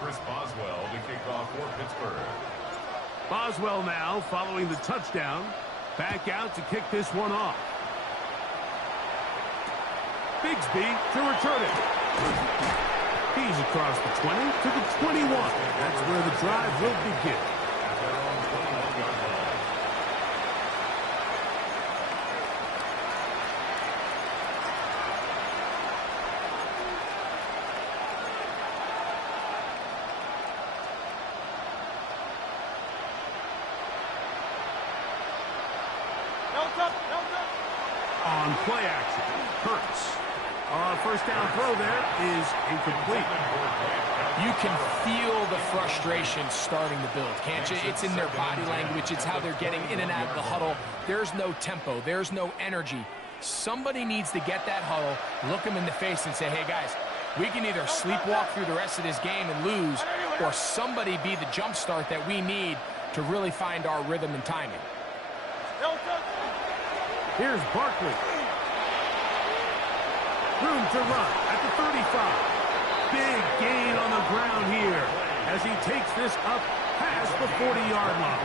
Boswell to kick off for Pittsburgh. Boswell now following the touchdown. Back out to kick this one off. Bigsby to return it. He's across the 20 to the 21. That's where the drive will begin. On play action, Hurts. First down throw there is incomplete. You can feel the frustration starting to build, can't you? It's in their body language. It's how they're getting in and out of the huddle. There's no tempo. There's no energy. Somebody needs to get that huddle, look them in the face and say, hey, guys, we can either sleepwalk through the rest of this game and lose, or somebody be the jump start that we need to really find our rhythm and timing. Here's Barkley. Room to run at the 35. Big gain on the ground here as he takes this up past the 40-yard line.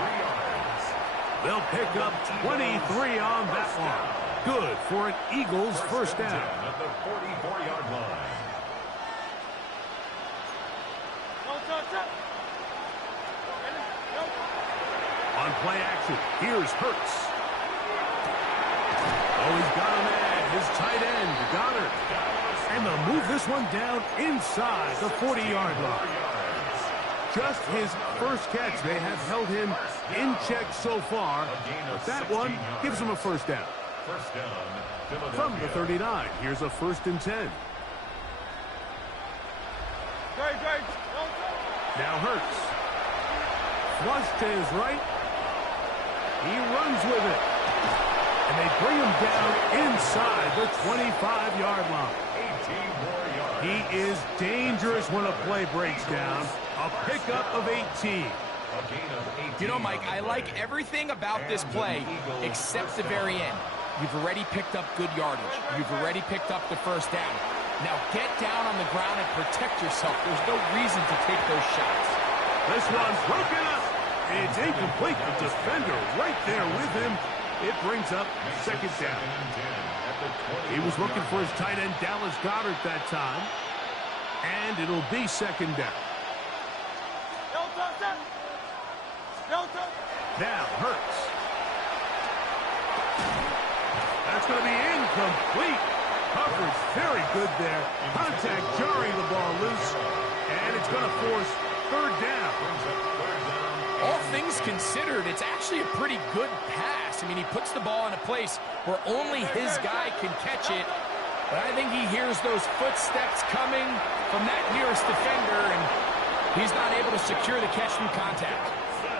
They'll pick up 23 on that one. Good for an Eagles first down. At the 44-yard line. On play action, here's Hurts. Oh, he's got a man, his tight end, Goddard. And they'll move this one down inside the 40-yard line. Just his first catch. They have held him in check so far, but that one gives him a first down. First down, From the 39, here's a 1st and 10. Now Hurts. Flush to his right. He runs with it. And they bring him down inside the 25-yard line. 18 more yards. He is dangerous when a play breaks down. A pickup of 18. A gain of 18. You know, Mike, I like everything about this play except the very end. You've already picked up good yardage. You've already picked up the first down. Now get down on the ground and protect yourself. There's no reason to take those shots. This one's broken up. It's incomplete. The defender right there with him. It brings up second down. He was looking for his tight end, Dallas Goddard, that time. And it'll be second down. Now Hurts. That's going to be incomplete. Coverage very good there. Contact jarring the ball loose. And it's going to force third down. All things considered, it's actually a pretty good pass. I mean, he puts the ball in a place where only his guy can catch it. But I think he hears those footsteps coming from that nearest defender, and he's not able to secure the catch through contact.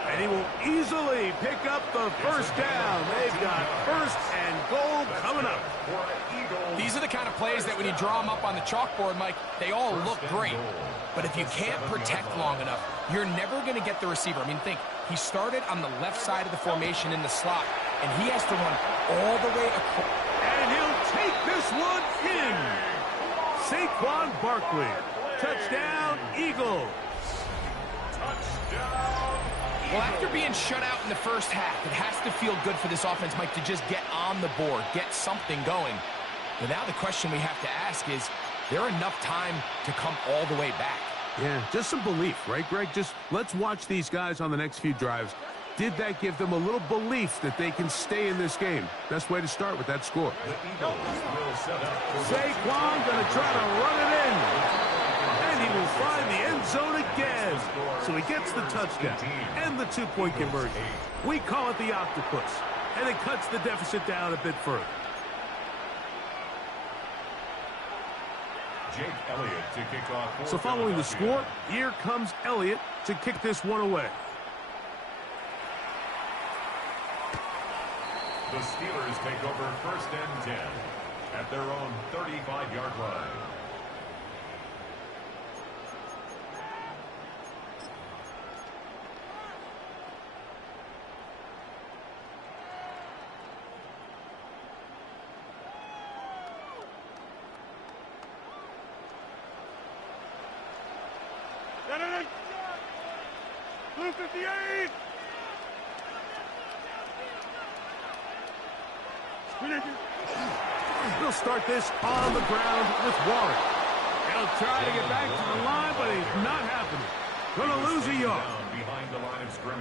And he will easily pick up the first down. They've got first and goal coming up. These are the kind of plays that when you draw them up on the chalkboard, Mike, they all look great. But if you can't protect long enough, you're never going to get the receiver. I mean, think, he started on the left side of the formation in the slot, and he has to run all the way across. And he'll take this one in. Saquon Barkley. Touchdown, Eagles. Touchdown. Well, after being shut out in the first half, it has to feel good for this offense, Mike, to just get on the board, get something going. But now the question we have to ask is there enough time to come all the way back? Yeah, just some belief, right, Greg? Just let's watch these guys on the next few drives. Did that give them a little belief that they can stay in this game? Best way to start with that score. Saquon going to try to run it in. And he will find the end zone again. So he gets the touchdown and the two-point conversion. We call it the octopus. And it cuts the deficit down a bit further. Jake Elliott to kick off. So following the score, here comes Elliott to kick this one away. The Steelers take over first and 10 at their own 35-yard line. Blue 58. He'll start this on the ground with Warren. He'll try to get back to the line, but he's not happening. Gonna lose a yard.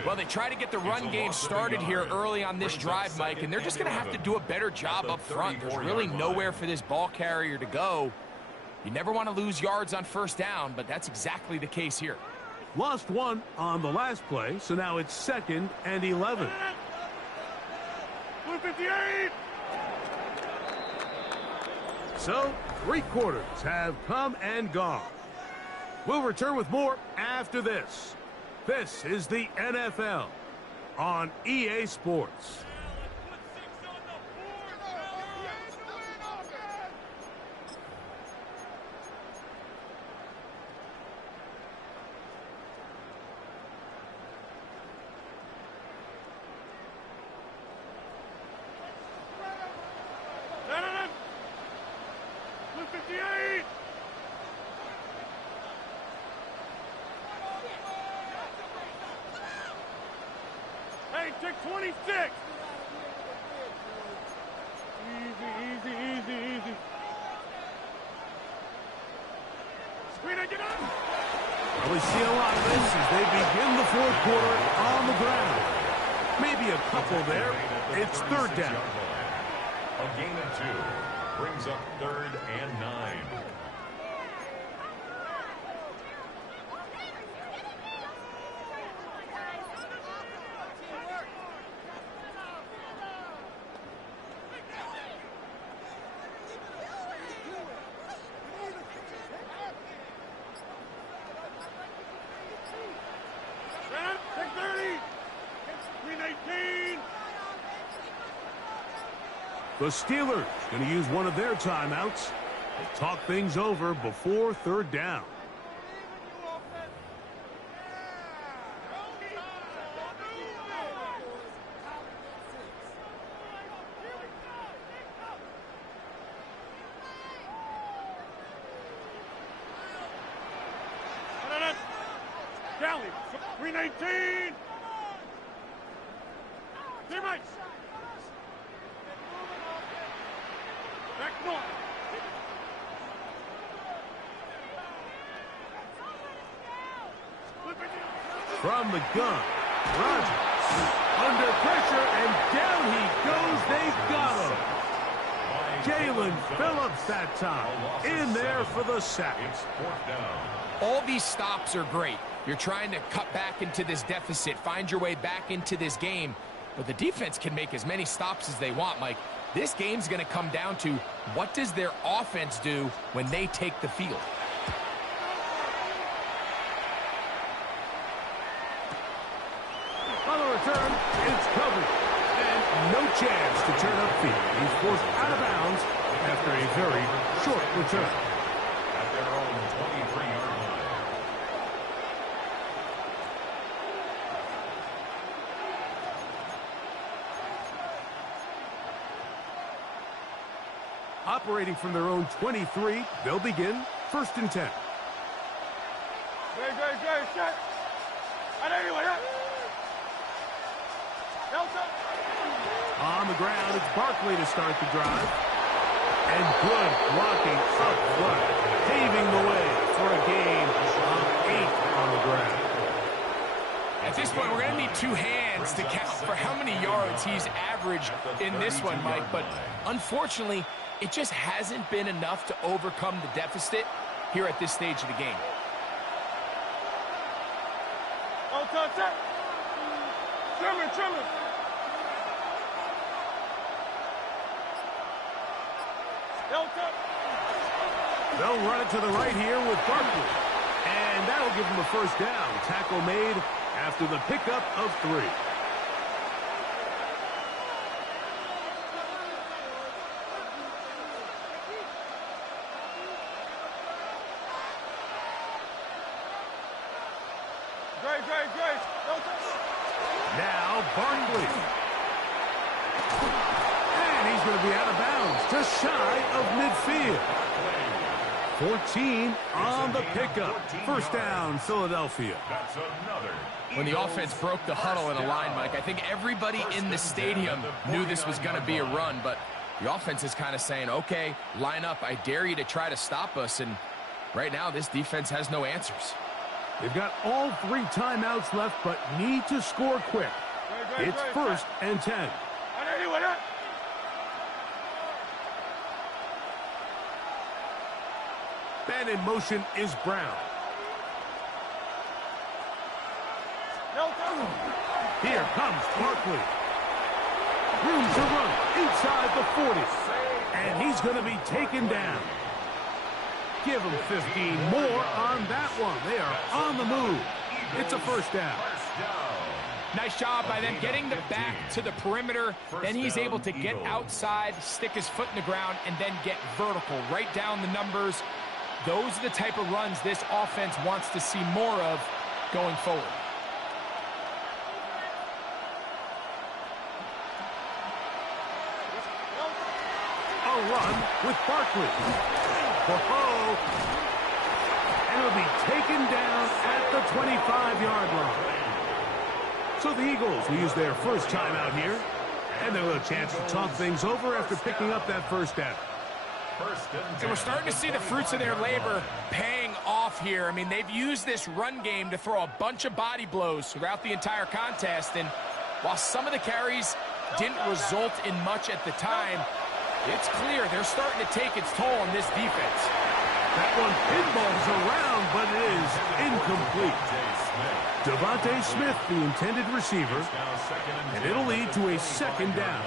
Well, they try to get the run game started here early on this drive, Mike, and they're just going to have to do a better job up front. There's really nowhere for this ball carrier to go. You never want to lose yards on first down, but that's exactly the case here. Lost one on the last play, so now it's 2nd and 11. 58. So, 3 quarters have come and gone. We'll return with more after this. This is the NFL on EA Sports. Hey, take 26. Easy. Screen it, get up. Well, we see a lot of this as they begin the 4th quarter on the ground. Maybe a couple there. It's 3rd down. A gain of 2 brings up 3rd and 9. The Steelers going to use one of their timeouts to talk things over before 3rd down. Kelly, 319. Teammates. Back north. From the gun, Rodgers under pressure, and down he goes. They've got him. Jalen Phillips that time in there for the sack. All these stops are great. You're trying to cut back into this deficit, find your way back into this game, but the defense can make as many stops as they want, Mike. This game's going to come down to what does their offense do when they take the field. On the return, it's covered. And no chance to turn upfield. He's forced out of bounds after a very short return. At their own 23-yard line. Operating from their own 23, they'll begin 1st and 10. Shut. On the ground, it's Barkley to start the drive. And good blocking up front, paving the way for a gain of 8 on the ground. At this point, we're going to need 2 hands to count for how many yards he's averaged in this one, Mike. But unfortunately, it just hasn't been enough to overcome the deficit here at this stage of the game. Trimmer. They'll run it to the right here with Barkley. And that'll give them a 1st down. Tackle made after the pickup of 3. Now Barkley. And he's going to be out of bounds, just shy of midfield. 14 on the pickup. First down, Philadelphia. That's another. When the offense broke the huddle in a line, Mike, I think everybody in the stadium knew this was going to be a run, but the offense is kind of saying, okay, line up. I dare you to try to stop us, and right now this defense has no answers. They've got all 3 timeouts left, but need to score quick. It's first and 10. Man in motion is Brown. Here comes Barkley. Room to run inside the 40. And he's going to be taken down. Give him 15 more on that one. They are on the move. It's a first down. Nice job by them getting the back to the perimeter. Then he's able to get outside, stick his foot in the ground, and then get vertical. Right down the numbers. Those are the type of runs this offense wants to see more of going forward. A run with Barkley. Oh, and it'll be taken down at the 25-yard line. So the Eagles will use their first timeout here, and they'll have a chance to talk things over after picking up that first down. And we're starting to see the fruits of their labor paying off here. I mean, they've used this run game to throw a bunch of body blows throughout the entire contest, and while some of the carries didn't result in much at the time, it's clear they're starting to take its toll on this defense. That one pinballs around, but it is incomplete. Devontae Smith, the intended receiver, and it'll lead to a second down.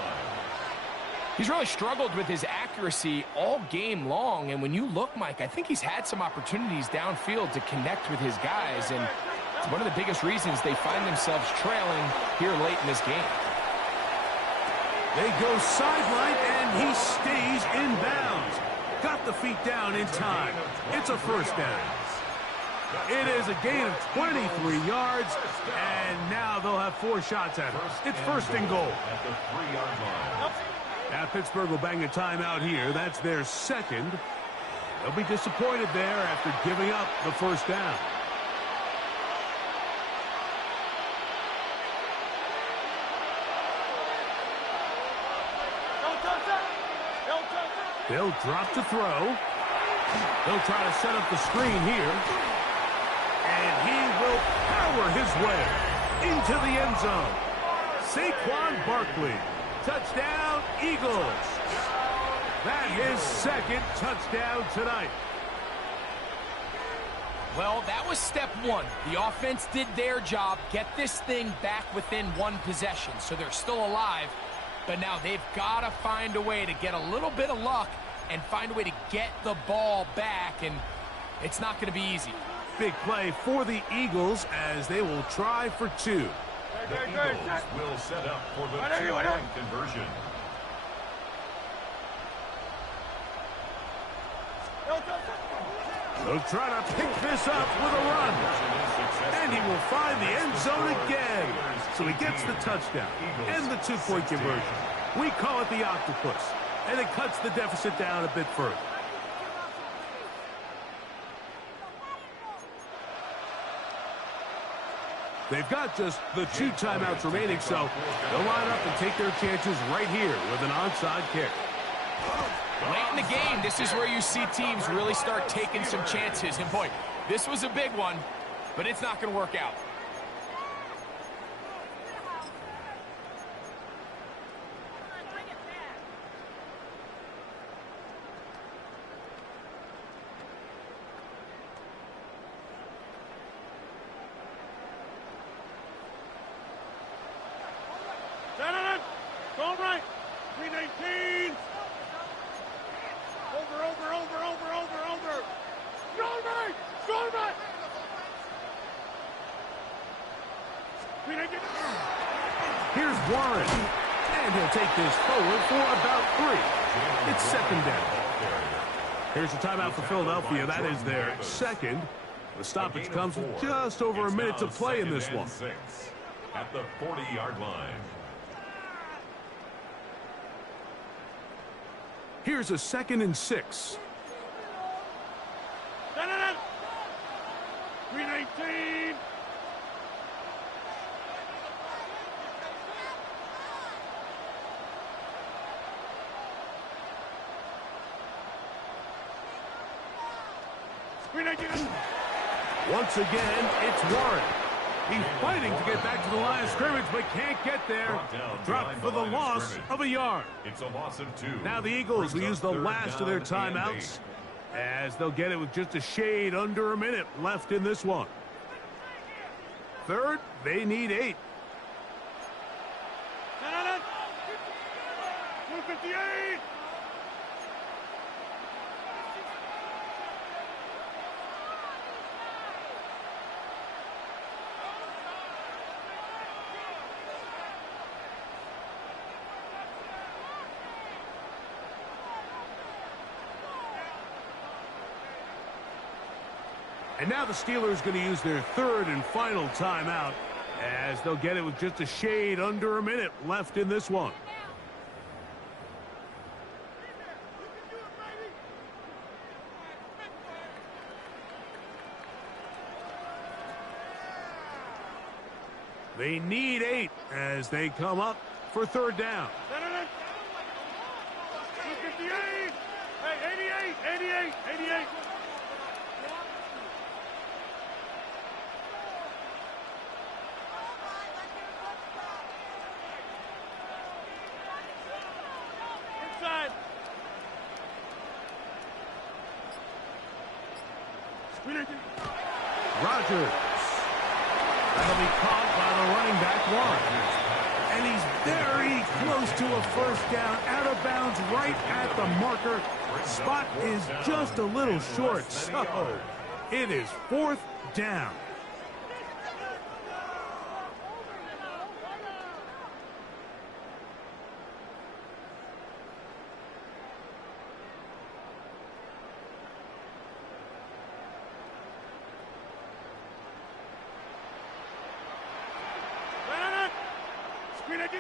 He's really struggled with his accuracy all game long, and when you look, Mike, I think he's had some opportunities downfield to connect with his guys, and it's one of the biggest reasons they find themselves trailing here late in this game. They go sideline, and he stays in bounds. Got the feet down in time. It's a first down. It is a gain of 23 yards, and now they'll have 4 shots at it. It's first and goal. At the 3-yard line. Now Pittsburgh will bang a timeout here. That's their second. They'll be disappointed there after giving up the first down. They'll drop to throw. They'll try to set up the screen here. And he will power his way into the end zone. Saquon Barkley. Touchdown, Eagles. That is second touchdown tonight. Well, that was step one. The offense did their job, get this thing back within 1 possession, so they're still alive. But now they've got to find a way to get a little bit of luck and find a way to get the ball back, and it's not going to be easy. Big play for the Eagles as they will try for 2. The Eagles will set up for the 2-point conversion. They'll try to pick this up with a run. And he will find the end zone again. So he gets the touchdown and the 2-point conversion. We call it the octopus. And it cuts the deficit down a bit further. They've got just the 2 timeouts remaining, so they'll line up and take their chances right here with an onside kick. Late in the game, this is where you see teams really start taking some chances. And boy, this was a big one, but it's not going to work out. Going right. 319. Over. Going right. Here's Warren. And he'll take this forward for about 3. It's second down. Here's a timeout for Philadelphia. That is their second. The stoppage comes with just over a minute to play in this one. At the 40-yard line. Here's a 2nd and 6. 319. Once again, it's Warren. He's fighting to get back to the line of scrimmage, but can't get there. Dropped for the loss of a yard. It's a loss of 2. Now the Eagles will use the last of their timeouts, as they'll get it with just a shade under a minute left in this one. Third, they need 8. 258. And now the Steelers going to use their third and final timeout, as they'll get it with just a shade under a minute left in this one. They need 8 as they come up for third down. 258. Hey, 88. Rogers. That'll be caught by the running back, Warren. And he's very close to a first down, out of bounds, right at the marker. Spot is just a little short, so it is fourth down.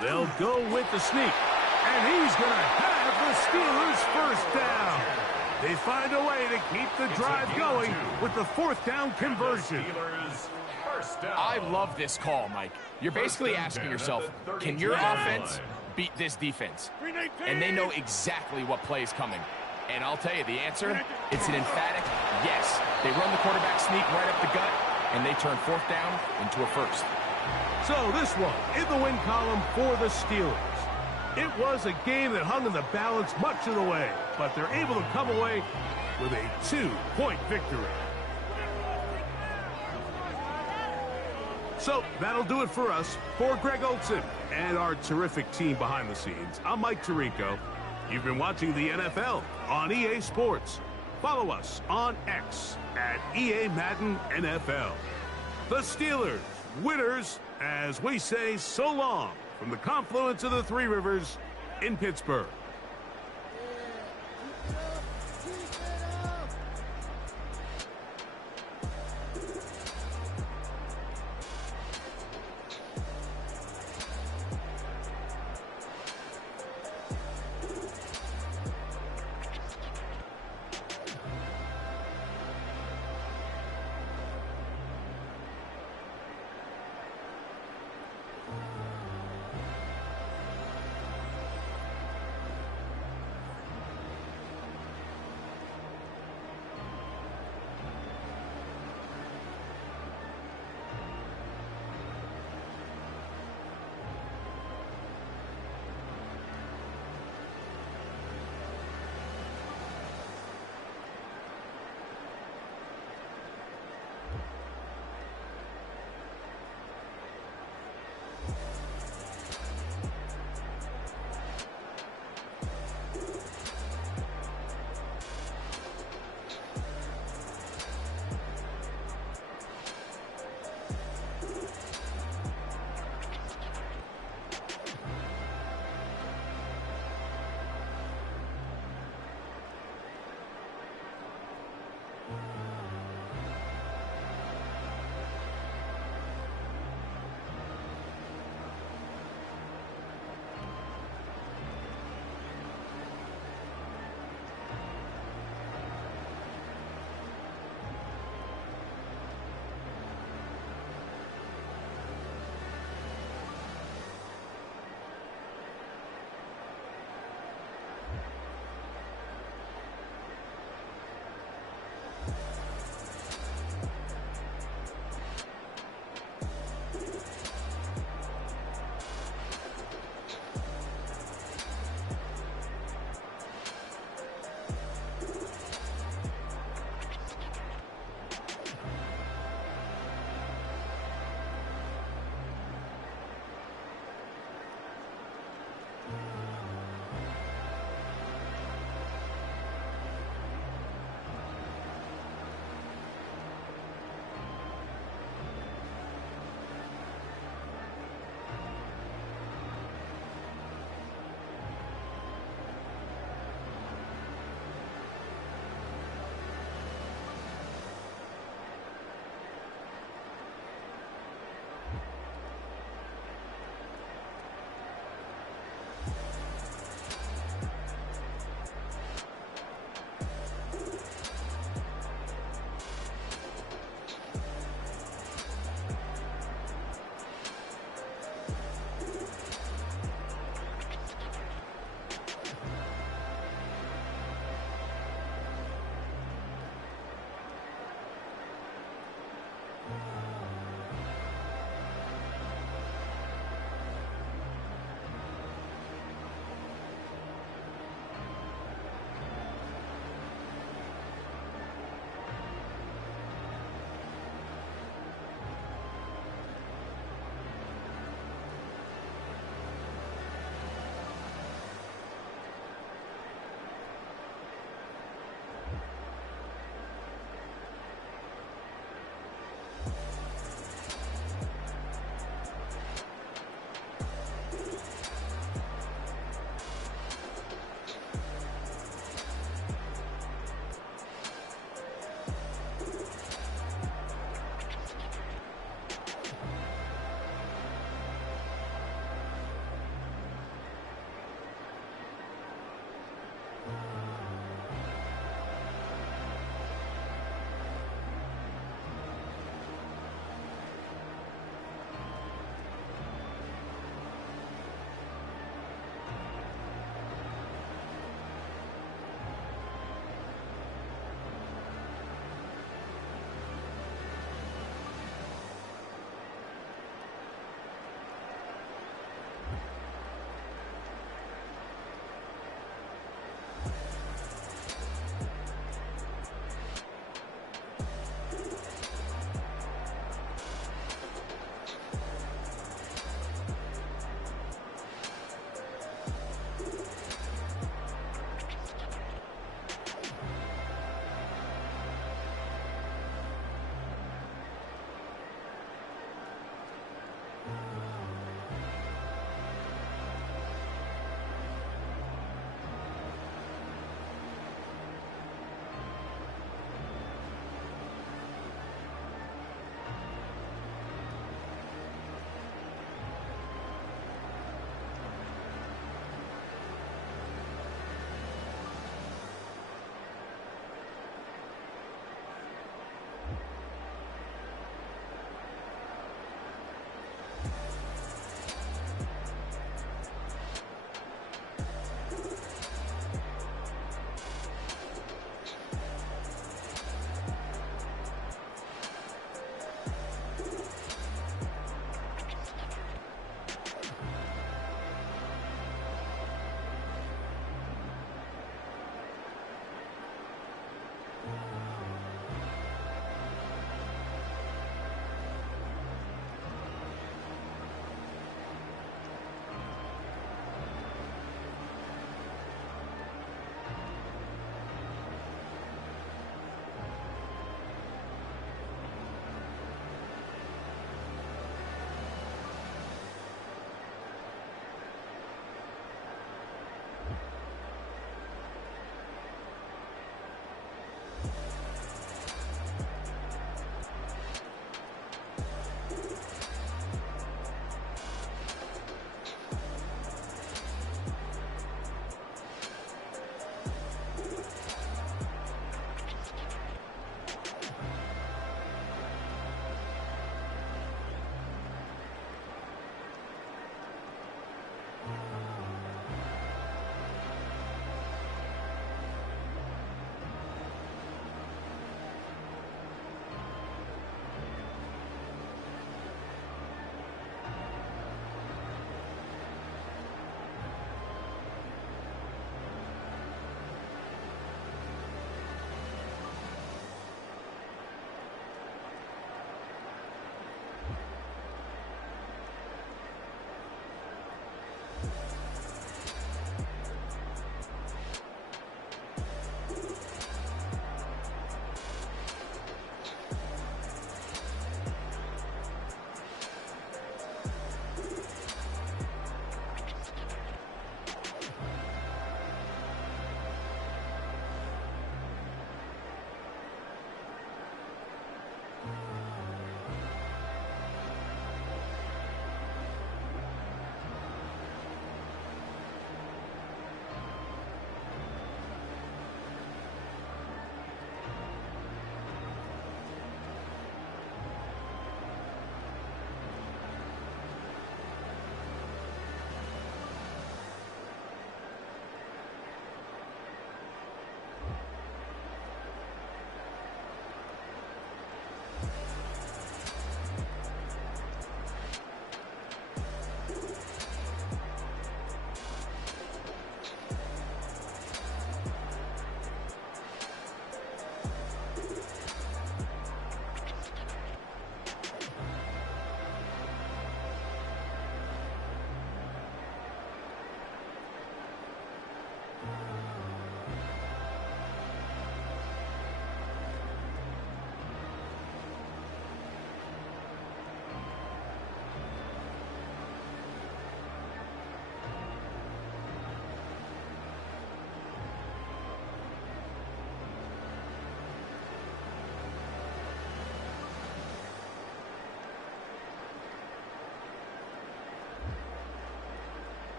They'll go with the sneak, and he's going to have the Steelers first down. They find a way to keep the drive going with the fourth down conversion. I love this call, Mike. You're basically asking yourself, can your offense beat this defense? And they know exactly what play is coming. And I'll tell you the answer, it's an emphatic yes. They run the quarterback sneak right up the gut, and they turn fourth down into a first. So this one in the win column for the Steelers. It was a game that hung in the balance much of the way, but they're able to come away with a 2-point victory. So that'll do it for us. For Greg Olson and our terrific team behind the scenes, I'm Mike Tirico. You've been watching the NFL on EA Sports. Follow us on X at EA Madden NFL. The Steelers, winners, as we say so long from the confluence of the Three Rivers in Pittsburgh.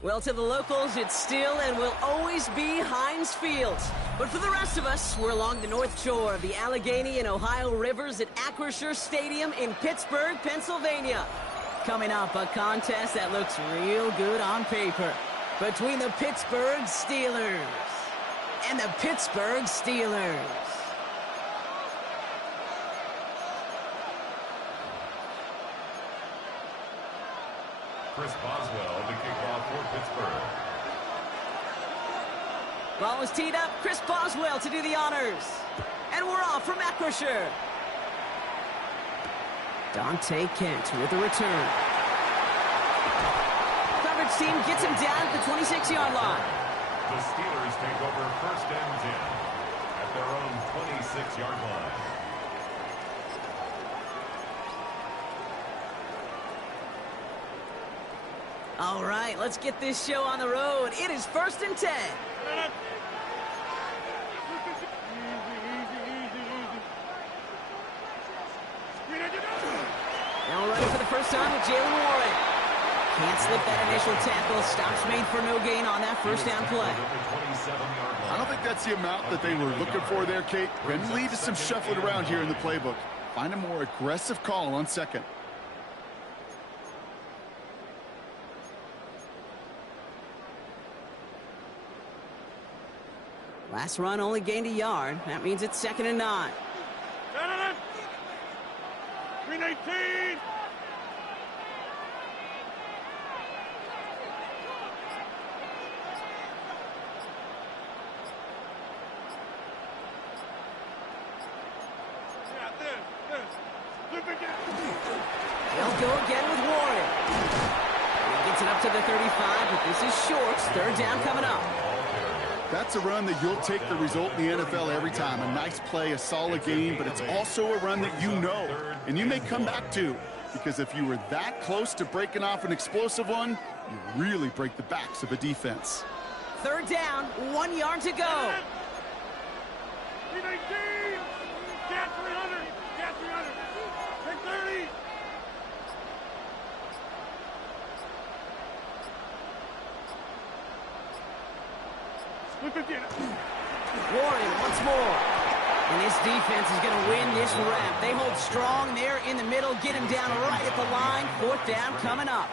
Well, to the locals, it's still and will always be Heinz Field. But for the rest of us, we're along the north shore of the Allegheny and Ohio rivers at Acrisure Stadium in Pittsburgh, Pennsylvania. Coming up, a contest that looks real good on paper between the Pittsburgh Steelers and the Pittsburgh Steelers. Chris Boswell to kick off for Pittsburgh. Ball is teed up. Chris Boswell to do the honors. And we're off from Acrisure. Dante Kent with the return. Coverage team gets him down at the 26-yard line. The Steelers take over first and 10 at their own 26-yard line. All right, let's get this show on the road. It is first and 10. Now we're running for the first time with Jalen Warren. Can't slip that initial tackle. Stops made for no gain on that first down play. I don't think that's the amount that they were looking for there, Kate. Going to lead to some shuffling around here in the playbook. Find a more aggressive call on second. Last run only gained a yard. That means it's 2nd and 9. 319. They'll go again with Warren. He gets it up to the 35, but this is short. 3rd down coming up. That's a run that you'll take the result in the NFL every time. A nice play, a solid game, but it's also a run that you know, and you may come back to, because if you were that close to breaking off an explosive one, you really break the backs of a defense. 3rd down, 1 yard to go. 319. Cat 300. Cat 300. Take 30. Warren once more. And this defense is going to win this rep. They hold strong there in the middle, get him down right at the line. 4th down coming up.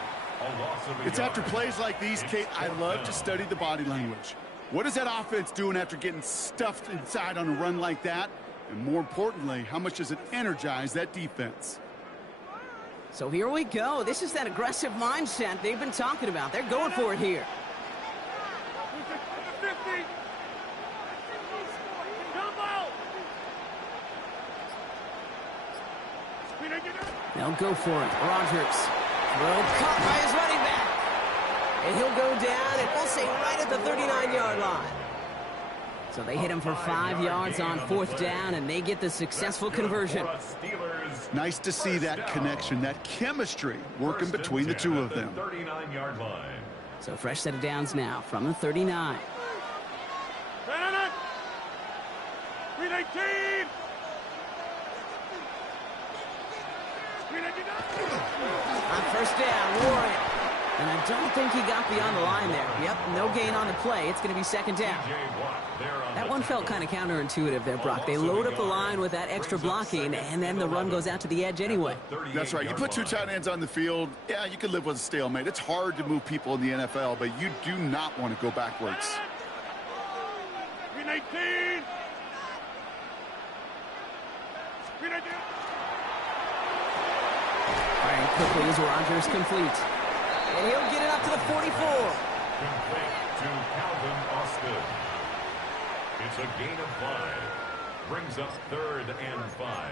It's after plays like these, Kate, I love to study the body language. What is that offense doing after getting stuffed inside on a run like that? And more importantly, how much does it energize that defense? So here we go. This is that aggressive mindset they've been talking about. They're going for it here. 50. They'll go for it. Rodgers. Throw caught by his running back. And he'll go down, and we'll say right at the 39-yard line. So they hit him for 5 yards on 4th down, and they get the successful conversion. Nice to see that connection, that chemistry working between the two of them. 39-yard line. So fresh set of downs now from the 39. 319. On 1st down, Warren. And I don't think he got beyond the line there. Yep, no gain on the play. It's going to be 2nd down. That one felt kind of counterintuitive there, Brock. They load up the line with that extra blocking, and then the run goes out to the edge anyway. That's right. You put 2 tight ends on the field, yeah, you can live with a stalemate. It's hard to move people in the NFL, but you do not want to go backwards. 319. 319. Firing quickly as Rodgers complete. And he'll get it up to the 44. Complete to Calvin Austin. It's a gain of 5. Brings up 3rd and 5.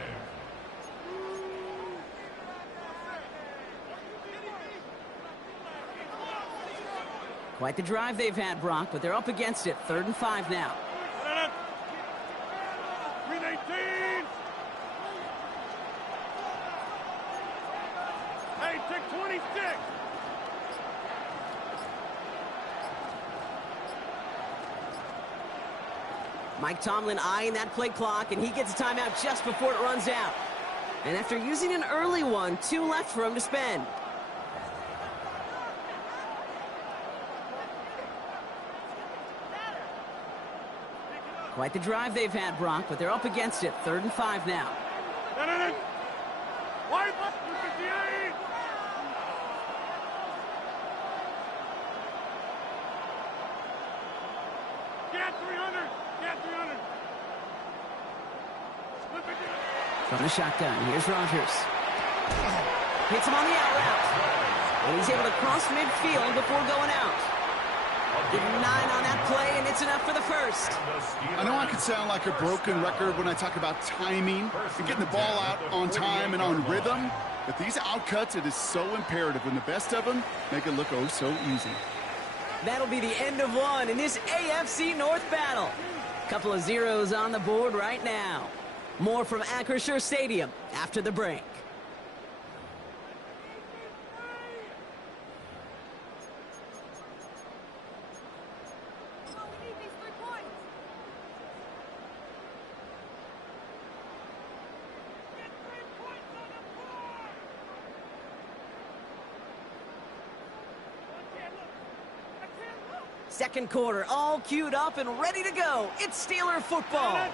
Quite the drive they've had, Brock, but they're up against it. 3rd and 5 now. 319. Hey, take 26. Mike Tomlin eyeing that play clock, and he gets a timeout just before it runs out. And after using an early one, 2 left for him to spend. Quite the drive they've had, Brock, but they're up against it. 3rd and 5 now. From the shotgun, here's Rodgers. Hits him on the out route. And he's able to cross midfield before going out. Give him 9 on that play, and it's enough for the first. I know I could sound like a broken record when I talk about timing and getting the ball out on time and on rhythm, but these outcuts, it is so imperative, and the best of them make it look oh so easy. That'll be the end of one in this AFC North battle. Couple of zeros on the board right now. More from Acrisure Stadium after the break. Second quarter, all queued up and ready to go. It's Steeler football.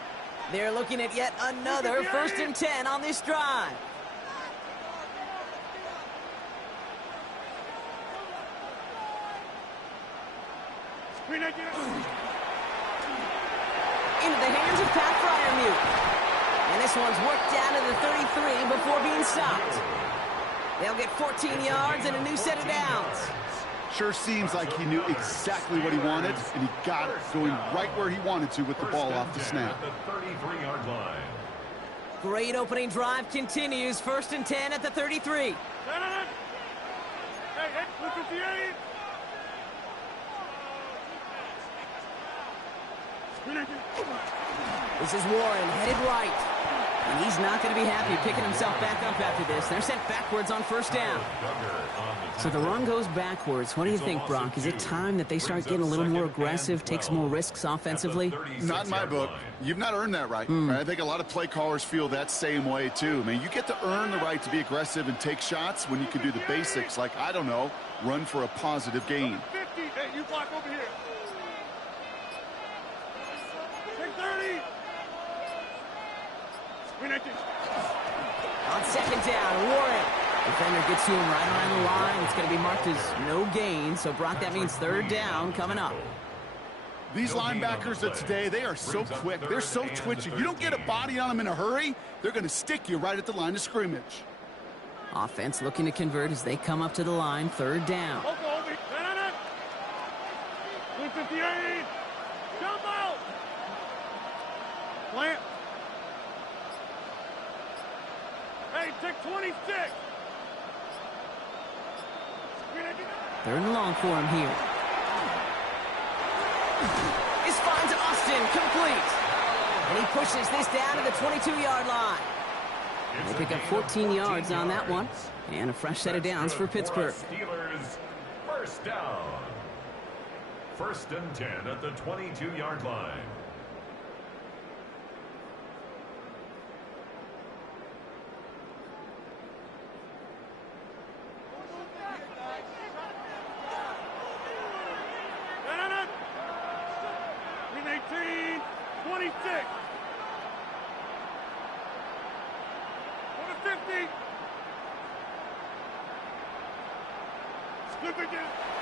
They're looking at yet another 1st and 10 on this drive. Into the hands of Pat Fryermuth. And this one's worked down to the 33 before being stopped. They'll get 14 yards and a new set of downs. Sure seems like he knew exactly what he wanted, and he got it going right where he wanted to with the ball off the snap. The 33-yard line. Great opening drive continues. 1st and 10 at the 33. This is Warren headed right. And he's not going to be happy picking himself back up after this. They're sent backwards on 1st down. So the run goes backwards. What do you think, Brock? Is it time that they start getting a little more aggressive, take some more risks offensively? Not in my book. You've not earned that right. I think a lot of play callers feel that same way, too. I mean, you get to earn the right to be aggressive and take shots when you can do the basics, like, I don't know, run for a positive gain. 50. Hey, you block over here. Take 30. On 2nd down, Warren. Defender gets to him right around the line. It's going to be marked as no gain. So, Brock, that means 3rd down coming up. These linebackers of today, they are so quick. They're so twitchy. You don't get a body on them in a hurry, they're going to stick you right at the line of scrimmage. Offense looking to convert as they come up to the line. 3rd down. 158. Jump out. Plant. Hey, take 26. 3rd and long for him here. This finds Austin complete. And he pushes this down to the 22-yard line. They pick up 14 yards on that one. And a fresh set of downs for Pittsburgh. Steelers, 1st down. 1st and 10 at the 22-yard line.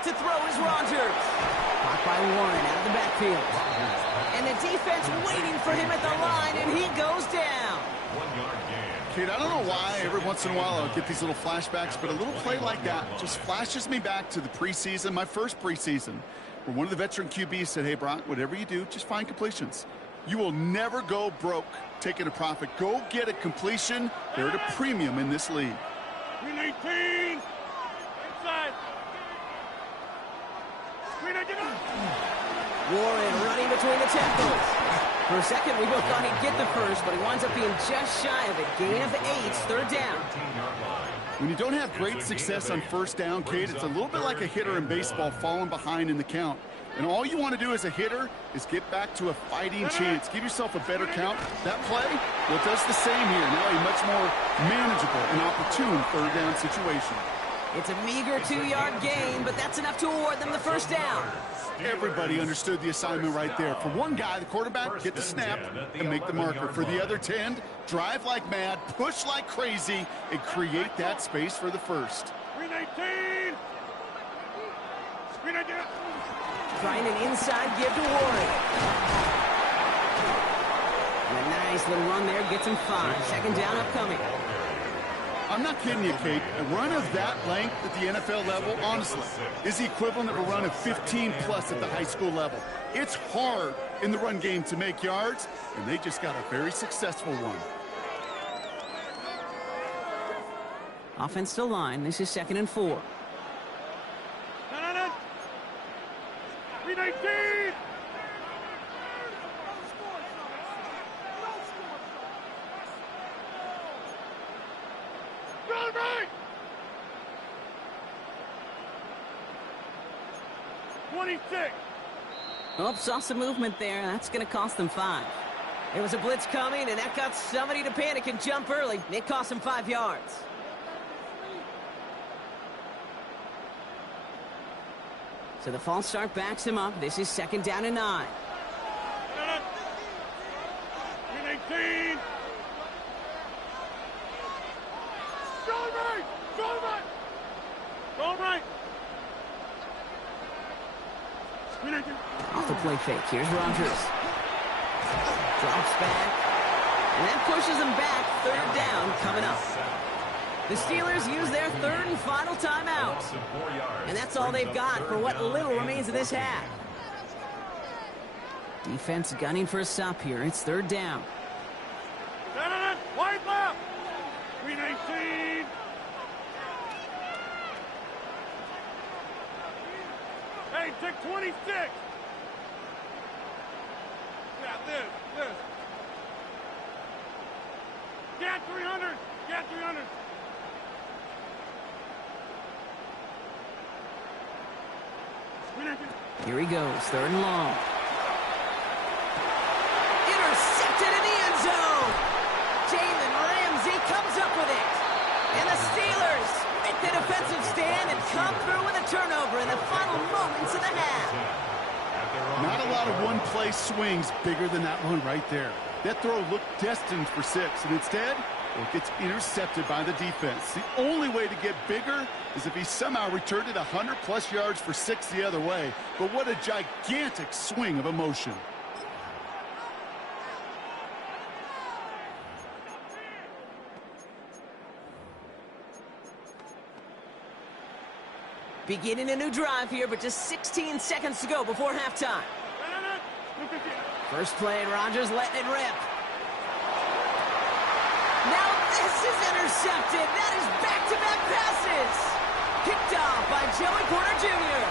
To throw is Rodgers. Caught by Warren out of the backfield. And the defense waiting for him at the line, and he goes down. 1-yard gain. Kate, I don't know why every once in a while I'll get these little flashbacks, but a little play like that just flashes me back to the preseason, my first preseason, where one of the veteran QBs said, hey, Brock, whatever you do, just find completions. You will never go broke taking a profit. Go get a completion. They're at a premium in this league. 18. Inside. Warren running between the tackles. For a second, we both thought he'd get the first, but he winds up being just shy of a gain of 8. 3rd down. When you don't have great success on 1st down, Kate, it's a little bit like a hitter in baseball falling behind in the count. And all you want to do as a hitter is get back to a fighting chance. Give yourself a better count. That play, well, it does the same here. Now a much more manageable and opportune 3rd down situation. It's a meager 2-yard gain, but that's enough to award them the first down. Everybody understood the assignment right there. For one guy, the quarterback, get the snap and make the marker. For the other 10, drive like mad, push like crazy, and create that space for the first. Screen 18! Screen 18! Trying an inside give to Warren. And a nice little run there gets him 5. Second down upcoming. I'm not kidding you, Kate. A run of that length at the NFL level, honestly, is the equivalent of a run of 15-plus at the high school level. It's hard in the run game to make yards, and they just got a very successful one. Offense to line. This is 2nd and 4. No. Screen 18! Run right! 26! Oh, saw some movement there. That's going to cost them 5. There was a blitz coming, and that got somebody to panic and jump early. It cost them 5 yards. So the false start backs him up. This is 2nd down and 9. Screen 18! Going right! Going right! Going right! Screen 18! Off the play fake. Here's Rodgers. Drops back. And that pushes them back. 3rd down coming up. The Steelers use their 3rd and final timeout. And that's all they've got for what little remains of this half. Defense gunning for a stop here. It's 3rd down. Wide left! Screen 18! Hey, take 26! Yeah, this. Get 300! Get 300! Here he goes, 3rd and long. Intercepted in the end zone. Jalen Ramsey comes up with it. And the Steelers make the defensive stand and come through with a turnover in the final moments of the half. Not a lot of one-play swings bigger than that one right there. That throw looked destined for 6, and instead, it gets intercepted by the defense. The only way to get bigger is if he somehow returned it 100-plus yards for 6 the other way. But what a gigantic swing of emotion. Beginning a new drive here, but just 16 seconds to go before halftime. First play, Rodgers letting it rip. Now this is intercepted. That is back-to-back passes. Picked off by Joey Porter Jr.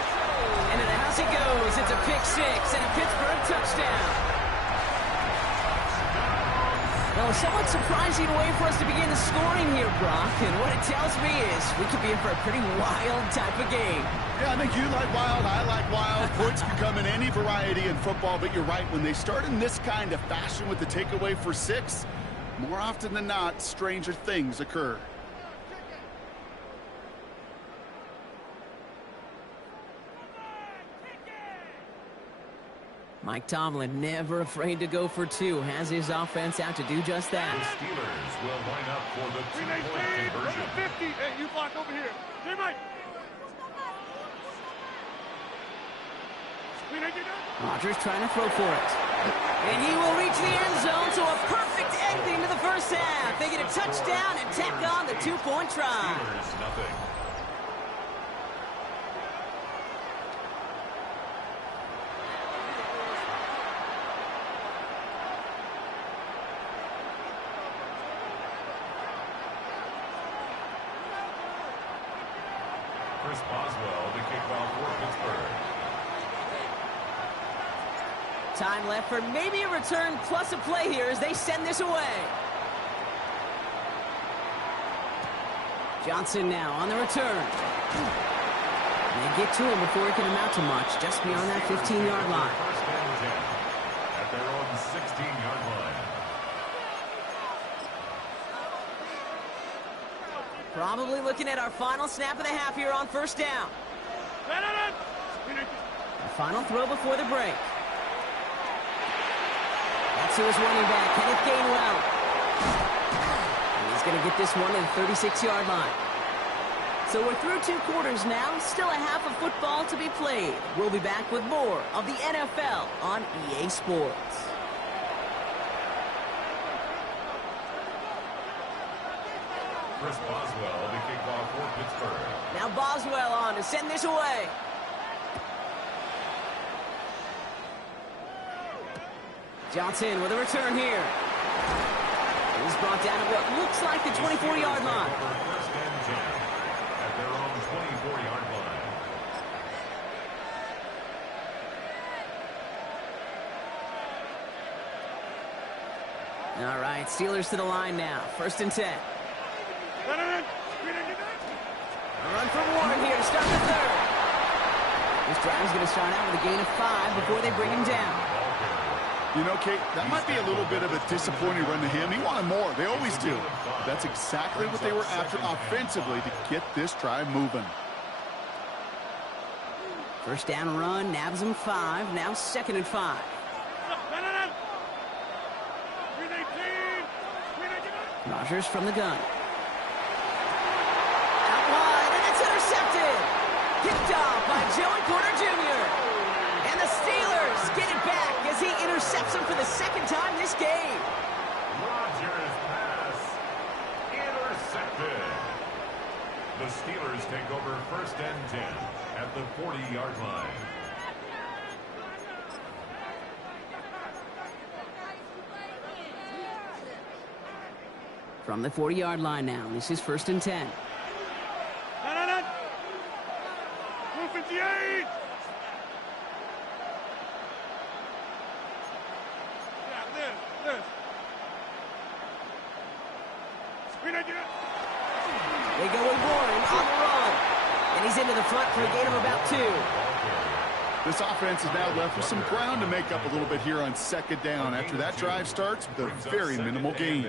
And in the house he goes. It's a pick 6 and a Pittsburgh touchdown. Well, somewhat surprising way for us to begin the scoring here, Brock. And what it tells me is we could be in for a pretty wild type of game. Yeah, I think you like wild, I like wild. Points can come in any variety in football, but you're right. When they start in this kind of fashion with the takeaway for 6, more often than not, stranger things occur. Mike Tomlin never afraid to go for 2. Has his offense out to do just that. The Steelers will line up for the 2-point conversion. 50! Hey, you block over here. Hey, Mike! Rodgers trying to throw for it. And he will reach the end zone, so a perfect ending to the first half. They get a touchdown and tack on the 2-point try. Steelers, nothing. Chris Boswell, the kickoff for Pittsburgh. Time left for maybe a return plus a play here as they send this away. Johnson now on the return. And they get to him before he can amount to much, just beyond that 15-yard line. First and 10 at their own 16-yard line. Probably looking at our final snap of the half here on first down. The final throw before the break. That's to his running back, Kenneth Gainwell. And he's going to get this one to the 36-yard line. So we're through 2 quarters now, still a half of football to be played. We'll be back with more of the NFL on EA Sports. Chris Boswell, the kickoff for Pittsburgh. Now Boswell on to send this away. Johnson with a return here. He's brought down at what looks like the 24-yard line. First and 10 at their own 24-yard line. All right, Steelers to the line now. First and 10. A run from Warren here to start the third. This drive's going to start out with a gain of 5 before they bring him down. You know, Kate, that might be a little bit of a disappointing run to him. He wanted more. They always do. That's exactly what they were after offensively to get this drive moving. First down run, nabs him 5. Now second and 5. Rodgers from the gun. Out wide, and it's intercepted. Picked off by Joey Porter Jr. And the Steelers get it back as he intercepts him for the second time this game. Rodgers pass intercepted. The Steelers take over first and 10 at the 40-yard line. From the 40-yard line now, this is first and 10. 258. They go with Warren on the run. And he's into the front for a gain of about 2. This offense is now left with some ground to make up a little bit here on second down after that drive starts with a very minimal gain.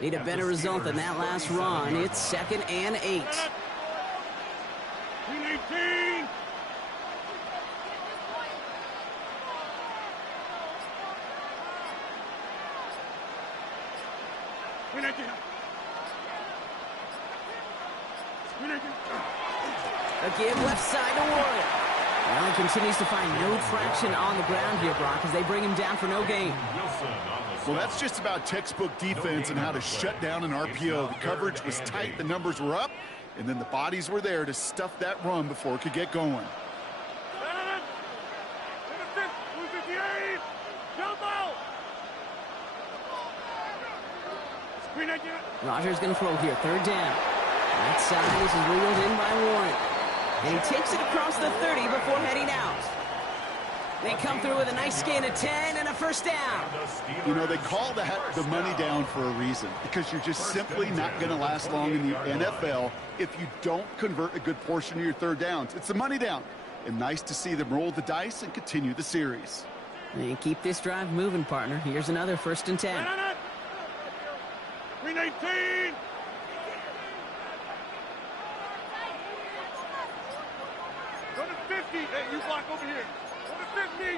Need a better result than that last run. It's second and 8. 18. A give left side to Warren. Well, he continues to find no traction on the ground here, Brock, as they bring him down for no gain. Well, that's just about textbook defense and how to shut down an RPO. The coverage was tight, the numbers were up, and then the bodies were there to stuff that run before it could get going. Rodgers going to throw here, third down. Right side, this is reeled in by Warren. And he takes it across the 30 before heading out. They come through with a nice gain of 10 and a first down. You know, they call that the money down for a reason, because you're just simply not going to last long in the NFL if you don't convert a good portion of your third downs. It's the money down. And nice to see them roll the dice and continue the series. And keep this drive moving, partner. Here's another first and 10. 319. Go to 50. Hey, you block over here. Go to 50.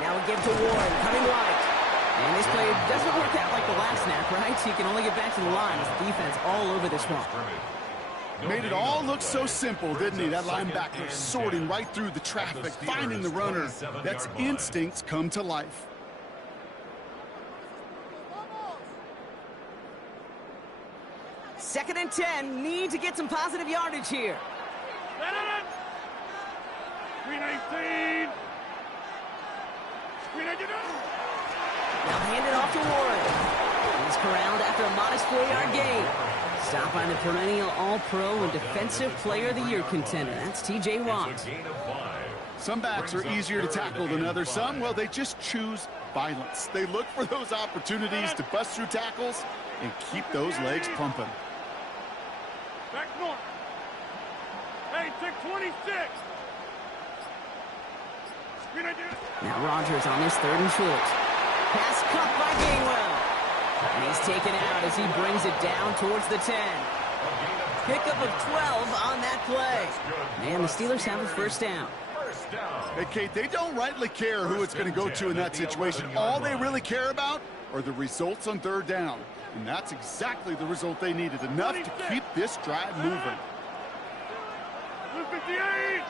Now we give to Warren, coming right. And this play doesn't work out like the last snap, right? So you can only get back to the line as the defense all over this one. Made it all look so simple, didn't he? That linebacker sorting right through the traffic, finding the runner. That's instincts come to life. Second and 10, need to get some positive yardage here. 319. Now hand it off to Warren. He's corralled after a modest 4-yard gain. Stopped by the perennial All-Pro and Defensive Player of the Year contender. That's T.J. Watt. Some backs are easier to tackle than others. Some, well, they just choose violence. They look for those opportunities to bust through tackles and keep those legs pumping. Back north. Hey, take 26. Now Rodgers on this third and short. Pass caught by Gainwell. And he's taken out as he brings it down towards the 10. Pickup of 12 on that play. And the Steelers have a first down. Hey, Kate, they don't rightly care who it's going to go to in that situation. All they really care about are the results on third down. And that's exactly the result they needed, enough to keep this drive moving. 58.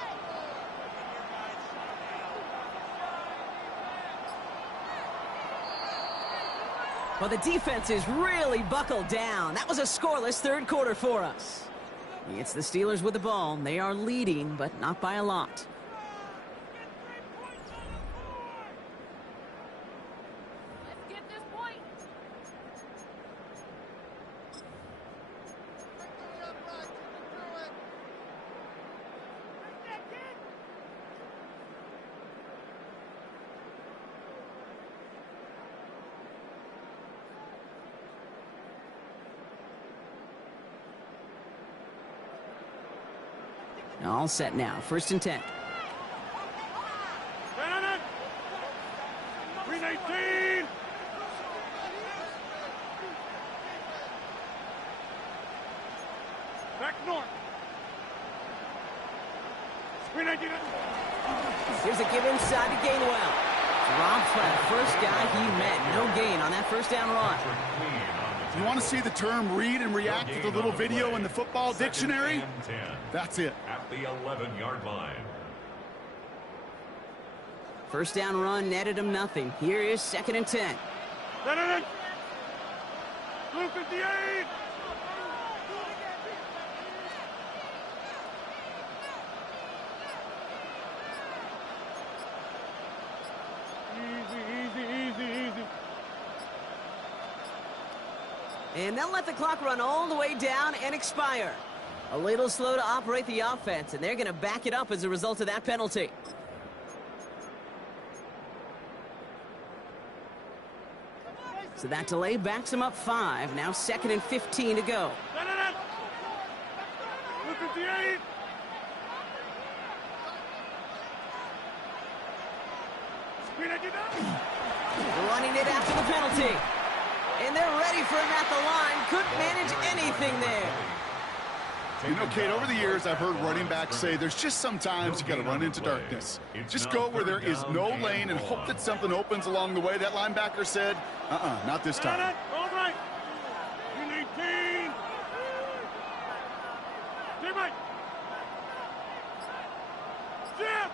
Well, the defense is really buckled down. That was a scoreless third quarter for us. It's the Steelers with the ball. They are leading, but not by a lot. All set now. First and 10. 319. Back north. 319. Here's a give inside to Gainwell. Dropped by the first guy he met. No gain on that first down run. You want to see the term read and react to the little video in the football dictionary? That's it. At the 11-yard line. First down run netted him nothing. Here is second and 10. 258. Easy. And they'll let the clock run all the way down and expire. A little slow to operate the offense, and they're going to back it up as a result of that penalty. So that delay backs them up 5. Now second and 15 to go. 258. Running it after the penalty. And they're ready for him at the line. Couldn't manage anything there. You know, Kate, over the years, I've heard running backs say there's just sometimes you got to run into darkness. Just go where there is no lane and hope that something opens along the way. That linebacker said, not this time. All right. 319. Stay right.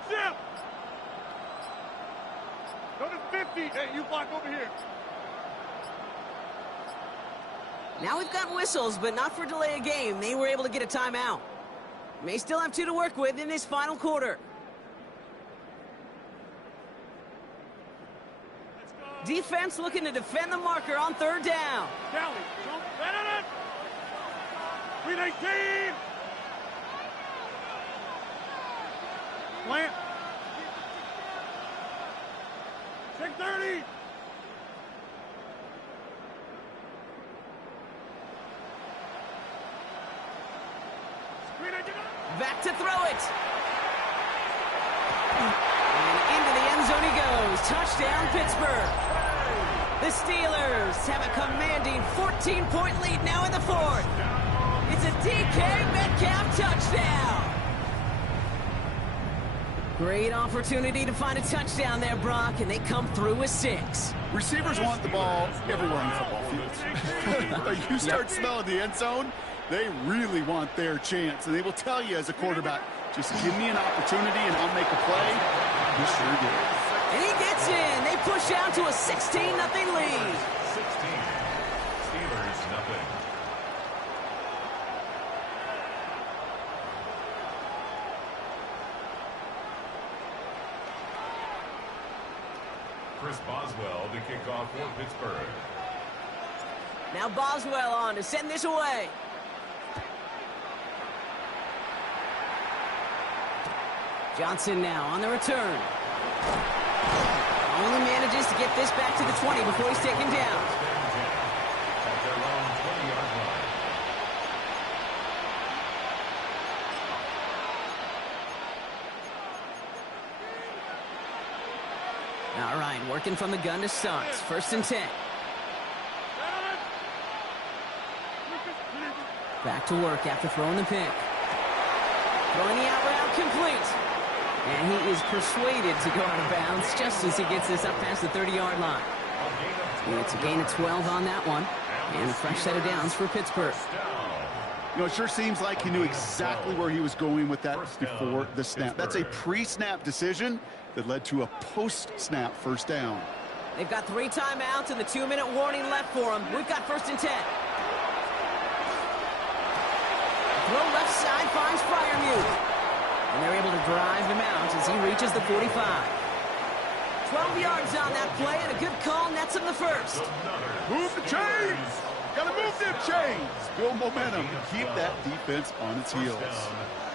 Zip. Go to 50. Hey, you block over here. Now we've got whistles, but not for delay of game. They were able to get a timeout. May still have 2 to work with in this final quarter. Defense looking to defend the marker on third down. Down. 319. Plant. 630. Back to throw it. And into the end zone he goes. Touchdown, Pittsburgh. The Steelers have a commanding 14-point lead now in the fourth. It's a DK Metcalf touchdown. Great opportunity to find a touchdown there, Brock, and they come through with 6. Receivers want the ball everywhere on football fields. You start smelling the end zone, they really want their chance. And they will tell you as a quarterback, just give me an opportunity and I'll make a play. He sure did. And he gets in. They push out to a 16-0 lead. 16. Steelers, nothing. Chris Boswell to kick off for Pittsburgh. Now Boswell on to send this away. Johnson now on the return. Only manages to get this back to the 20 before he's taken down. At their own 20-yard line. All right, working from the gun to start. 1st and 10. Back to work after throwing the pick. Throwing the out route complete. And he is persuaded to go out of bounds just as he gets this up past the 30-yard line. It's a gain of 12 on that one. And a fresh set of downs for Pittsburgh. You know, it sure seems like he knew exactly where he was going with that before the snap. That's a pre-snap decision that led to a post-snap first down. They've got 3 timeouts and the 2-minute warning left for them. We've got 1st and 10. Throw left side finds Freiermuth. And they're able to drive him out as he reaches the 45. 12 yards on that play, and a good call nets him the first. Move the chains! Gotta move them chains! Build momentum. Keep that defense on its heels.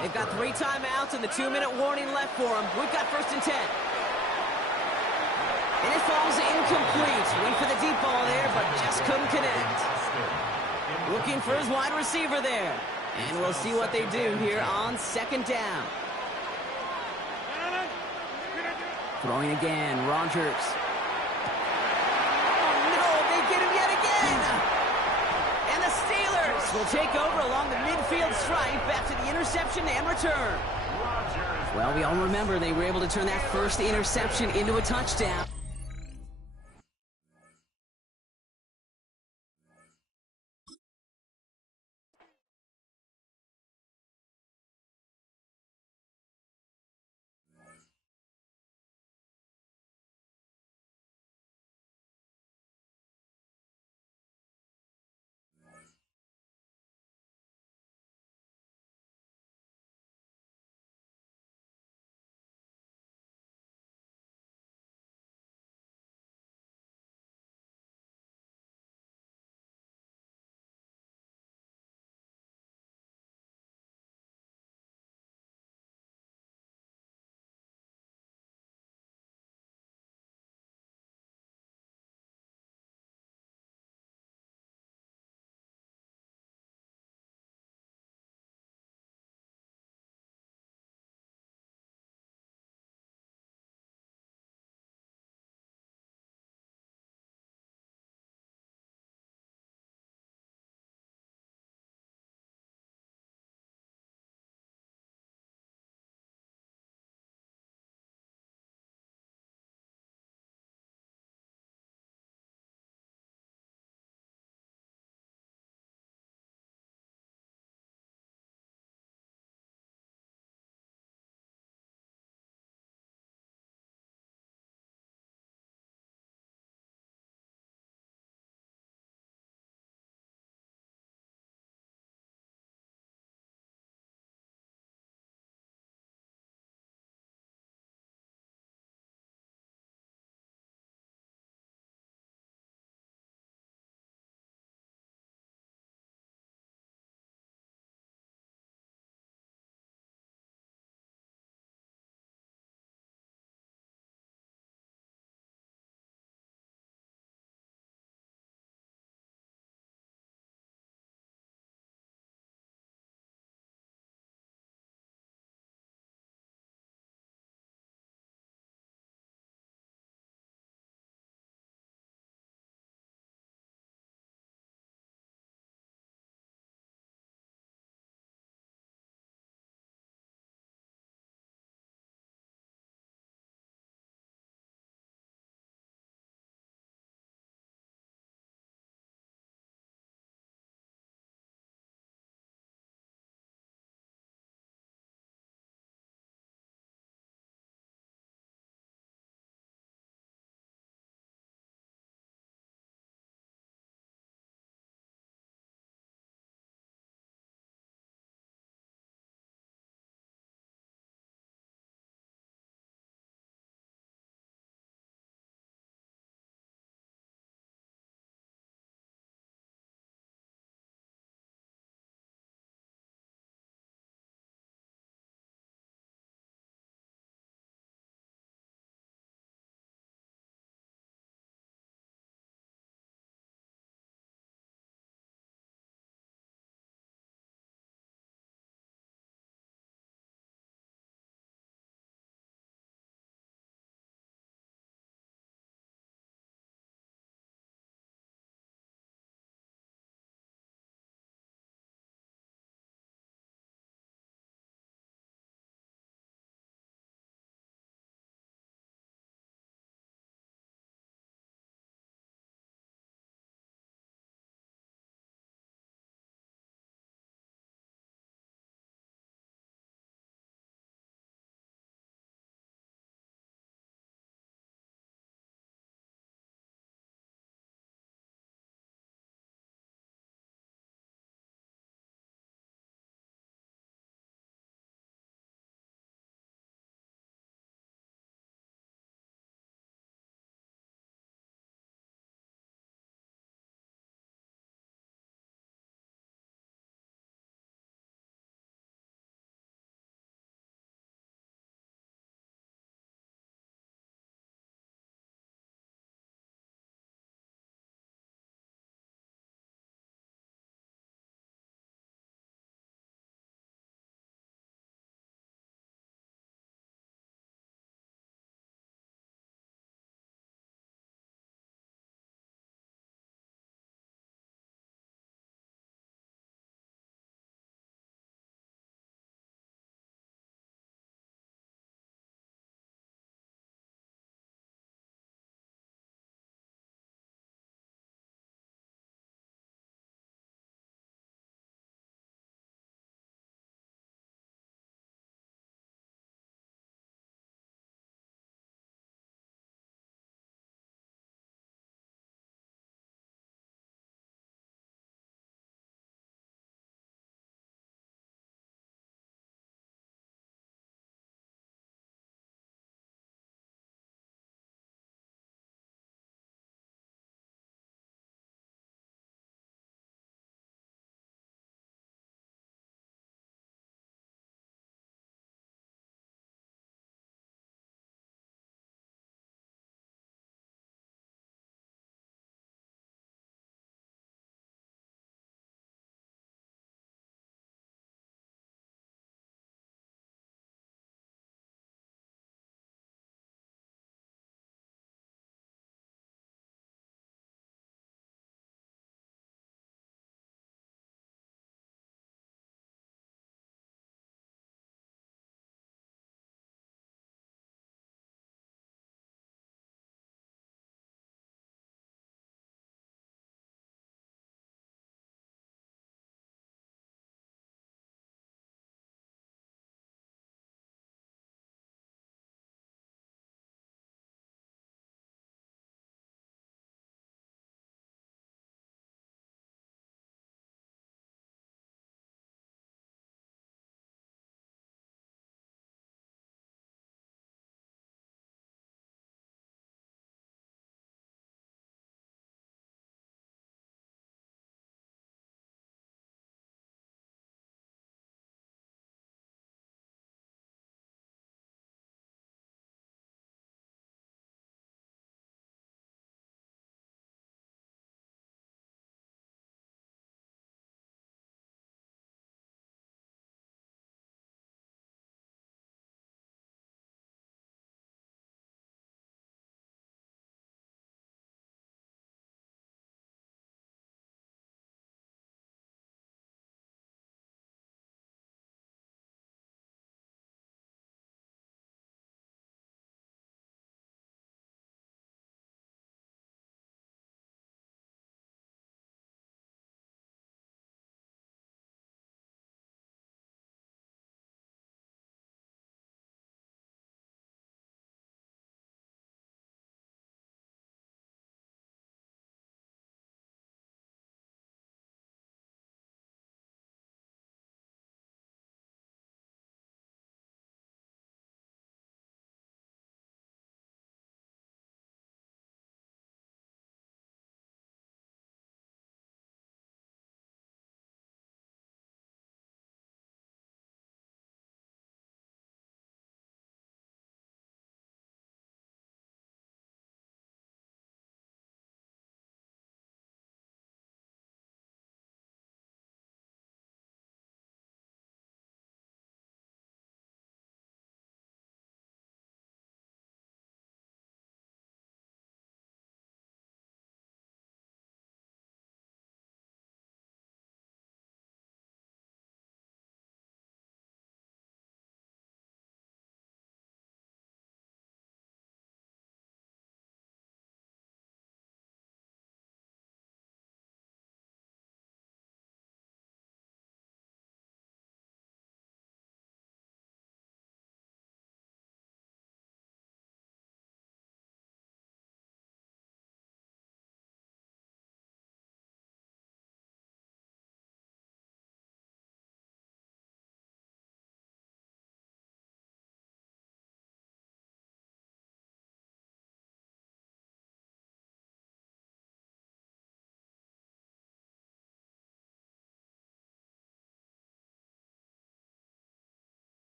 They've got 3 timeouts and the 2-minute warning left for him. We've got 1st and 10. And it falls incomplete. Went for the deep ball there, but just couldn't connect. Looking for his wide receiver there. And we'll see what they do here on 2nd down. Throwing again, Rodgers. Oh no, they get him yet again! And the Steelers will take over along the midfield stripe after the interception and return. Well, we all remember they were able to turn that first interception into a touchdown.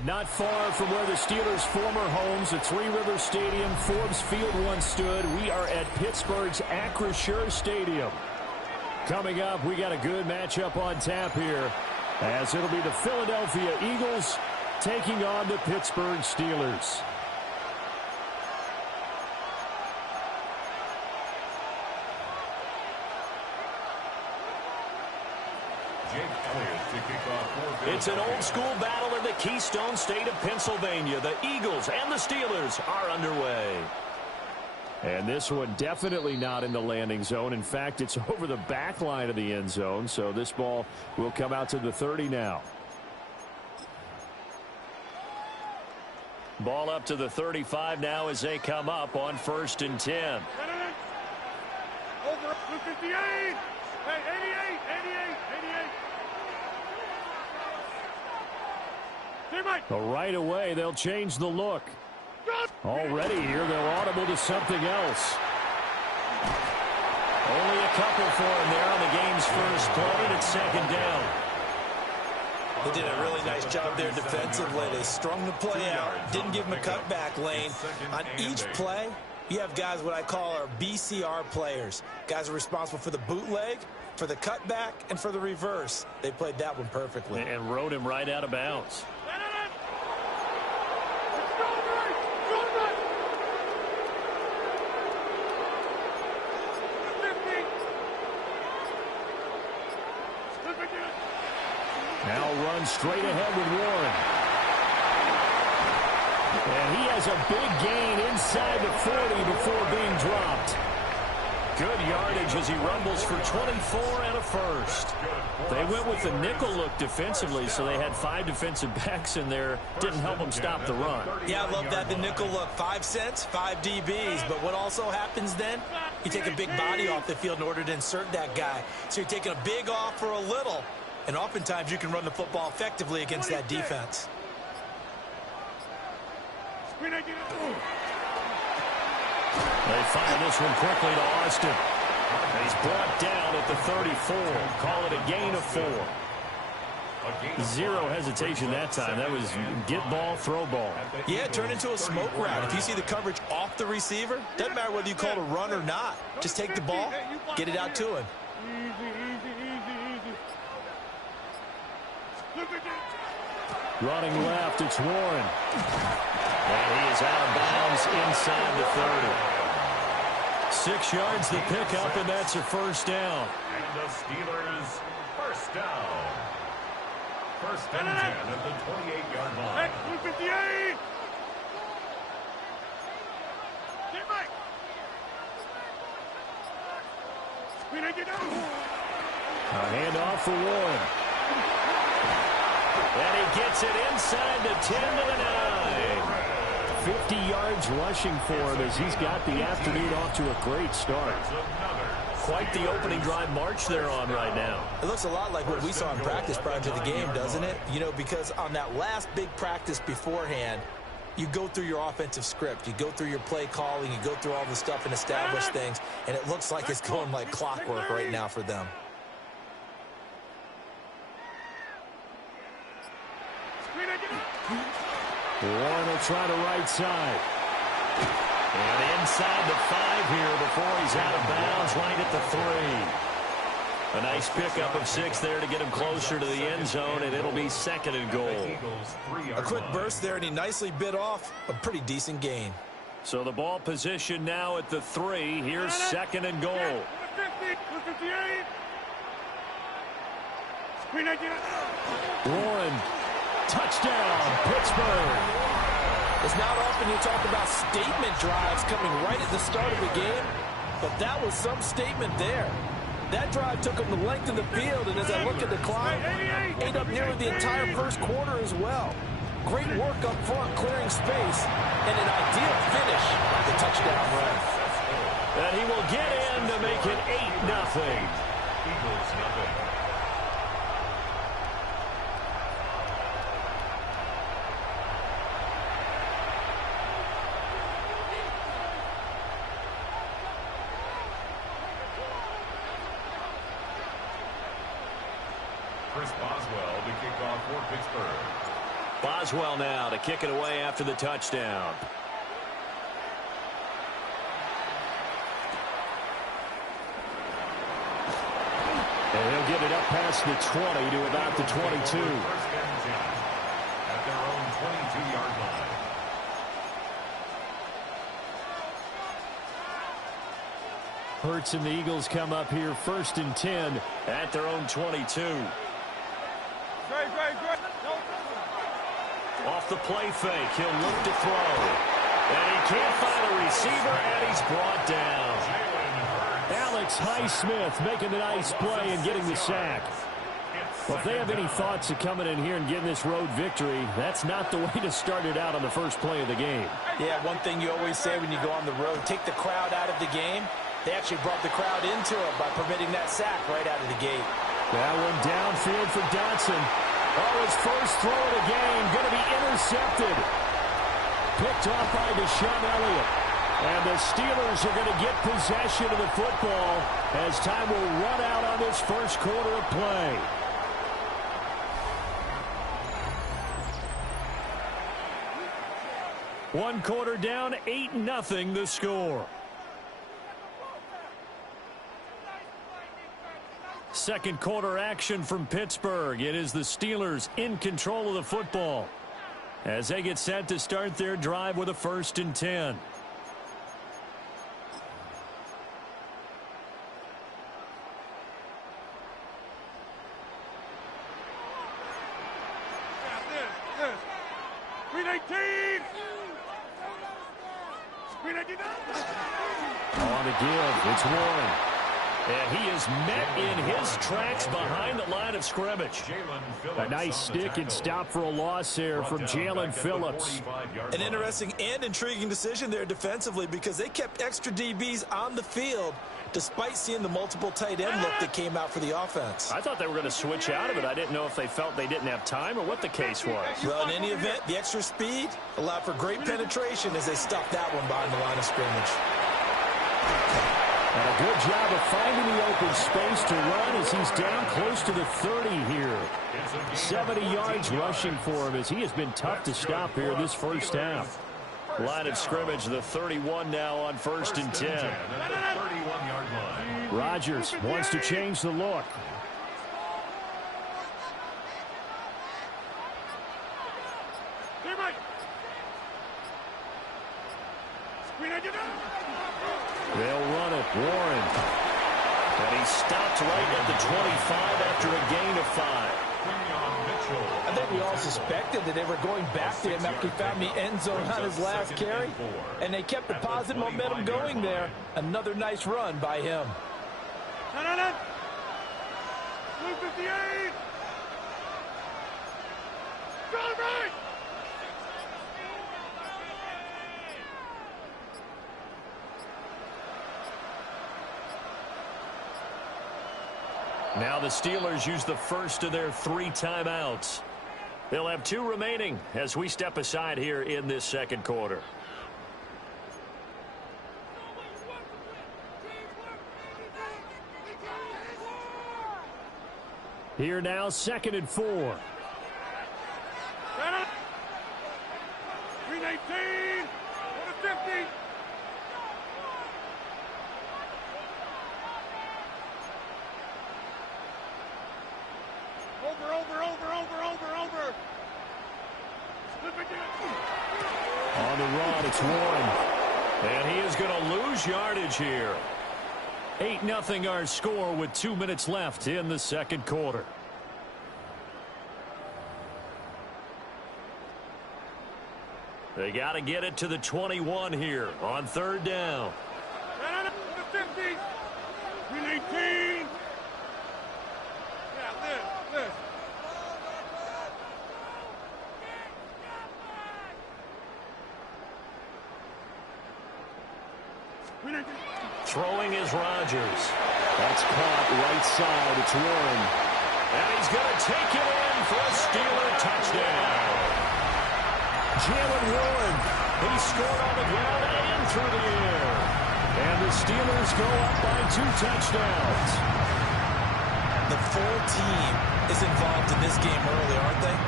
But not far from where the Steelers' former homes, at Three Rivers Stadium, Forbes Field once stood, we are at Pittsburgh's Acrisure Stadium. Coming up, we got a good matchup on tap here, as it'll be the Philadelphia Eagles taking on the Pittsburgh Steelers. It's an old-school battle in the Keystone State of Pennsylvania. The Eagles and the Steelers are underway. And this one definitely not in the landing zone. In fact, it's over the back line of the end zone, so this ball will come out to the 30 now. Ball up to the 35 now as they come up on 1st and 10. Over 258. Hey, 88, 88, 88. But right away, they'll change the look. Already here, they'll audible to something else. Only a couple for him there on the game's first play, and it's 2nd down. They did a really nice job there defensively. They strung the play out, didn't give him a cutback lane. On each play, you have guys what I call our BCR players. Guys are responsible for the bootleg, for the cutback, and for the reverse. They played that one perfectly. And rode him right out of bounds. Now runs straight ahead with Warren. And he has a big gain inside the 40 before being dropped. Good yardage as he rumbles for 24 and a first. They went with the nickel look defensively, so they had 5 defensive backs in there. Didn't help them stop the run. Yeah, I love that, the nickel look. 5 cents, 5 DBs. But what also happens then, you take a big body off the field in order to insert that guy. So you're taking a big off for a little. And oftentimes you can run the football effectively against that defense. They fire this one quickly to Austin. And he's brought down at the 34. Call it a gain of 4. Zero hesitation that time. That was get ball, throw ball. Yeah, turn into a smoke route. If you see the coverage off the receiver, doesn't matter whether you call it a run or not. Just take the ball, get it out to him. Running left, it's Warren. And he is out of bounds inside the 30. 6 yards the pickup, and that's a 1st down. And the Steelers, 1st down. 1st and 10 at the 28-yard line. Hey, 258. Get back. A handoff for Warren. And he gets it inside the 10 to the 9. 50 yards rushing for him as he's got the afternoon off to a great start. Quite the opening drive march they're on right now. It looks a lot like what we saw in practice prior to the game, doesn't it? You know, because on that last big practice beforehand, you go through your offensive script. You go through your play calling. You go through all the stuff and establish things. And it looks like it's going like clockwork right now for them. Warren will try the right side. And inside the 5 here before he's out of bounds right at the 3. A nice pickup of 6 there to get him closer to the end zone, and it'll be 2nd and goal. A quick burst there, and he nicely bit off a pretty decent gain. So the ball position now at the 3. Here's 2nd and goal. Warren, touchdown, Pittsburgh. It's not often you talk about statement drives coming right at the start of the game, but that was some statement there. That drive took him the length of the field, and as I look at the clock, ate up nearly the entire first quarter as well. Great work up front, clearing space, and an ideal finish on the touchdown run. And he will get in to make it 8-0. Eagles nothing. Chris Boswell to kick off for Pittsburgh. Boswell now to kick it away after the touchdown. And he'll get it up past the 20 to about the 22. First and 10 at their own 22-yard line. Hurts and the Eagles come up here first and 10 at their own 22. Off the play fake, he'll look to throw. And he can't find a receiver, and he's brought down. Alex Highsmith making a nice play and getting the sack. Well, if they have any thoughts of coming in here and getting this road victory, that's not the way to start it out on the first play of the game. Yeah, one thing you always say when you go on the road, take the crowd out of the game. They actually brought the crowd into it by permitting that sack right out of the gate. That one downfield for Dotson. Oh, his first throw of the game going to be intercepted. Picked off by Deshaun Elliott. And the Steelers are going to get possession of the football as time will run out on this first quarter of play. One quarter down, 8-0 the score. Second quarter action from Pittsburgh. It is the Steelers in control of the football as they get set to start their drive with a 1st and 10. On the give, it's Warren. And he is met in his tracks behind the line of scrimmage. A nice stick and stop for a loss there from Jalen Phillips. An interesting and intriguing decision there defensively because they kept extra DBs on the field despite seeing the multiple tight end look that came out for the offense. I thought they were going to switch out of it. I didn't know if they felt they didn't have time or what the case was. Well, in any event, the extra speed allowed for great penetration as they stuffed that one behind the line of scrimmage. And a good job of finding the open space to run as he's down close to the 30 here. 70 yards rushing for him as he has been tough to stop here this first half. Line of scrimmage, the 31 now on 1st and 10. Rodgers wants to change the look. They'll run it. Warren. And he stopped right at the 25 after a gain of 5. I think we all suspected that they were going back to him after he found the end zone on his last carry. And they kept the positive momentum going there. Another nice run by him. Blue 58! Go right! Now the Steelers use the first of their 3 timeouts. They'll have 2 remaining as we step aside here in this second quarter. Here now, 2nd and 4. 319! 50! Over. On the run, it's Warren. And he is going to lose yardage here. 8-0 our score with 2 minutes left in the second quarter. They got to get it to the 21 here on 3rd down. 50! 319! This. Throwing is Rodgers. That's caught right side. It's Warren. And he's going to take it in for a Steeler touchdown. Jalen Warren. He scored on the ground and through the air. And the Steelers go up by 2 touchdowns. The full team is involved in this game early, aren't they?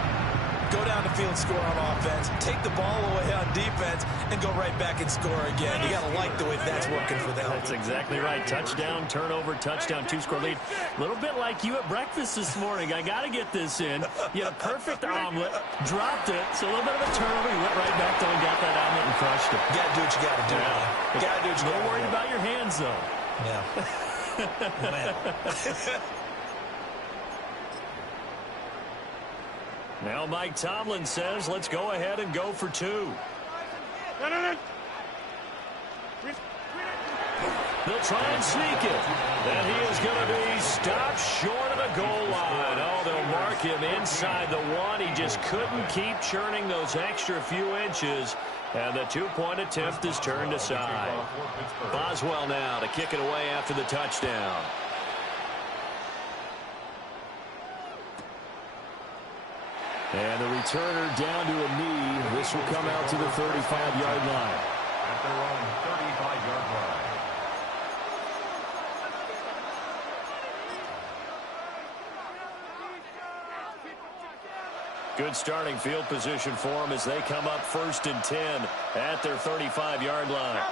go down the field, score on offense, take the ball away on defense, and go right back and score again. You got to like the way that's working for them. That's exactly right. Touchdown, turnover, touchdown, 2-score lead. A little bit like you at breakfast this morning. I got to get this in. You had a perfect omelet, dropped it, so a little bit of a turnover. You went right back down, got that omelet, and crushed it. You got to do what you got to do. Yeah. You got to do what you got to do. A little worried about your hands, though. Yeah. Man. Now Mike Tomlin says, let's go ahead and go for 2. They'll try and sneak it. And he is going to be stopped short of the goal line. Oh, they'll mark him inside the 1. He just couldn't keep churning those extra few inches. And the 2-point attempt is turned aside. Boswell now to kick it away after the touchdown. And the returner down to a knee. This will come out to the 35-yard line. At their own 35-yard line. Good starting field position for them as they come up 1st and 10 at their 35-yard line.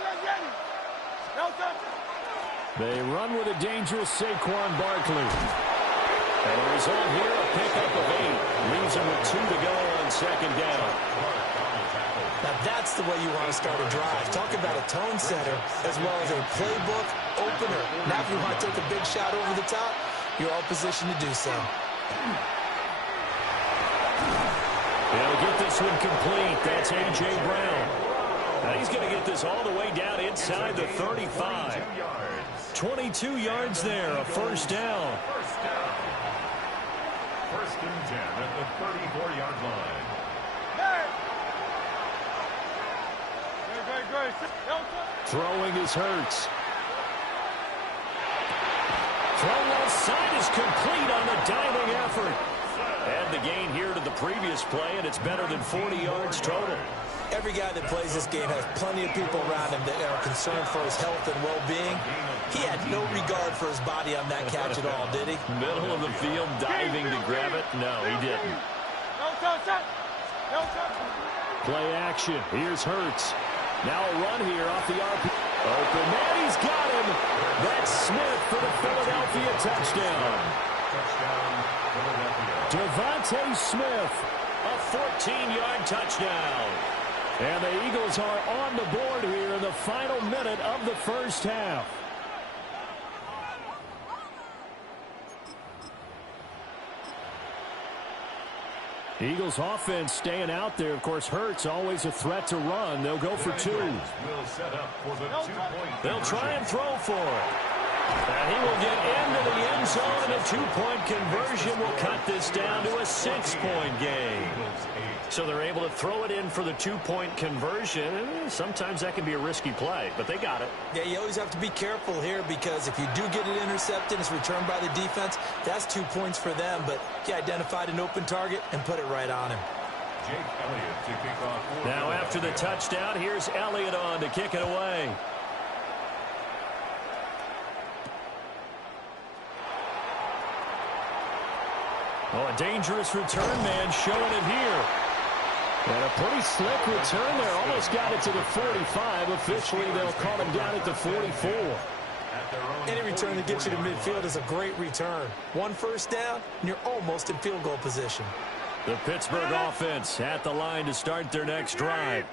They run with a dangerous Saquon Barkley. And the result here, a pickup of 8. Leaves them with 2 to go on 2nd down. Now that's the way you want to start a drive. Talk about a tone setter as well as a playbook opener. Now if you want to take a big shot over the top, you're all positioned to do so. They'll get this one complete. That's A.J. Brown. Now he's going to get this all the way down inside the 35. 22 yards there, a 1st down. 1st and 10 at the 34-yard line. Throwing is Hurts. Throw left side is complete on the diving effort. And the gain here to the previous play, and it's better than 40 yards total. Every guy that plays this game has plenty of people around him that are concerned for his health and well-being. He had no regard for his body on that catch at all, did he? Middle of the field, diving to grab it. No, he didn't. Play action. Here's Hurts. Now a run here off the RP. Open man, he's got him. That's Smith for the Philadelphia touchdown. Devontae Smith, a 14-yard touchdown. And the Eagles are on the board here in the final minute of the 1st half. Eagles offense staying out there. Of course, Hurts always a threat to run. They'll go for 2. They'll try and throw for it. And he will get into the end zone, and a 2-point conversion will cut this down to a 6-point game. So they're able to throw it in for the 2-point conversion. Sometimes that can be a risky play, but they got it. Yeah, you always have to be careful here because if you do get it intercepted, it's returned by the defense, that's 2 points for them. But he identified an open target and put it right on him. Jake Elliott to kick off. Now after the touchdown, here's Elliott on to kick it away. Oh, a dangerous return man showing it here. And a pretty slick return there. Almost got it to the 45. Officially, they'll call him down at the 44. Any return that gets you to midfield is a great return. 1 1st down, and you're almost in field goal position. The Pittsburgh offense at the line to start their next drive.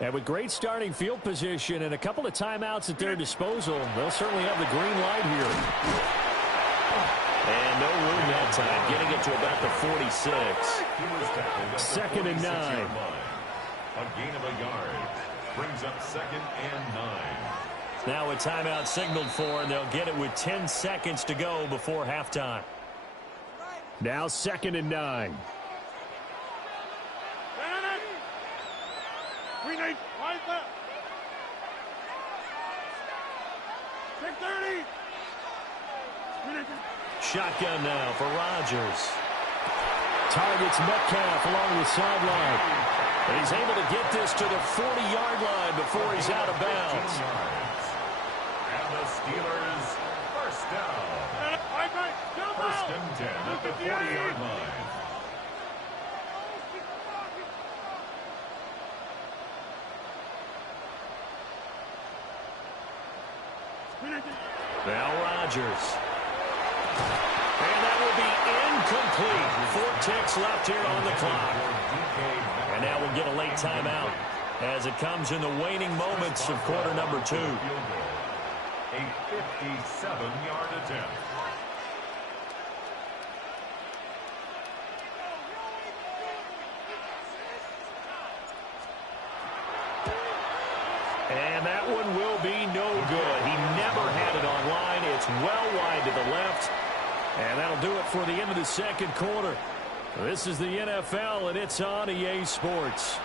And with great starting field position and a couple of timeouts at their disposal, they'll certainly have the green light here. And no room that time, getting it to about the 46. 2nd and 9. A gain of a yard. Brings up 2nd and 9. Now a timeout signaled for, and they'll get it with 10 seconds to go before halftime. Now 2nd and 9. We need 30. Shotgun now for Rodgers. Targets Metcalf along the sideline. And he's able to get this to the 40-yard line before he's out of bounds. And the Steelers, 1st down. 1st and 10 at the 40-yard line. Now Rodgers. And that will be incomplete. 4 ticks left here on the clock. And now we'll get a late timeout as it comes in the waning moments of quarter number 2. A 57-yard attempt. And that one will be no good. He never had it on line. It's well wide to the left. And that'll do it for the end of the second quarter. This is the NFL, and it's on EA Sports.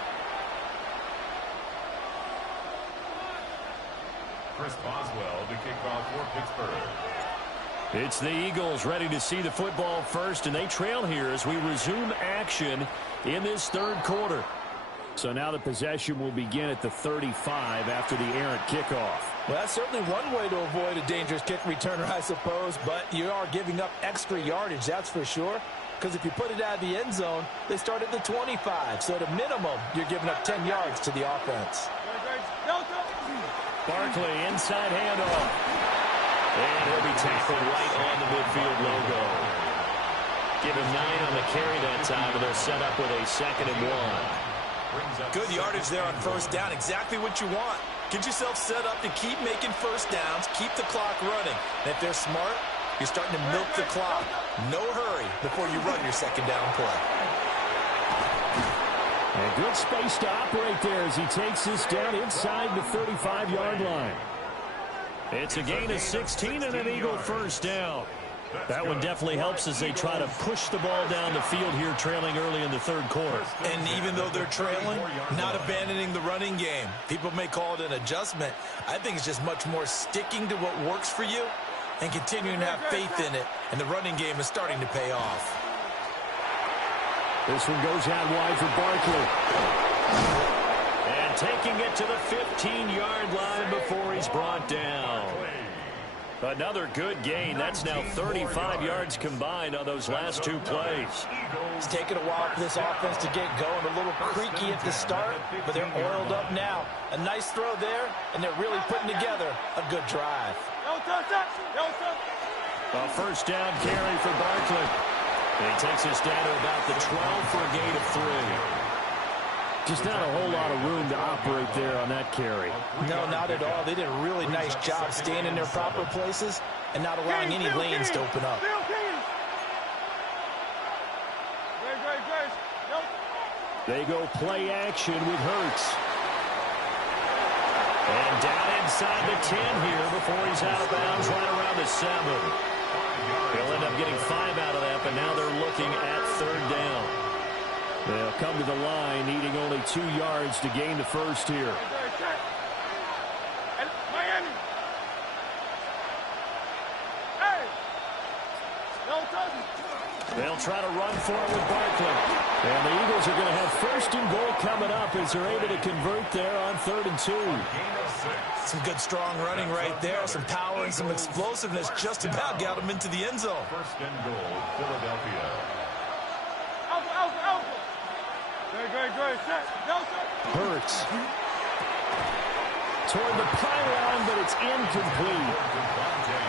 Chris Boswell to kick off for Pittsburgh. It's the Eagles ready to see the football first, and they trail here as we resume action in this third quarter. So now the possession will begin at the 35 after the errant kickoff. Well, that's certainly one way to avoid a dangerous kick returner, I suppose, but you are giving up extra yardage, that's for sure. Because if you put it out of the end zone, they start at the 25. So at a minimum, you're giving up 10 yards to the offense. Barkley, inside handoff. And he'll be tackled right on the midfield logo. Give him 9 on the carry that time, and they'll set up with a 2nd and 1. Good yardage there on first down. Exactly what you want. Get yourself set up to keep making first downs, keep the clock running. And if they're smart, you're starting to milk the clock. No hurry before you run your 2nd down play. And good space to operate there as he takes this down inside the 35-yard line. It's a gain of 16 and an Eagle first down. That one definitely helps as they try to push the ball down the field here, trailing early in the third quarter. And even though they're trailing, not abandoning the running game. People may call it an adjustment. I think it's just much more sticking to what works for you and continuing to have faith in it. And the running game is starting to pay off. This one goes out wide for Barkley. And taking it to the 15-yard line before he's brought down. Another good gain. That's now 35 yards combined on those last 2 plays. It's taken a while for this offense to get going. A little creaky at the start, but they're oiled up now. A nice throw there, and they're really putting together a good drive. A first down carry for Barkley. And he takes us down to about the 12 for a gain of 3. Just not a whole lot of room to operate there on that carry. No, not at all. They did a really nice job staying in their proper places and not allowing any lanes to open up. They go play action with Hurts. And down inside the 10 here before he's out of bounds right around the 7. They'll end up getting 5 out of that, but now they're looking at 3rd down. They'll come to the line, needing only 2 yards to gain the first here. They'll try to run for it with Barkley. And the Eagles are going to have 1st and goal coming up as they're able to convert there on 3rd and 2. Some good strong running right there. Some power and some explosiveness just about got them into the end zone. 1st and goal, Philadelphia. Hurts toward the pylon, but it's incomplete.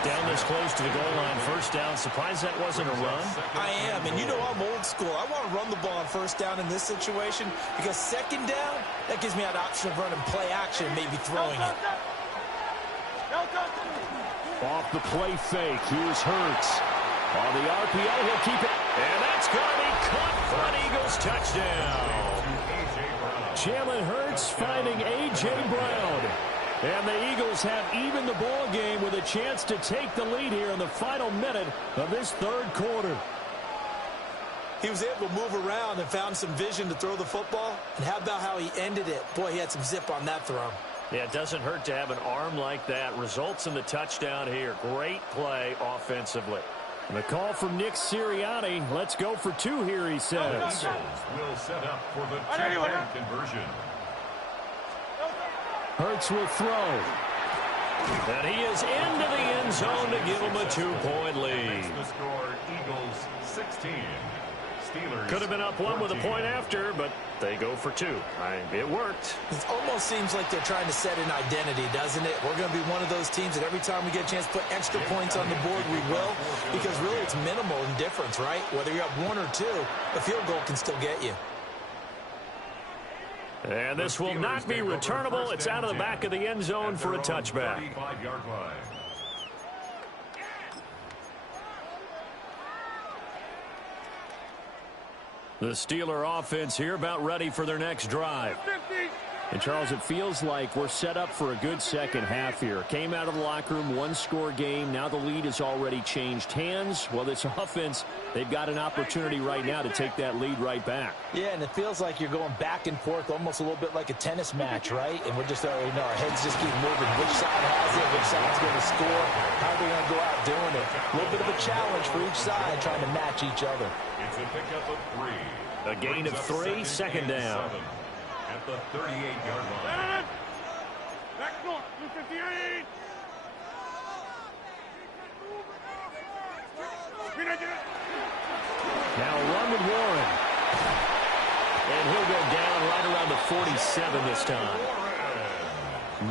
Down this close to the goal line, 1st down. Surprised that wasn't a run? I am, and you know I'm old school. I want to run the ball on 1st down in this situation because 2nd down, that gives me an option of running play action, maybe throwing it. Off the play fake, here's Hurts. On the RPO, he'll keep it. And that's going to be caught for an Eagles touchdown. Jalen Hurts finding A.J. Brown. And the Eagles have even the ball game with a chance to take the lead here in the final minute of this 3rd quarter. He was able to move around and found some vision to throw the football. And how about how he ended it? Boy, he had some zip on that throw. Yeah, it doesn't hurt to have an arm like that. Results in the touchdown here. Great play offensively. And the call from Nick Sirianni. Let's go for 2 here, he says. Will set up for the 2-point conversion. Hurts will throw. And he is into the end zone to give him a 2-point lead. The score, Eagles 16, Steelers. Could have been up 1 with a point after, but they go for 2. It worked. It almost seems like they're trying to set an identity, doesn't it? We're going to be one of those teams that every time we get a chance to put extra points on the board, we will. Because really it's minimal in difference, right? Whether you're up 1 or 2, a field goal can still get you. And this will not be returnable. It's out of the back of the end zone for a touchback. 35-yard line. The Steeler offense here about ready for their next drive. And, Charles, it feels like we're set up for a good second half here. Came out of the locker room, 1-score game. Now the lead has already changed hands. Well, this offense, they've got an opportunity right now to take that lead right back. Yeah, and it feels like you're going back and forth almost a little bit like a tennis match, right? And we're just already know our heads just keep moving. Which side has it? Which side's going to score? How are they going to go out doing it? A little bit of a challenge for each side trying to match each other. It's a pickup of 3. A gain of 3, second down. At the 38-yard line. Back north, 258. Now a run with Warren. And he'll go down right around the 47 this time.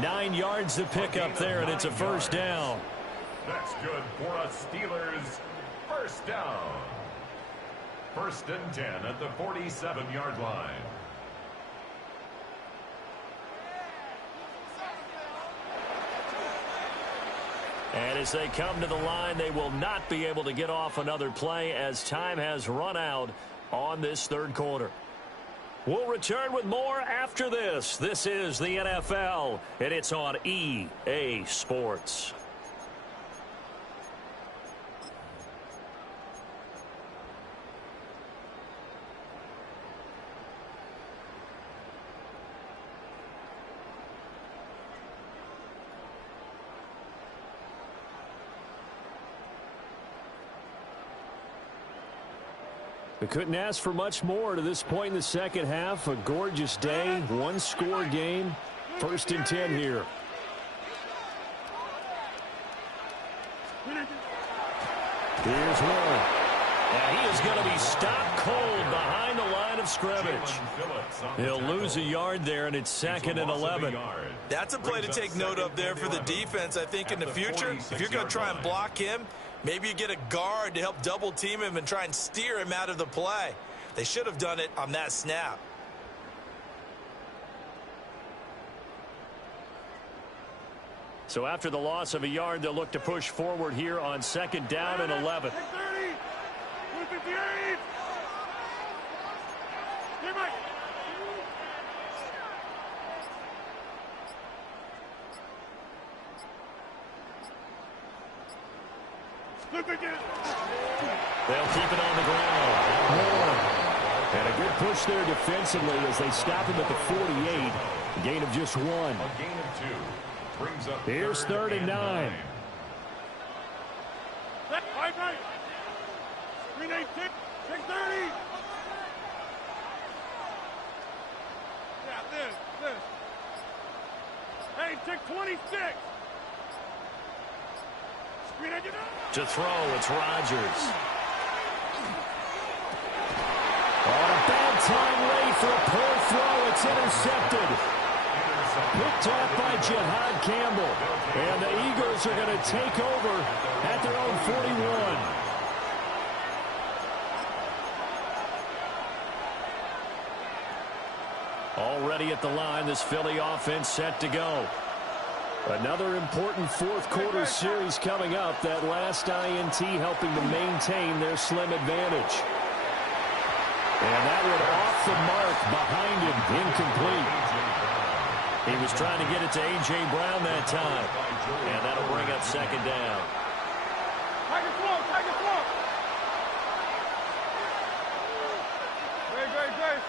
9 yards to pick up there, and it's a first down. That's good for a Steelers first down. 1st and 10 at the 47-yard line. And as they come to the line, they will not be able to get off another play as time has run out on this third quarter. We'll return with more after this. This is the NFL, and it's on EA Sports. We couldn't ask for much more to this point in the second half. A gorgeous day, 1-score game. 1st and 10 here. Here's Warren. And he is going to be stopped cold behind the line of scrimmage. He'll lose a yard there, and it's 2nd and 11. That's a play to take note of there for the defense, I think, in the future. If you're going to try and block him, maybe you get a guard to help double-team him and try and steer him out of the play. They should have done it on that snap. So after the loss of a yard, they'll look to push forward here on 2nd down and 11. 30, 258. Here, Mike. They'll keep it on the ground. And a good push there defensively as they stop him at the 48. A gain of just 1. A gain of 2. Brings up Here's 3rd and 9. Right. 386. 630. Yeah, this. Hey, 626. To throw, it's Rodgers. On a bad time late for a poor throw. It's intercepted. Picked off by Jihad Campbell. And the Eagles are going to take over at their own 41. Already at the line, this Philly offense set to go. Another important fourth quarter series coming up. That last INT helping to maintain their slim advantage. And that one off the mark behind him, incomplete. He was trying to get it to A.J. Brown that time. And that'll bring up 2nd down. Great.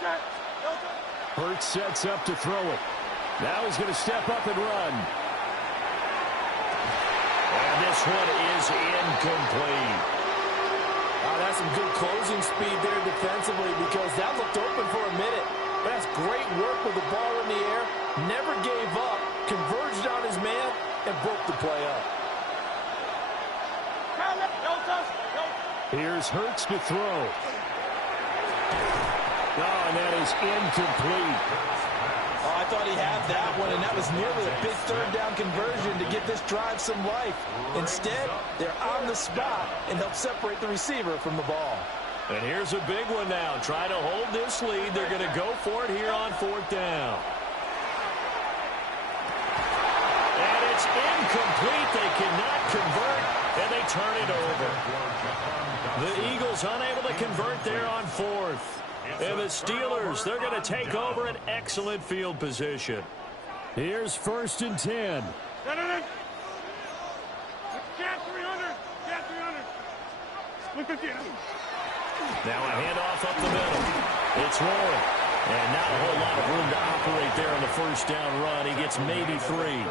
Set. Hurts sets up to throw it. Now he's going to step up and run. And this one is incomplete. That's some good closing speed there defensively because that looked open for a minute. That's great work with the ball in the air. Never gave up. Converged on his man and broke the play up. Here's Hurts to throw. Oh, and that is incomplete. Oh, I thought he had that one, and that was nearly a big third down conversion to give this drive some life. Instead, they're on the spot and help separate the receiver from the ball. And here's a big one now. Try to hold this lead. They're going to go for it here on 4th down. And it's incomplete. They cannot convert, and they turn it over. The Eagles unable to convert there on 4th. And the Steelers, they're going to take over an excellent field position. Here's 1st and 10. Cat 300. Cat 300. Look at you. Now a handoff up the middle. It's Warren. And not a whole lot of room to operate there on the 1st down run. He gets maybe 3.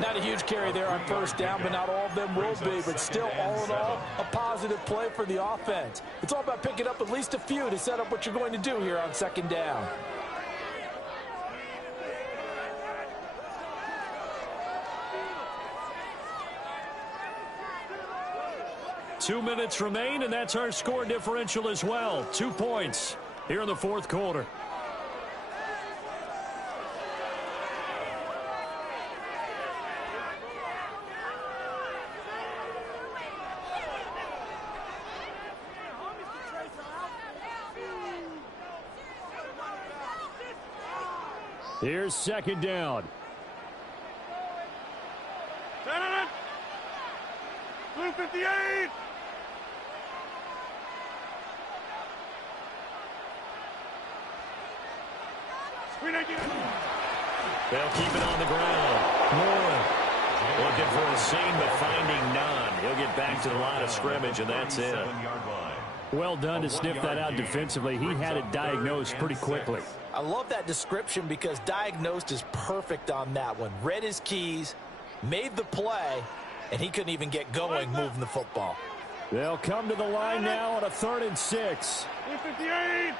Not a huge carry there on 1st down, but not all of them will be. But still, all in all, a positive play for the offense. It's all about picking up at least a few to set up what you're going to do here on 2nd down. Two minutes remain, and that's our score differential as well. 2 points here in the 4th quarter. Here's 2nd down. 258. They'll keep it on the ground. Warren looking for a seam, but finding none. He'll get back to the line of scrimmage, and that's it. Well done to sniff that out defensively. He had it diagnosed pretty quickly. I love that description because diagnosed is perfect on that one. Read his keys, made the play, and he couldn't even get going moving the football. They'll come to the line now on a 3rd and 6. 258.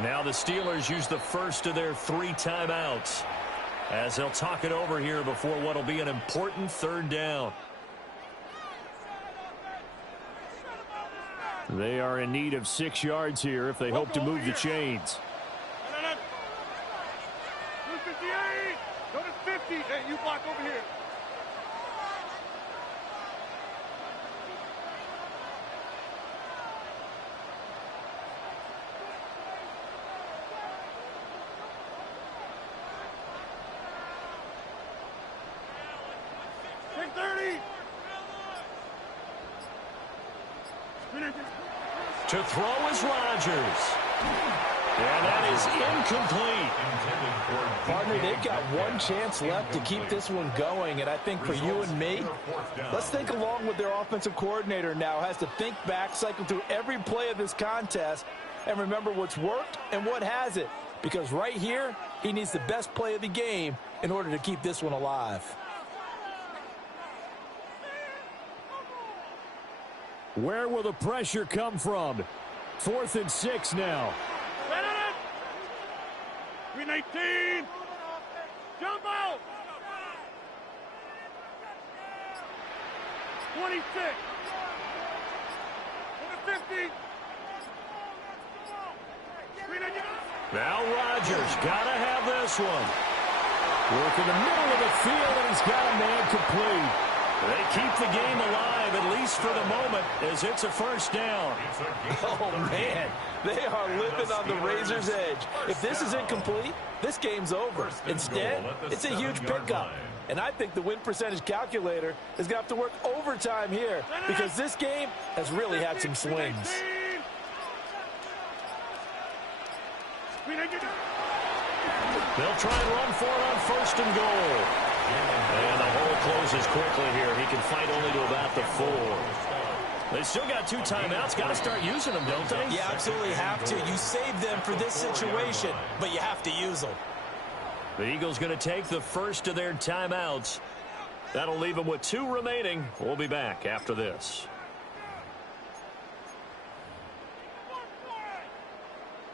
Now the Steelers use the first of their 3 timeouts as they'll talk it over here before what will be an important 3rd down. They are in need of 6 yards here if they hope to move the chains. 258. Go to 50. Hey, you block over here. To throw is Rodgers. And that is incomplete. Partner, they've got one chance left to keep this one going, and I think for you and me, let's think along with their offensive coordinator now. Has to think back, cycle through every play of this contest, and remember what's worked and what hasn't. Because right here, he needs the best play of the game in order to keep this one alive. Where will the pressure come from? 4th and 6 now. 319. Jump out. 26. 50. Now Rodgers got to have this one. Work in the middle of the field, and he's got a man complete. They keep the game alive, at least for the moment, as it's a 1st down. Oh, man. They are living on the razor's edge. If this is incomplete, this game's over. Instead, it's a huge pickup. And I think the win percentage calculator is going to have to work overtime here because this game has really had some swings. They'll try and run for it on 1st and goal. And the hole closes quickly here. He can fight only to about the 4. They still got 2 timeouts. Got to start using them, don't they? You absolutely have to. You save them for this situation, but you have to use them. The Eagles going to take the first of their timeouts. That'll leave them with 2 remaining. We'll be back after this.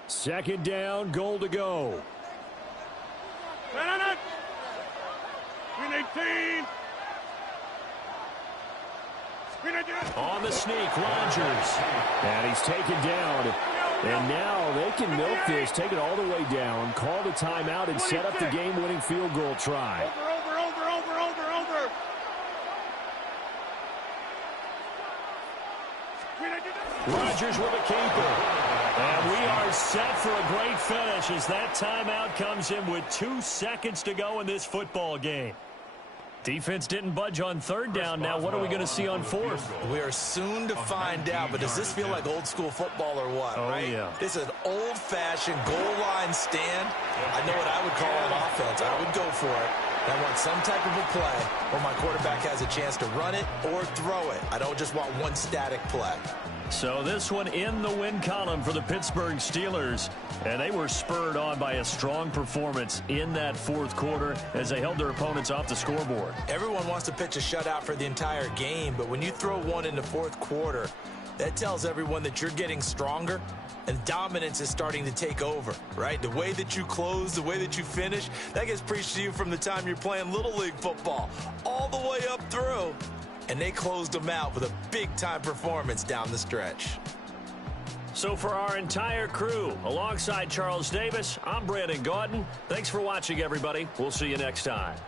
Second down, goal to go. 318. On the sneak, Rodgers. And he's taken down. And now they can milk this, take it all the way down, call the timeout, and set up the game-winning field goal try. Over. Rodgers with a keeper. And we are set for a great finish as that timeout comes in with 2 seconds to go in this football game. Defense didn't budge on third down. Now what are we going to see on fourth? We are soon to find out, but does this feel like old school football or what, right? Yeah. This is an old-fashioned goal line stand. I know what I would call an offense. I would go for it. I want some type of a play where my quarterback has a chance to run it or throw it. I don't just want one static play. So this one in the win column for the Pittsburgh Steelers. And they were spurred on by a strong performance in that fourth quarter as they held their opponents off the scoreboard. Everyone wants to pitch a shutout for the entire game, but when you throw one in the fourth quarter, that tells everyone that you're getting stronger and dominance is starting to take over, right? The way that you close, the way that you finish, that gets preached to you from the time you're playing Little League football all the way up through. And they closed them out with a big-time performance down the stretch. So for our entire crew, alongside Charles Davis, I'm Brandon Gaudin. Thanks for watching, everybody. We'll see you next time.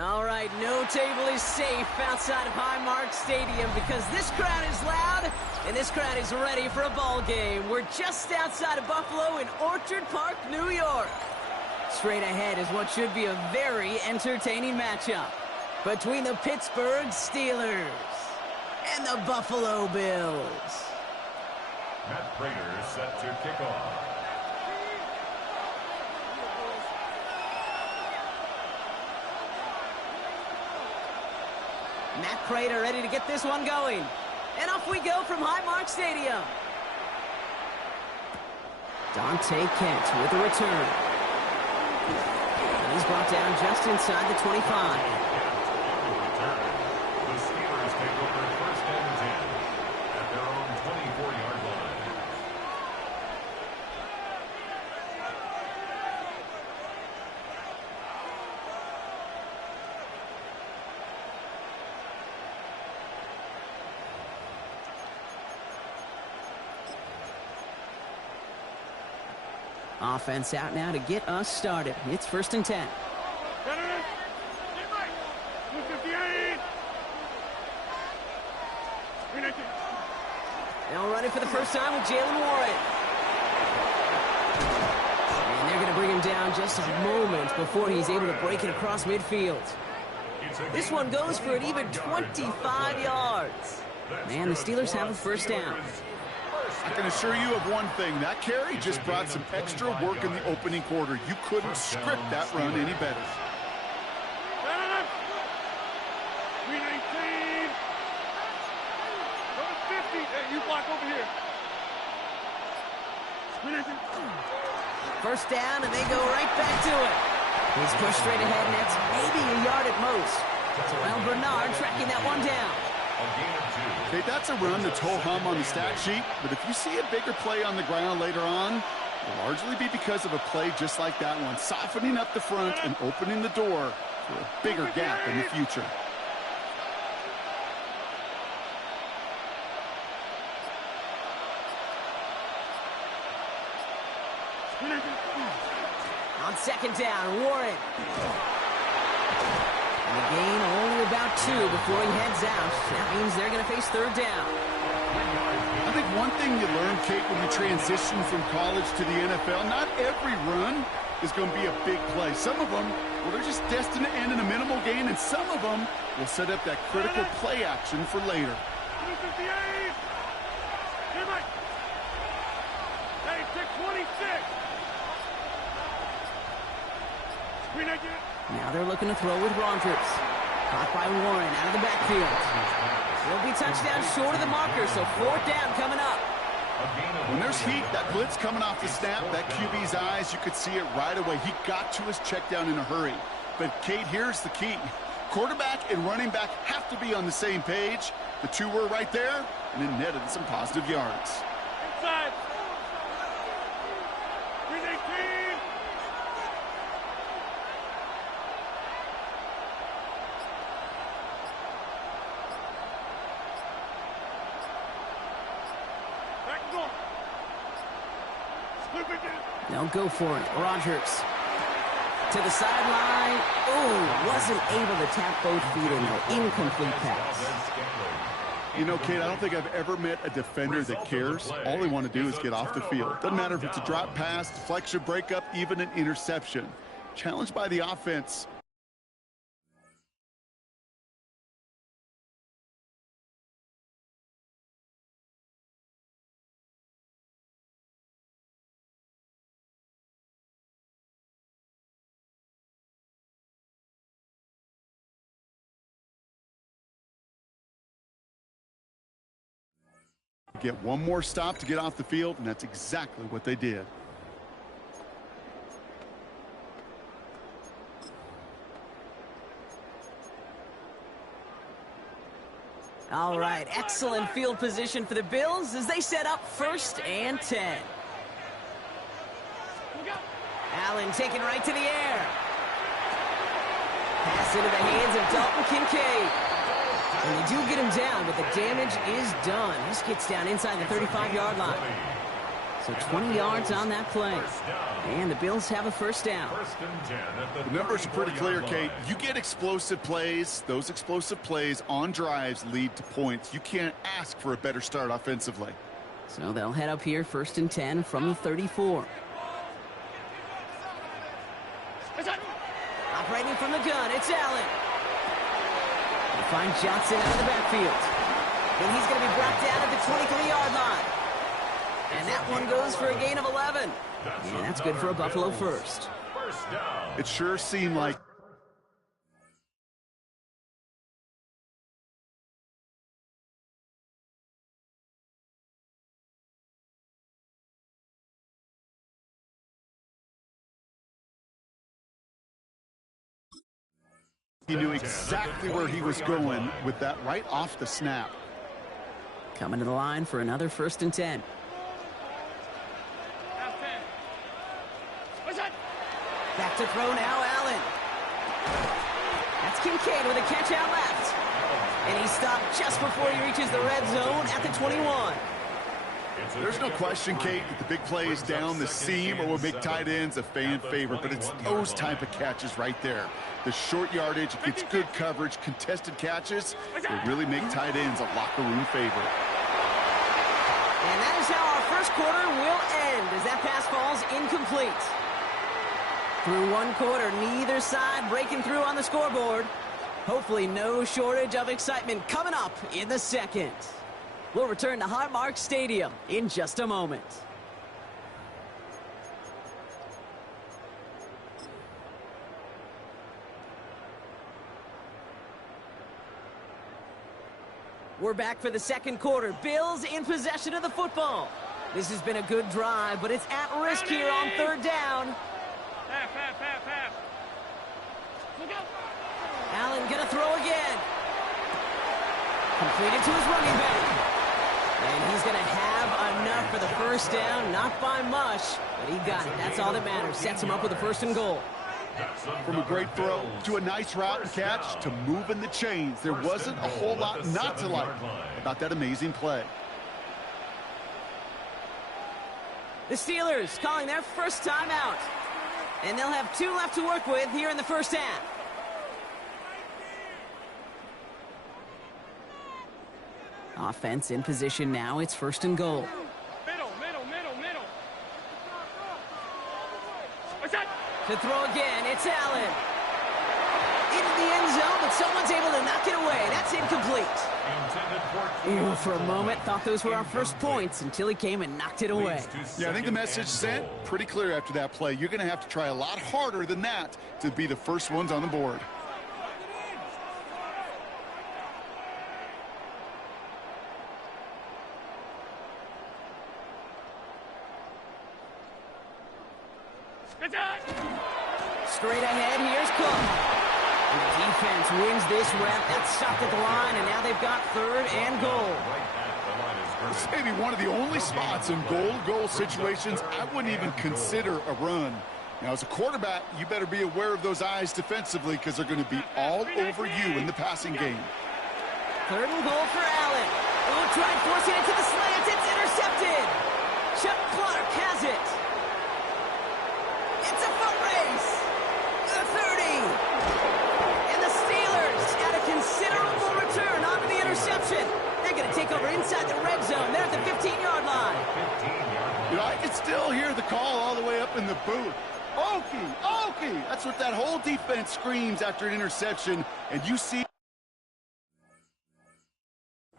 All right, no table is safe outside of Highmark Stadium because this crowd is loud and this crowd is ready for a ball game. We're just outside of Buffalo in Orchard Park, New York. Straight ahead is what should be a very entertaining matchup between the Pittsburgh Steelers and the Buffalo Bills. Matt Prater set to kick off. Matt Prater ready to get this one going. And off we go from Highmark Stadium. Dante Kent with a return. And he's brought down just inside the 25. The Steelers take over first and 10 at their own 24-yard line. Offense out now to get us started. It's first and 10. They'll run it for the first time with Jalen Warren. And they're going to bring him down just a moment before he's able to break it across midfield. This one goes for an even 25 yards. And the Steelers have a first down. I can assure you of one thing. That carry just brought some extra work in the opening quarter. You couldn't script that run any better. 319. Number 50. Hey, you block over here. 319. First down, and they go right back to it. He's pushed straight ahead, and that's maybe a yard at most. Well, Bernard tracking that one down. Okay, that's a run that's ho-hum on the stat sheet, but if you see a bigger play on the ground later on, it'll largely be because of a play just like that one, softening up the front and opening the door for a bigger gap in the future. On second down, Warren. And the gain only about 2 before he heads out. That means they're going to face third down. I think one thing you learn, Kate, when you transition from college to the NFL, not every run is going to be a big play. Some of them, well, they're just destined to end in a minimal gain, and some of them will set up that critical play action for later. 258. Hey, 626. Now they're looking to throw with Rogers. Caught by Warren out of the backfield. Will be touchdown short of the marker, so fourth down coming up. When there's heat, that blitz coming off the snap, that QB's eyes, you could see it right away. He got to his check down in a hurry. But, Kate, here's the key. Quarterback and running back have to be on the same page. The two were right there, and it netted some positive yards. Inside. 319. They'll go for it. Rogers to the sideline. Oh, wasn't able to tap both feet in the incomplete pass. You know, Kate, I don't think I've ever met a defender that cares. All they want to do is get off the field. Doesn't matter if it's a drop pass, deflection, breakup, even an interception. Challenged by the offense. Get one more stop to get off the field, and that's exactly what they did. All right, excellent field position for the Bills as they set up first and 10. Allen taken right to the air. Pass into the hands of Dalton Kincaid. And they do get him down, but the damage is done. This gets down inside the 35-yard line. So 20 yards on that play. And the Bills have a first down. The numbers are pretty clear, Kate. You get explosive plays. Those explosive plays on drives lead to points. You can't ask for a better start offensively. So they'll head up here, 1st and 10 from the 34. Operating from the gun, it's Allen. They find Johnson out of the backfield. And he's going to be brought down at the 23-yard line. And that one goes for a gain of 11. And that's good for a Buffalo first. It sure seemed like he knew exactly where he was going with that right off the snap. Coming to the line for another 1st and 10. Back to throw now, Allen. That's Kincaid with a catch out left. And he stopped just before he reaches the red zone at the 21. There's no question, Kate, that the big plays down the seam or will make tight ends a fan favorite, but it's those type of catches right there. The short yardage, it gets good coverage, contested catches, will really make tight ends a locker room favorite. And that is how our first quarter will end as that pass falls incomplete. Through one quarter, neither side breaking through on the scoreboard. Hopefully no shortage of excitement coming up in the second. We'll return to Highmark Stadium in just a moment. We're back for the second quarter. Bills in possession of the football. This has been a good drive, but it's at risk here on 3rd down. Pass. Allen gonna throw again. Completed to his running back. And he's gonna have enough for the first down. Not by much, but he got it. That's all that matters. Sets him up with a 1st and goal. From a great throw to a nice route and catch to moving the chains. There wasn't a whole lot not to like about that amazing play. The Steelers calling their first time out. And they'll have 2 left to work with here in the first half. Offense in position now. It's 1st and goal. Middle. To throw again, it's Allen. Into the end zone, but someone's able to knock it away. That's incomplete. Ooh, for a moment, thought those were our first points until he came and knocked it away. Yeah, I think the message sent pretty clear after that play. You're going to have to try a lot harder than that to be the first ones on the board. Straight ahead, here's Cook. And the defense wins this rep. That's stopped at the line, and now they've got 3rd and goal. This may be one of the only spots in goal situations I wouldn't even consider a run. Now, as a quarterback, you better be aware of those eyes defensively because they're going to be all over you in the passing game. 3rd and goal for Allen. Oh, tried forcing it to the slant. It's intercepted. Chuck Clark has it. It's a foot race. The 30. And the Steelers at a considerable return onto the interception. They're going to take over inside the red zone. They're at the 15-yard line. You know, I can still hear the call all the way up in the booth. Okey. That's what that whole defense screams after an interception. And you see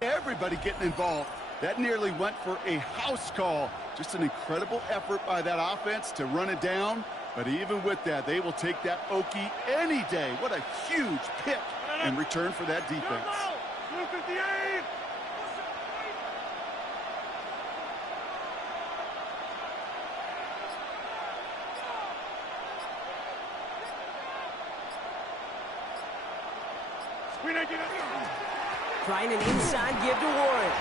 everybody getting involved. That nearly went for a house call. Just an incredible effort by that offense to run it down. But even with that, they will take that Okie any day. What a huge pick in return for that defense. 258. Trying an inside give to Warren.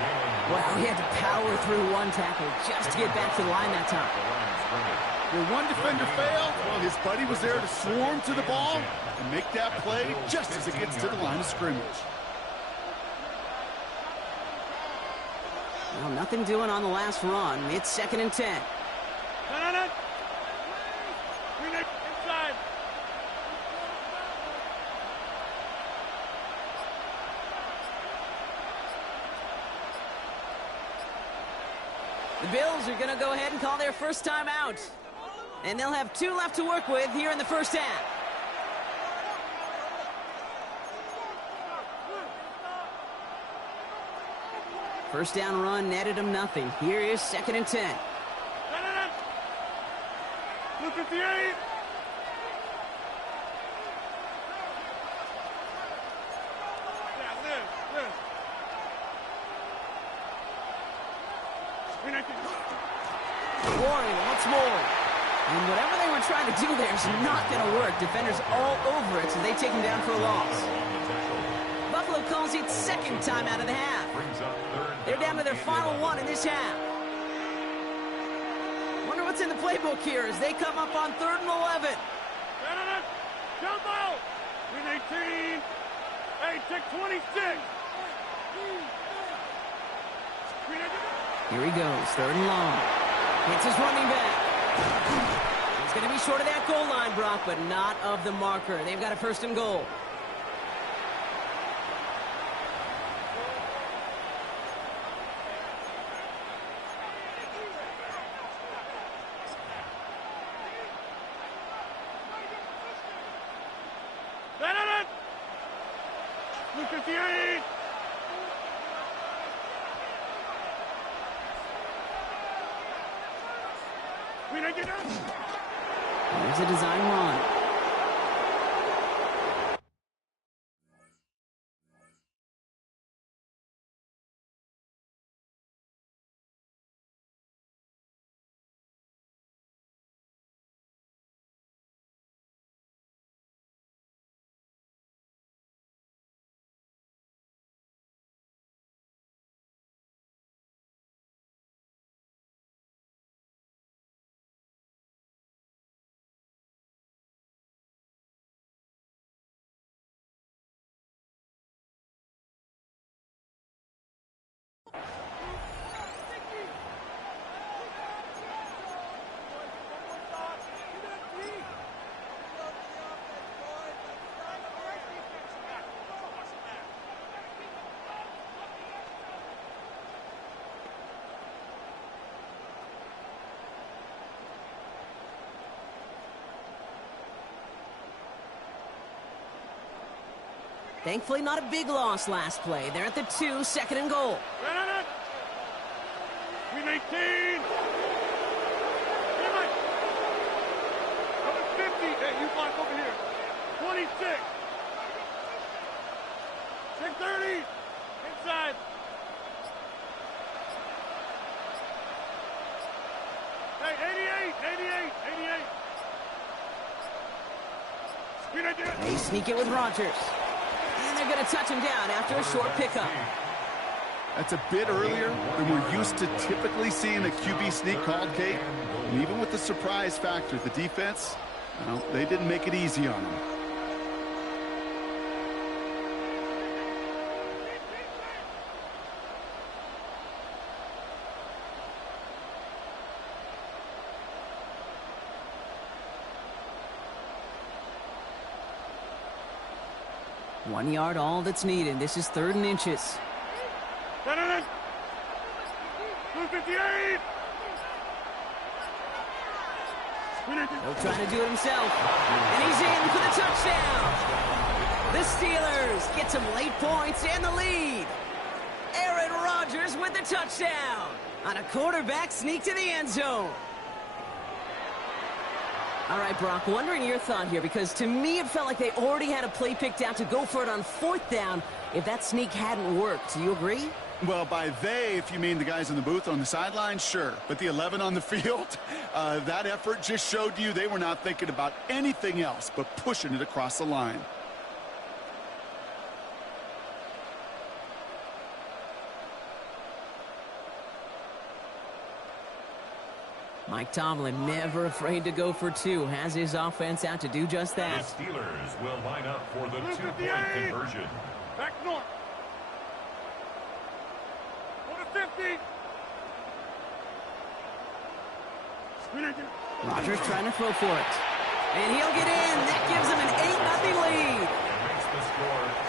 Wow, he had to power through one tackle just to get back to the line that time. Where one defender failed, well, his buddy was there to swarm to the ball and make that play just as it gets to the line of scrimmage. Well, nothing doing on the last run. It's 2nd and 10. No. Inside. The Bills are going to go ahead and call their first time out. And they'll have 2 left to work with here in the first half. First down run netted them nothing. Here is 2nd and 10. Blue 58. Warren once more. And whatever they were trying to do there is not going to work. Defenders all over it, so they take him down for a loss. Buffalo calls it 2nd time out of the half. They're down to their final 1 in this half. Wonder what's in the playbook here as they come up on 3rd and 11. Jump out. Green 18. Hey, check 26. Here he goes, 3rd and long. Hits his running back. He's going to be short of that goal line, Brock, but not of the marker. They've got a 1st and goal. Blue 58. Here's a design run. Thankfully, not a big loss last play. They're at the 2, 2nd and goal. Green 18. Over 50. Hey, you block over here. 26. Check 30. Inside. Hey, 88. They sneak it with Rodgers. And they're going to touch him down after a short pickup. That's a bit earlier than we're used to typically seeing a QB sneak called, Kate. And even with the surprise factor, the defense, well, they didn't make it easy on them. One yard, all that's needed. This is 3rd and inches. Blue 58. He'll try to do it himself. And he's in for the touchdown. The Steelers get some late points and the lead. Aaron Rodgers with the touchdown on a quarterback sneak to the end zone. All right, Brock, wondering your thought here, because to me it felt like they already had a play picked out to go for it on 4th down if that sneak hadn't worked. Do you agree? Well, by they, if you mean the guys in the booth on the sideline, sure. But the 11 on the field, that effort just showed you they were not thinking about anything else but pushing it across the line. Mike Tomlin, never afraid to go for 2, has his offense out to do just that. The Steelers will line up for the 2-point conversion. Back north. Go to 50. Rodgers trying to throw for it. And he'll get in. That gives him an 8-0 lead.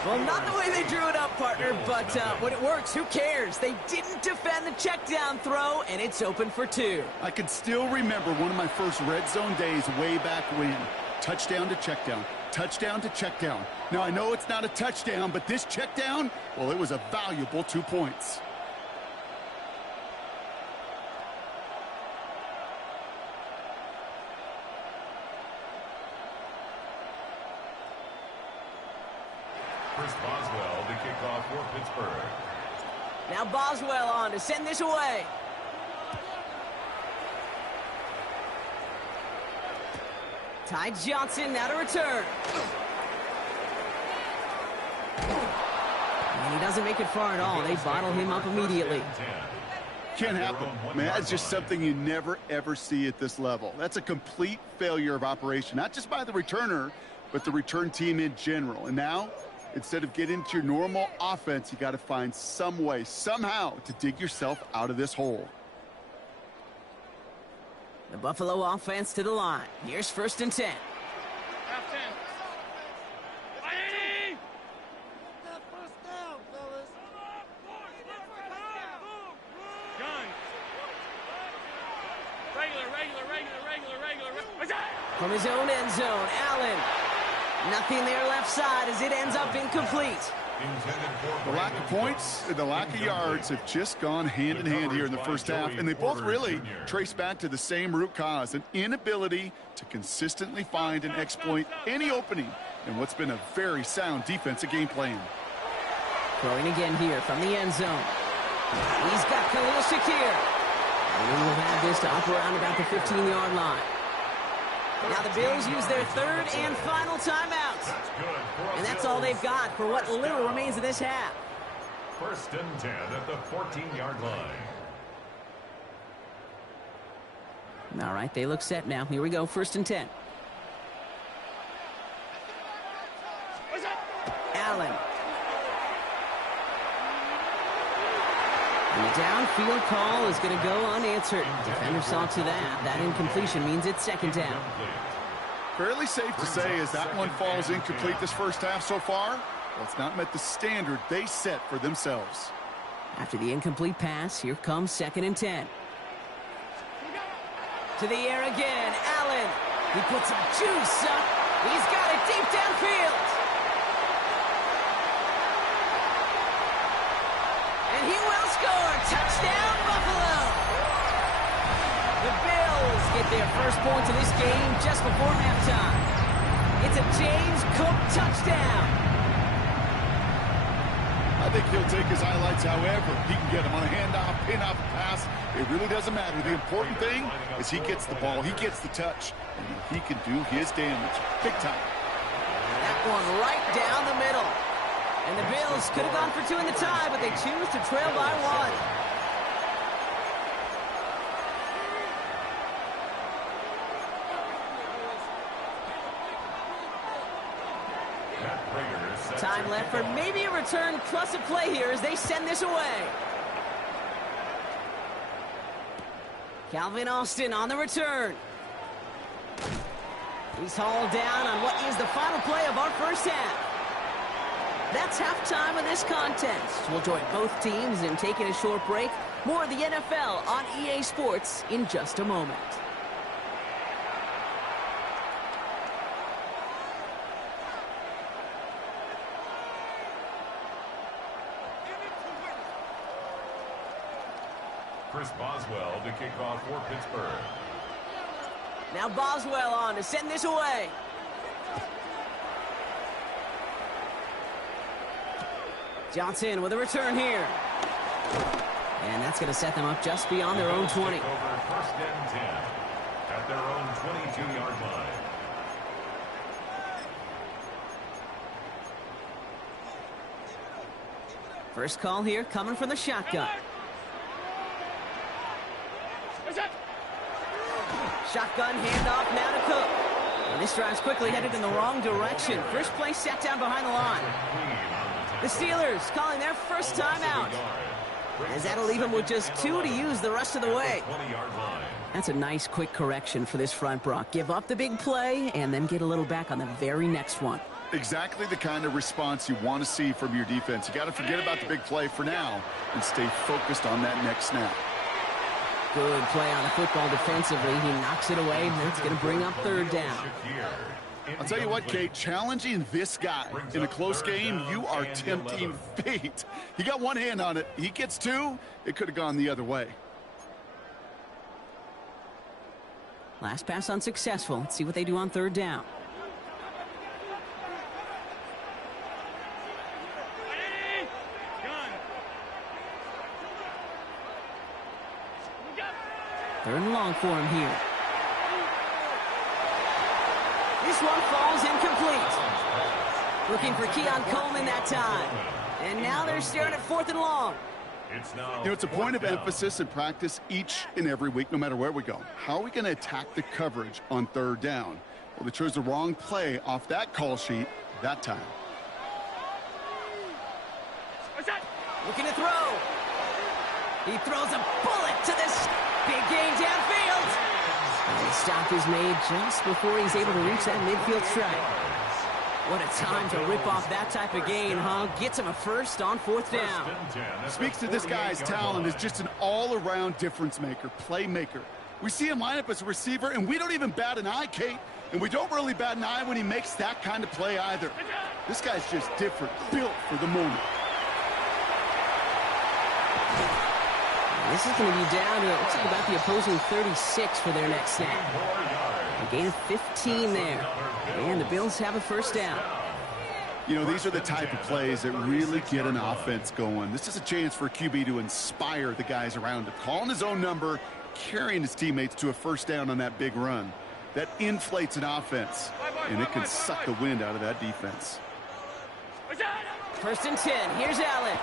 Well, not the way they drew it up, partner, but when it works, who cares? They didn't defend the check down throw, and it's open for 2. I can still remember one of my first red zone days way back when. Touchdown to check down. Touchdown to check down. Now, I know it's not a touchdown, but this check down, well, it was a valuable 2 points. Chris Boswell to kick off for Pittsburgh. Now Boswell on to send this away. Ty Johnson now to return. And he doesn't make it far at all. They bottle him up immediately. Can't happen. Man, that's just something you never, ever see at this level. That's a complete failure of operation, not just by the returner, but the return team in general. And now, instead of getting into your normal offense, you got to find some way, somehow, to dig yourself out of this hole. The Buffalo offense to the line. Here's 1st and 10. Half 10. Hey! That first down, fellas. Gun. Regular. From his own end zone, Allen. Nothing there left side as it ends up incomplete. The lack of points and the lack of yards have just gone hand in hand here in the first half, and they both really trace back to the same root cause, an inability to consistently find and exploit any opening in what's been a very sound defensive game plan. Throwing again here from the end zone. He's got Khalil Shakir. And we will have this to up around about the 15-yard line. Now the Bills use their 3rd and final timeout. And that's all they've got for what little remains of this half. 1st and 10 at the 14-yard line. All right, they look set now. Here we go, 1st and 10. Allen. And the downfield call is going to go unanswered. Defender saw to that. That incompletion means it's 2nd down. Fairly safe to say as that one falls incomplete this first half so far, well, it's not met the standard they set for themselves. After the incomplete pass, here comes 2nd and 10. To the air again, Allen. He puts some juice up. He's got it deep downfield. And he will score. Touchdown, Buffalo. The Bills get their first points of this game just before halftime. It's a James Cook touchdown. I think he'll take his highlights however he can get them on a handoff, pin-off, pass. It really doesn't matter. The important thing is he gets the ball, he gets the touch, and he can do his damage. Big time. That one right down the middle. And the Bills could have gone for 2 in the tie, but they choose to trail by 1. Time left for maybe a return plus a play here as they send this away. Calvin Austin on the return. He's hauled down on what is the final play of our first half. That's halftime of this contest. We'll join both teams in taking a short break. More of the NFL on EA Sports in just a moment. Chris Boswell to kick off for Pittsburgh. Now Boswell on to send this away. Johnson with a return here. And that's going to set them up just beyond their own 20. Over 1st and 10 at their own 22-yard line. First call here coming from the shotgun. Shotgun handoff now to Cook. And this drive's quickly headed in the wrong direction. First play set down behind the line. The Steelers calling their first timeout. as that'll leave him with just 2 to use the rest of the way. 20-yard line. That's a nice quick correction for this front, Brock. Give up the big play and then get a little back on the very next one. Exactly the kind of response you want to see from your defense. You got to forget about the big play for now and stay focused on that next snap. Good play on the football defensively. He knocks it away. That's going to bring up third down. I'll tell you what, Kate, challenging this guy in a close game, you are tempting fate. He got one hand on it. He gets two. It could have gone the other way. Last pass unsuccessful. Let's see what they do on third down. Third and long for him here. This one falls incomplete. Looking for Keon Coleman that time. And now they're staring at 4th and long. You know, it's a point of emphasis in practice each and every week, no matter where we go. How are we going to attack the coverage on third down? Well, they chose the wrong play off that call sheet that time. Looking to throw. He throws a bullet to this big gain downfield. And the stop is made just before he's able to reach that midfield strike. What a time to rip off that type of gain, huh? Gets him a first on 4th down. Speaks to this guy's talent as just an all-around difference maker, playmaker. We see him line up as a receiver, and we don't even bat an eye, Kate. And we don't really bat an eye when he makes that kind of play either. This guy's just different, built for the moment. This is going to be down to, it looks like, about the opposing 36 for their next snap. A gain of 15 there. And the Bills have a first down. You know, these are the type of plays that really get an offense going. This is a chance for a QB to inspire the guys around him. Calling his own number, carrying his teammates to a first down on that big run. That inflates an offense, and it can suck the wind out of that defense. 1st and 10. Here's Allen.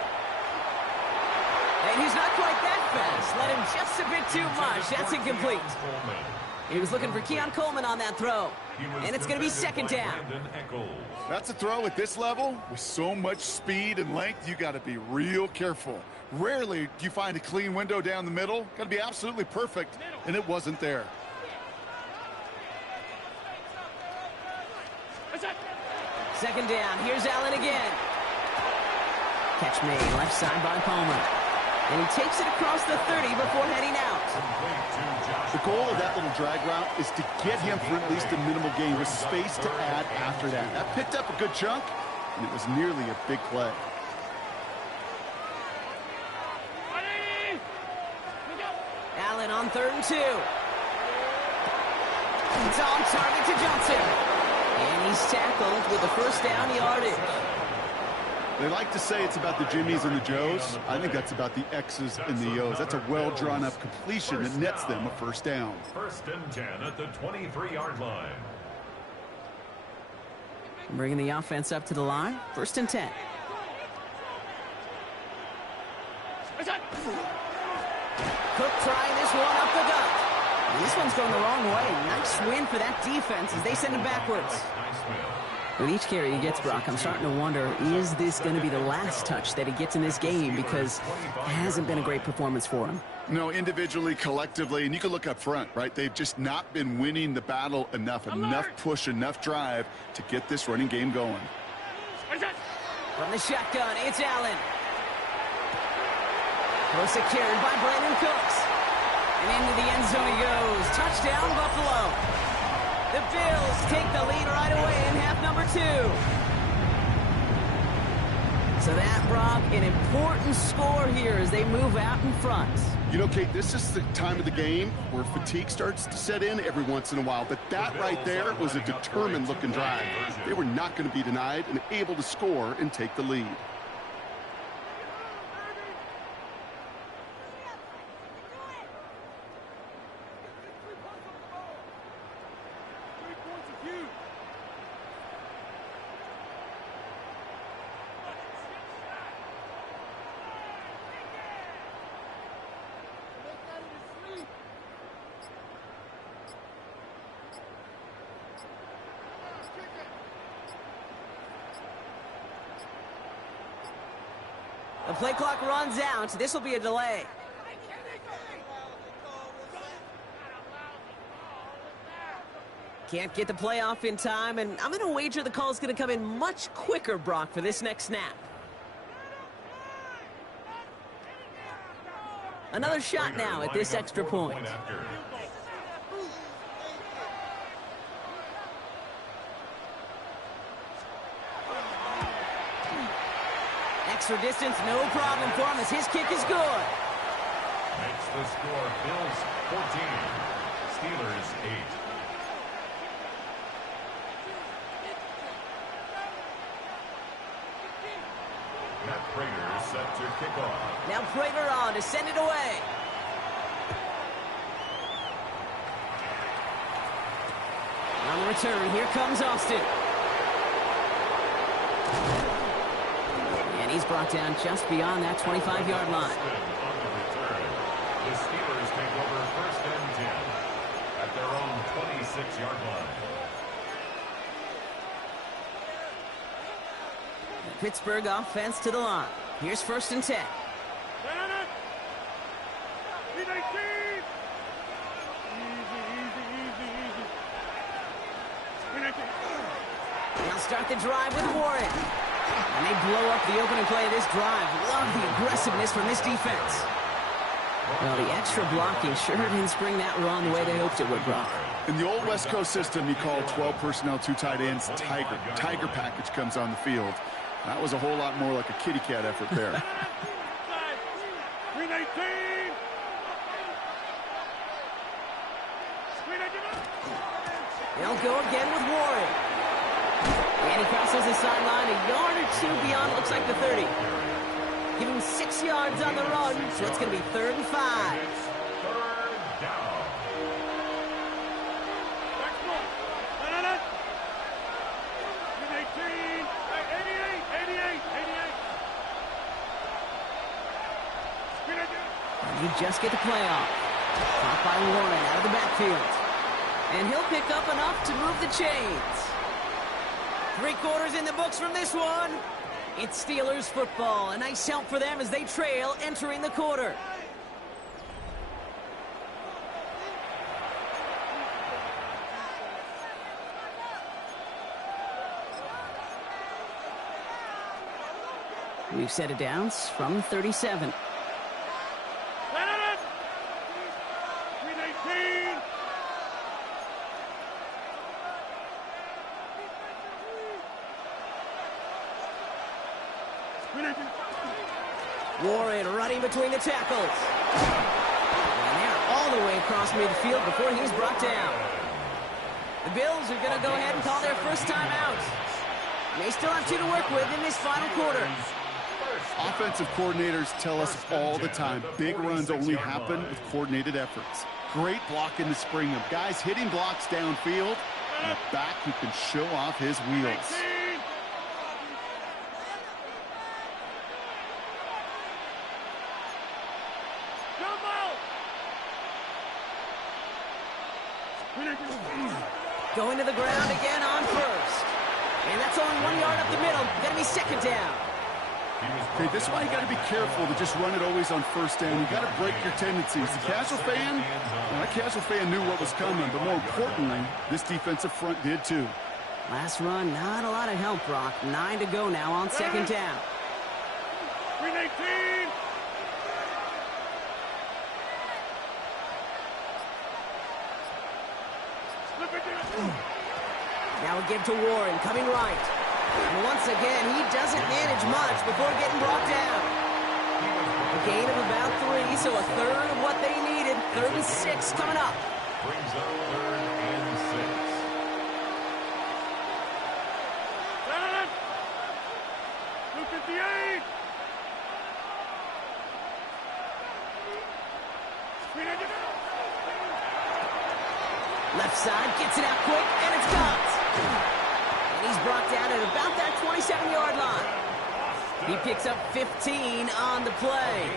And he's not quite that fast. Let him just a bit too much. That's incomplete. He was looking for Keon Coleman on that throw. And it's going to be 2nd down. That's a throw at this level. With so much speed and length, you got to be real careful. Rarely do you find a clean window down the middle. Got to be absolutely perfect, and it wasn't there. Second down. Here's Allen again. Catch made left side by Palmer. And he takes it across the 30 before heading out. The goal of that little drag route is to get him for at least a minimal gain with space to add after that. That picked up a good chunk, and it was nearly a big play. Allen on 3rd and 2. It's on target to Johnson. And he's tackled with the first down yardage. They like to say it's about the Jimmies and the Joes. I think that's about the X's and the O's. That's a well-drawn-up completion that nets them a first down. 1st and 10 at the 23-yard line. Bringing the offense up to the line. 1st and 10. Cook trying this one up the gut. And this one's going the wrong way. Nice win for that defense as they send him backwards. With each carry he gets, Brock, I'm starting to wonder, is this going to be the last touch that he gets in this game? Because it hasn't been a great performance for him. No, individually, collectively, and you can look up front, right? They've just not been winning the battle enough push, enough drive to get this running game going. From the shotgun, it's Allen. Close carried by Brandon Cooks. And into the end zone he goes. Touchdown, Buffalo. The Bills take the lead right away in half number 2. So that, Brock, an important score here as they move out in front. You know, Kate, this is the time of the game where fatigue starts to set in every once in a while. But that right there was a determined-looking drive. They were not going to be denied and able to score and take the lead. The play clock runs out. This will be a delay. Can't get the play off in time, and I'm going to wager the call is going to come in much quicker, Brock, for this next snap. Another shot now at this extra point. Extra distance, no problem for him as his kick is good. Makes the score Bills 14, Steelers 8. Matt Prater is set to kick off. Now Prater on to send it away. On the return, here comes Austin. And he's brought down just beyond that 25-yard line. On the return, the Steelers take over first and 10 at their own 26-yard line. The Pittsburgh offense to the line. Here's first and 10. They'll start the drive with Warren. And they blow up the opening play of this drive. Love the aggressiveness from this defense. Well, the extra blocking sure didn't spring that run the way they hoped it would, Brock. In the old West Coast system, you call 12 personnel, 2 tight ends, Tiger. Tiger package comes on the field. That was a whole lot more like a kitty cat effort there. They'll go again with Warren. And he crosses the sideline a yard or two beyond, looks like the 30. Give him 6 yards on the run, so it's going to be 3rd and 5. Third down. And you just get the play off. Caught by Warren out of the backfield. And he'll pick up enough to move the chains. 3 quarters in the books from this one. It's Steelers football. A nice help for them as they trail entering the quarter. We've set it down from 37. Warren running between the tackles. And they're all the way across midfield before he's brought down. The Bills are going to go ahead and call their first time out. They still have 2 to work with in this final quarter. Offensive coordinators tell us all the time, big runs only happen with coordinated efforts. Great block in the spring of guys hitting blocks downfield, and a back who can show off his wheels. Going to the ground again on first. And that's only 1 yard up the middle. Going to be 2nd down. Okay, this is why you got to be careful to just run it always on first down. You got to break your tendencies. The casual fan, well, that casual fan knew what was coming, but more importantly, this defensive front did too. Last run, not a lot of help, Brock. 9 to go now on 2nd down. 319. Now a give to Warren, coming right. And once again, he doesn't manage much before getting brought down. A gain of about 3, so a third of what they needed. 3rd and 6 coming up. Brings up 3rd and 6. Left side, gets it out quick, and it's caught. And he's brought down at about that 27-yard line. He picks up 15 on the play.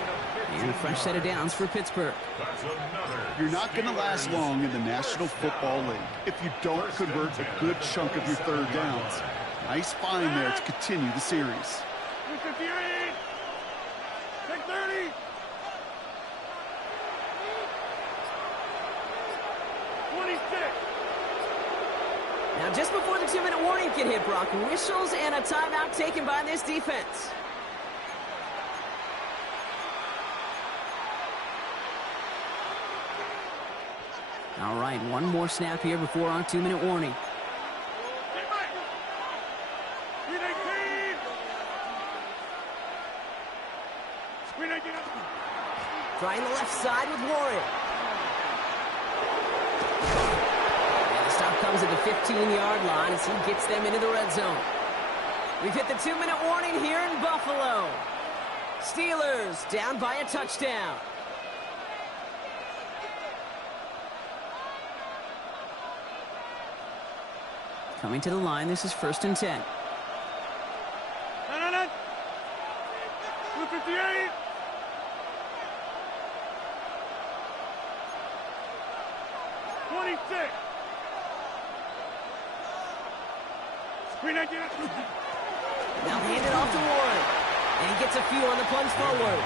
And a fresh set of downs for Pittsburgh. You're not going to last long in the National Football League if you don't convert a good chunk of your 3rd downs. Nice find there to continue the series. Now, just before the 2-minute warning can hit, Brock, whistles and a timeout taken by this defense. All right, one more snap here before our 2-minute warning. Trying the left side with Warren. And the stop comes at the 15-yard line as he gets them into the red zone. We've hit the 2-minute warning here in Buffalo. Steelers down by a touchdown. Coming to the line, this is 1st and 10. 258. Now hand it off to Warren. And he gets a few on the plunge forward.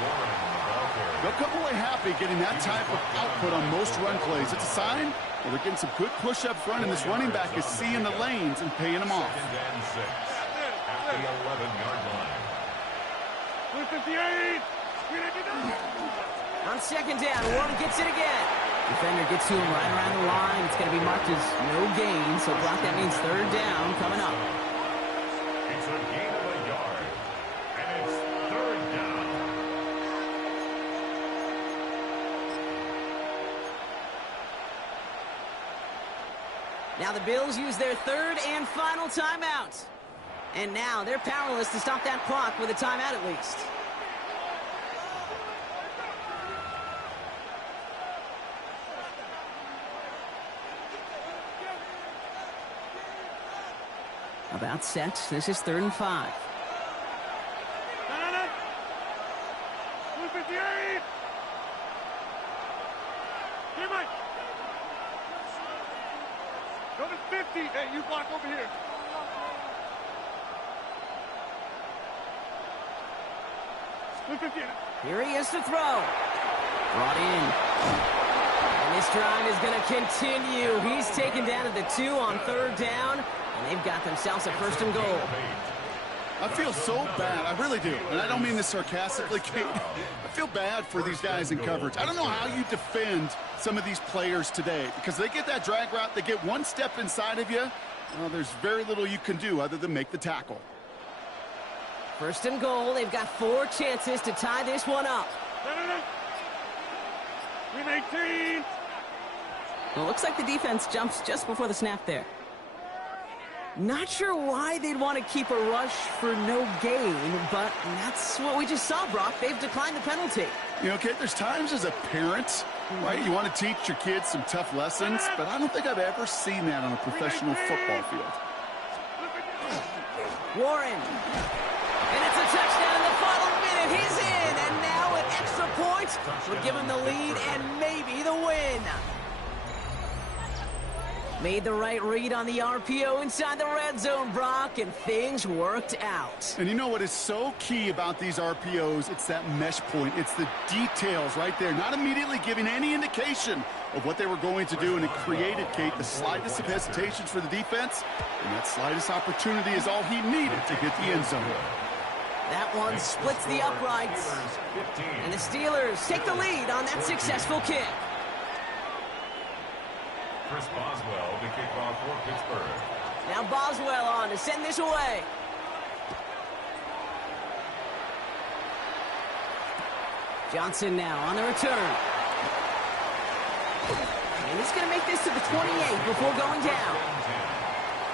They'll come away happy getting that type of output on most run plays. It's a sign well, they're getting some good push up front, and this running back is seeing the lanes and paying them off. 2nd and 6 at the 11-yard line. 258. On 2nd down, Warren gets it again. Defender gets to him right around the line. It's going to be marked as no gain, so Brock, that means 3rd down coming up. It's a gain of a yard, and it's 3rd down. Now the Bills use their 3rd and final timeout. And now they're powerless to stop that clock with a timeout at least. About set. This is 3rd and 5. 258. Here, Mike. Go to 50. Hey, you block over here. Here he is to throw. Brought in. And this drive is going to continue. He's taken down at the 2 on 3rd down. And they've got themselves a 1st and goal. I feel so bad. I really do. And I don't mean this sarcastically, Kate. I feel bad for these guys in coverage. I don't know how you defend some of these players today because they get that drag route, they get one step inside of you. Well, there's very little you can do other than make the tackle. 1st and goal. They've got 4 chances to tie this one up. 18. Well, it looks like the defense jumps just before the snap there. Not sure why they'd want to keep a rush for no gain, but that's what we just saw, Brock. They've declined the penalty. You know, Kate, there's times as a parent, right, you want to teach your kids some tough lessons, but I don't think I've ever seen that on a professional football field. Warren. And it's a touchdown in the final minute. He's in, and now an extra point would give him the lead and maybe the win. Made the right read on the RPO inside the red zone, Brock, and things worked out. And you know what is so key about these RPOs? It's that mesh point. It's the details right there, not immediately giving any indication of what they were going to do, and it created, Kate, the slightest of hesitations for the defense, and that slightest opportunity is all he needed to hit the end zone. That one splits the uprights, and the Steelers take the lead on that successful kick. Chris Boswell, the kickoff for Pittsburgh. Now Boswell on to send this away. Johnson now on the return. And he's going to make this to the 28 before going down.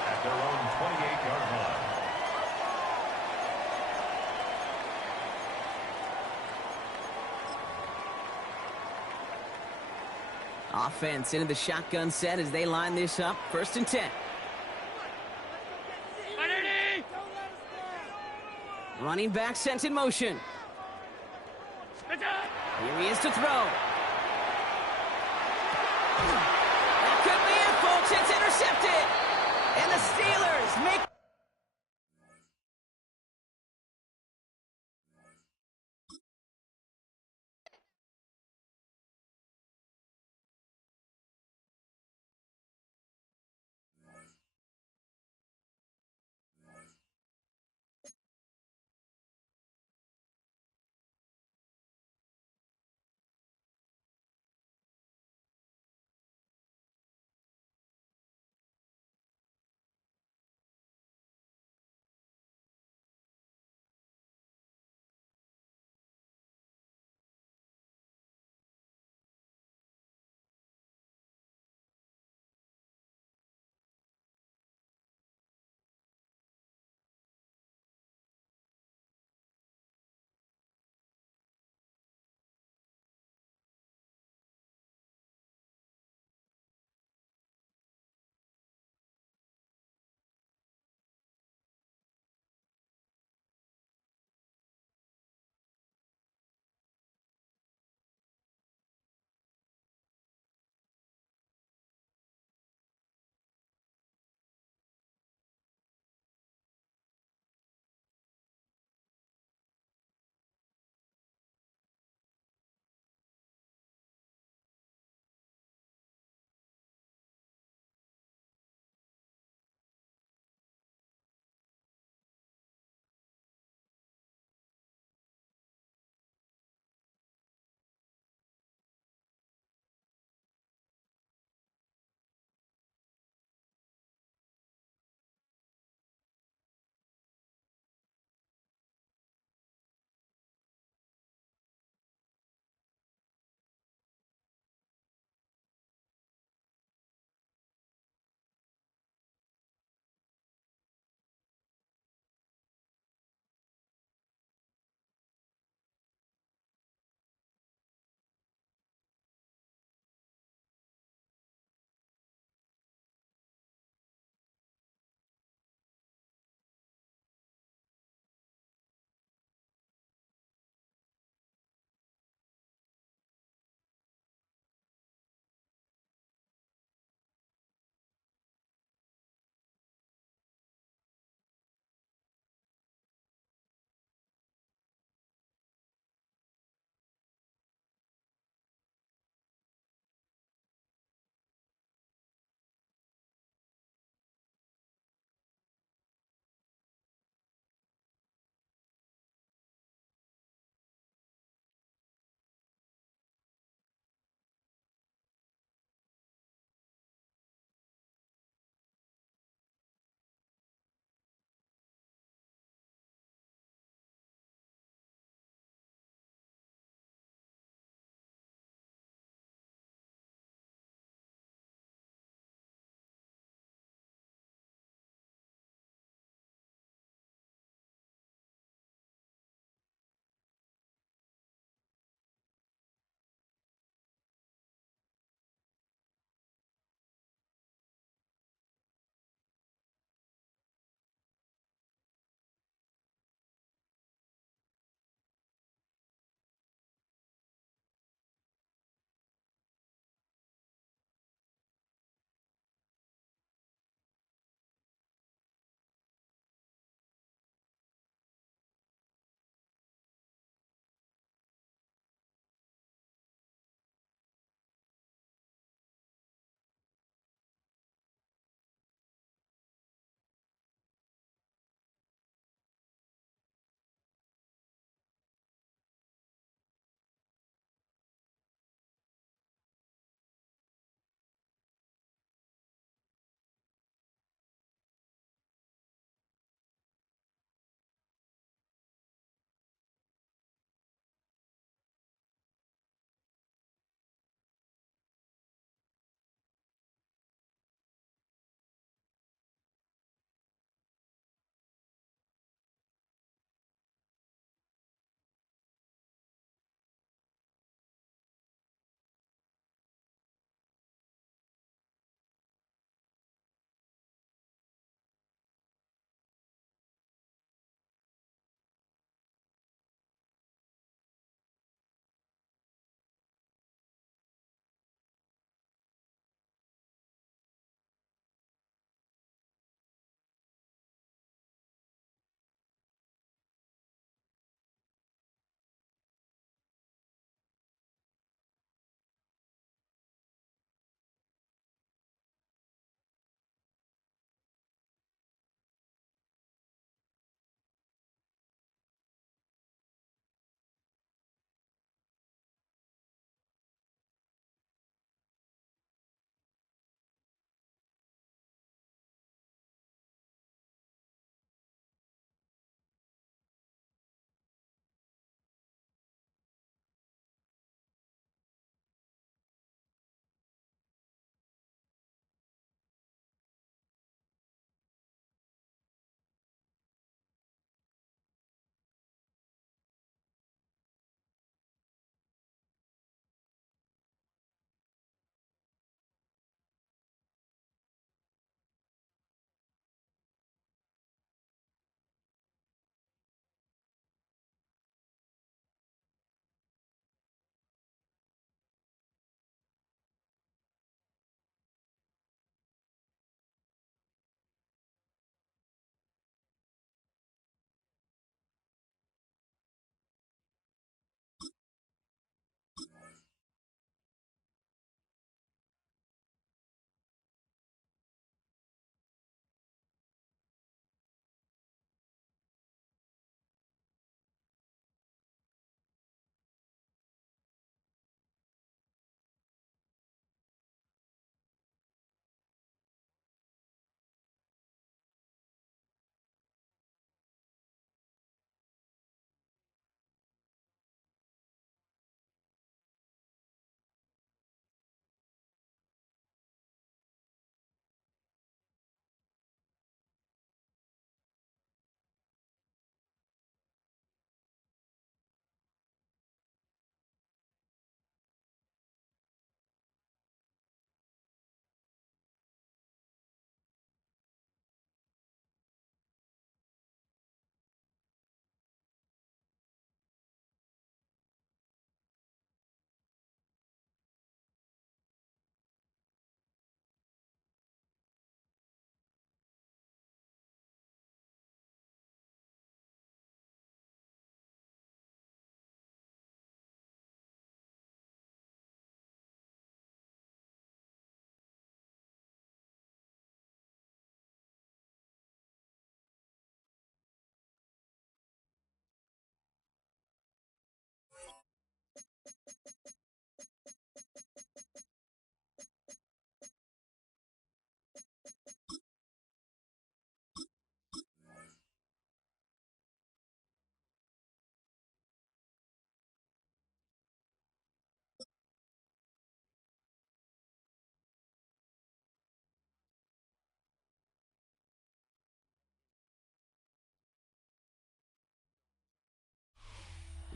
At their own 28-yard line. Offense into the shotgun set as they line this up. 1st and 10. Running back sent in motion. Here he is to throw. That could be it, folks. It's intercepted. And the Steelers make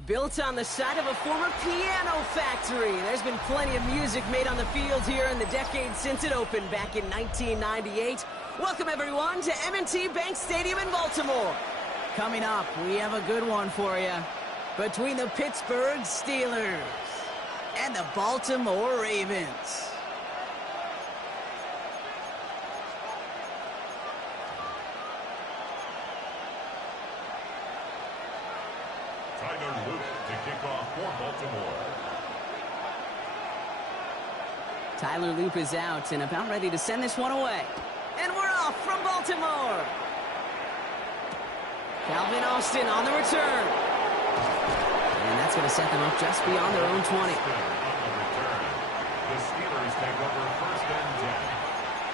Built on the site of a former piano factory, there's been plenty of music made on the field here in the decade since it opened back in 1998. Welcome, everyone, to M&T Bank Stadium in Baltimore. Coming up, we have a good one for you. Between the Pittsburgh Steelers and the Baltimore Ravens. Tyler Loop is out and about ready to send this one away. And we're off from Baltimore. Calvin Austin on the return. And that's going to set them up just beyond their own 20. The Steelers take over first and 10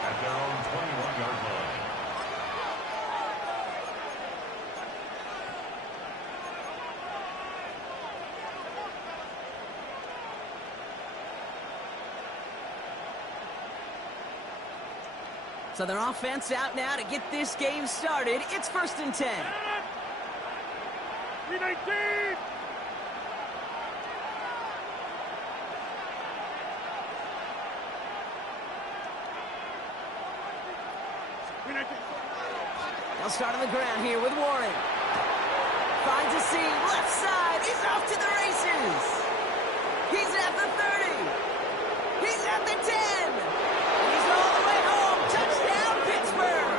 at their own 21-yard line. So their offense out now to get this game started. It's first and 10. 319! They'll start on the ground here with Warren. Finds a seam, left side. He's off to the races. He's at the 30. He's at the 10. And he's all the way home. Touchdown, Pittsburgh.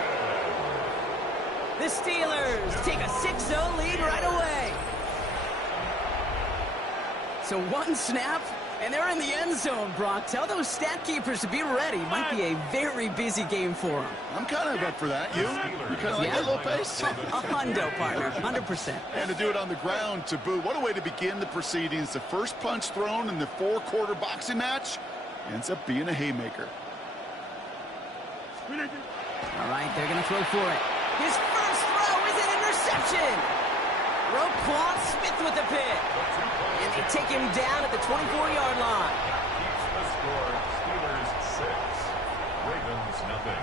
The Steelers take a 6-0 lead right away. So one snap, and they're in the end zone, Brock. Tell those stat keepers to be ready. Might be a very busy game for them. I'm kind of up for that. You kind of like that little pace? A hundo, partner, 100%. And to do it on the ground to boot. What a way to begin the proceedings. The first punch thrown in the four-quarter boxing match ends up being a haymaker. All right, they're going to throw for it. His first throw is an interception. Roquan Smith with the pick. And they take him down at the 24-yard line. Keeps the score. Steelers 6. Ravens nothing.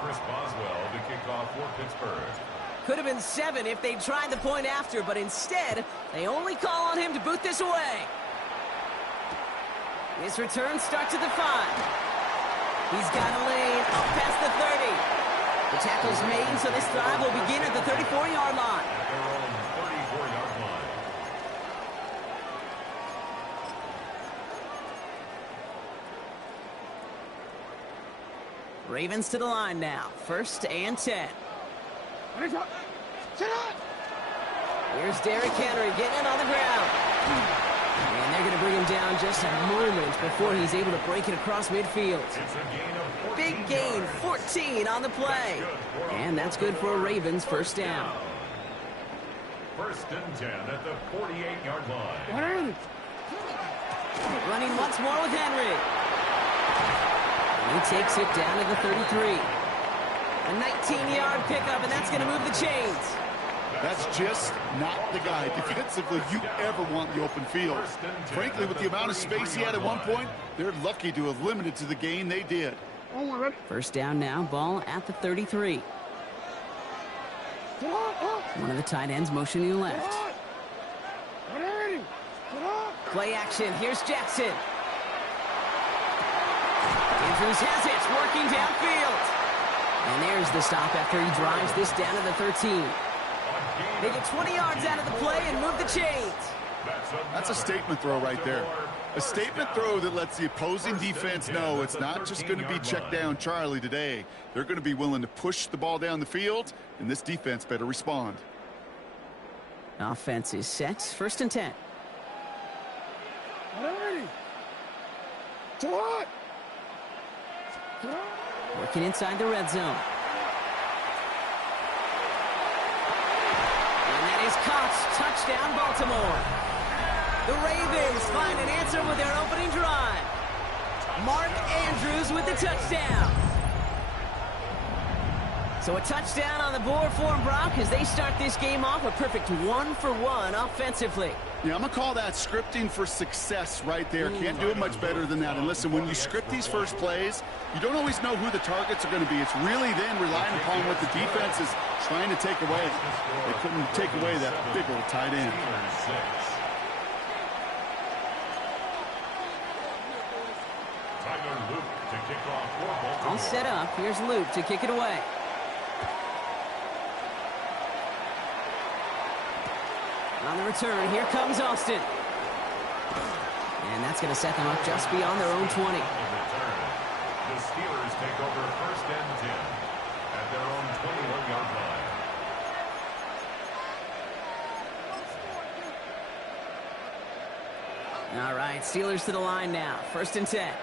Chris Boswell to kick off for Pittsburgh. Could have been 7 if they tried the point after, but instead, they only call on him to boot this away. His return starts at the 5. He's got a lane up past the 30. The tackle's made, so this drive will begin at the 34-yard line. At their own 34-yard line. Ravens to the line now. First and 10. Here's Derrick Henry getting it on the ground. And they're going to bring him down just a moment before he's able to break it across midfield. It's a gain of 14 Big gain, yards. 14 on the play. And that's good for a Ravens first down. First and 10 at the 48-yard line. Running once more with Henry. And he takes it down to the 33. A 19-yard pickup, and that's going to move the chains. That's just not the guy defensively you ever want in the open field. Frankly, with the amount of space he had at one point, they're lucky to have limited to the gain they did. First down now, ball at the 33. One of the tight ends motioning to the left. Play action, here's Jackson. Andrews has it, working downfield. And there's the stop after he drives this down to the 13. They get 20 yards out of the play and move the chains. That's a statement throw right there. A statement throw that lets the opposing defense know it's not just going to be check down Charlie today. They're going to be willing to push the ball down the field, and this defense better respond. Offense is set. First and 10. Working inside the red zone. And that is caught. Touchdown, Baltimore. The Ravens find an answer with their opening drive. Mark Andrews with the touchdown. So a touchdown on the board for Brock as they start this game off a perfect 1-for-1 offensively. Yeah, I'm going to call that scripting for success right there. Can't do it much better than that. And listen, when you script these first plays, you don't always know who the targets are going to be. It's really then relying upon what the defense is trying to take away. They couldn't take away that big old tight end. All set up. Here's Luke to kick it away. On the return, here comes Austin. And that's going to set them up just beyond their own 20. The Steelers take over 1st and 10 at their own 21-yard line. All right, Steelers to the line now. 1st and 10.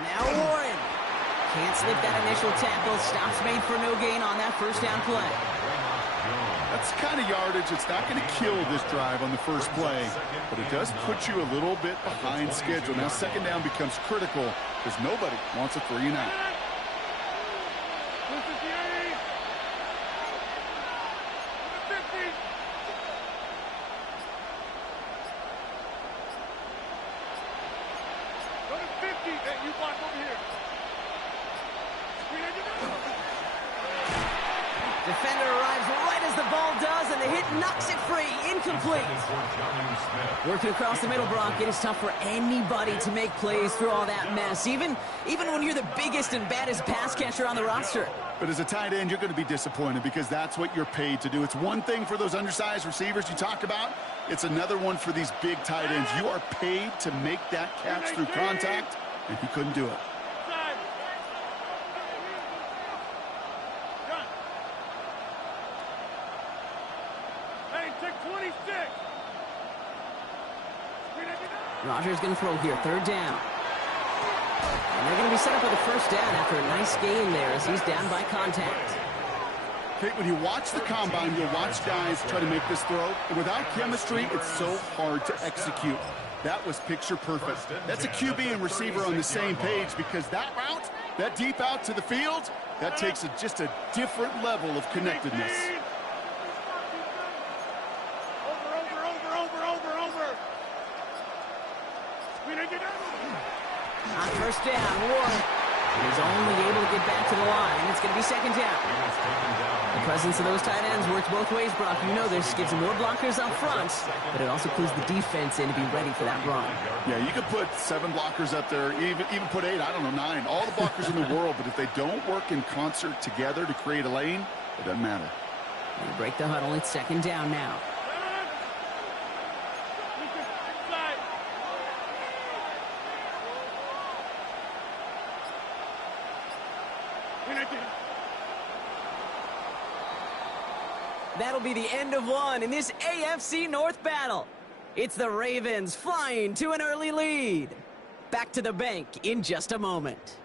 Now Warren. Can't slip that initial tackle. Stops made for no gain on that 1st down play. That's the kind of yardage. It's not going to kill this drive on the first play, but it does put you a little bit behind schedule. Now 2nd down becomes critical because nobody wants a 3 and out. Defender arrives right as the ball does, and the hit knocks it free. Incomplete. Working across the middle, Brock, it is tough for anybody to make plays through all that mess, even when you're the biggest and baddest pass catcher on the roster. But as a tight end, you're going to be disappointed because that's what you're paid to do. It's one thing for those undersized receivers you talk about. It's another one for these big tight ends. You are paid to make that catch through contact, and he couldn't do it. Rodgers going to throw here, 3rd down. And they're going to be set up with a 1st down after a nice gain there as he's down by contact. Okay, when you watch the combine, you'll watch guys try to make this throw. And without chemistry, it's so hard to execute. That was picture perfect. That's a QB and receiver on the same page because that route, that deep out to the field, that takes just a different level of connectedness. On 1st down, Warren is only able to get back to the line. It's going to be 2nd down. The presence of those tight ends works both ways, Brock. You know this. Gives them more blockers up front, but it also clues the defense in to be ready for that run. Yeah, you could put 7 blockers up there, even put 8, I don't know, 9. All the blockers in the world, but if they don't work in concert together to create a lane, it doesn't matter. They break the huddle. It's 2nd down now. That'll be the end of one in this AFC North battle. It's the Ravens flying to an early lead. Back to the bank in just a moment.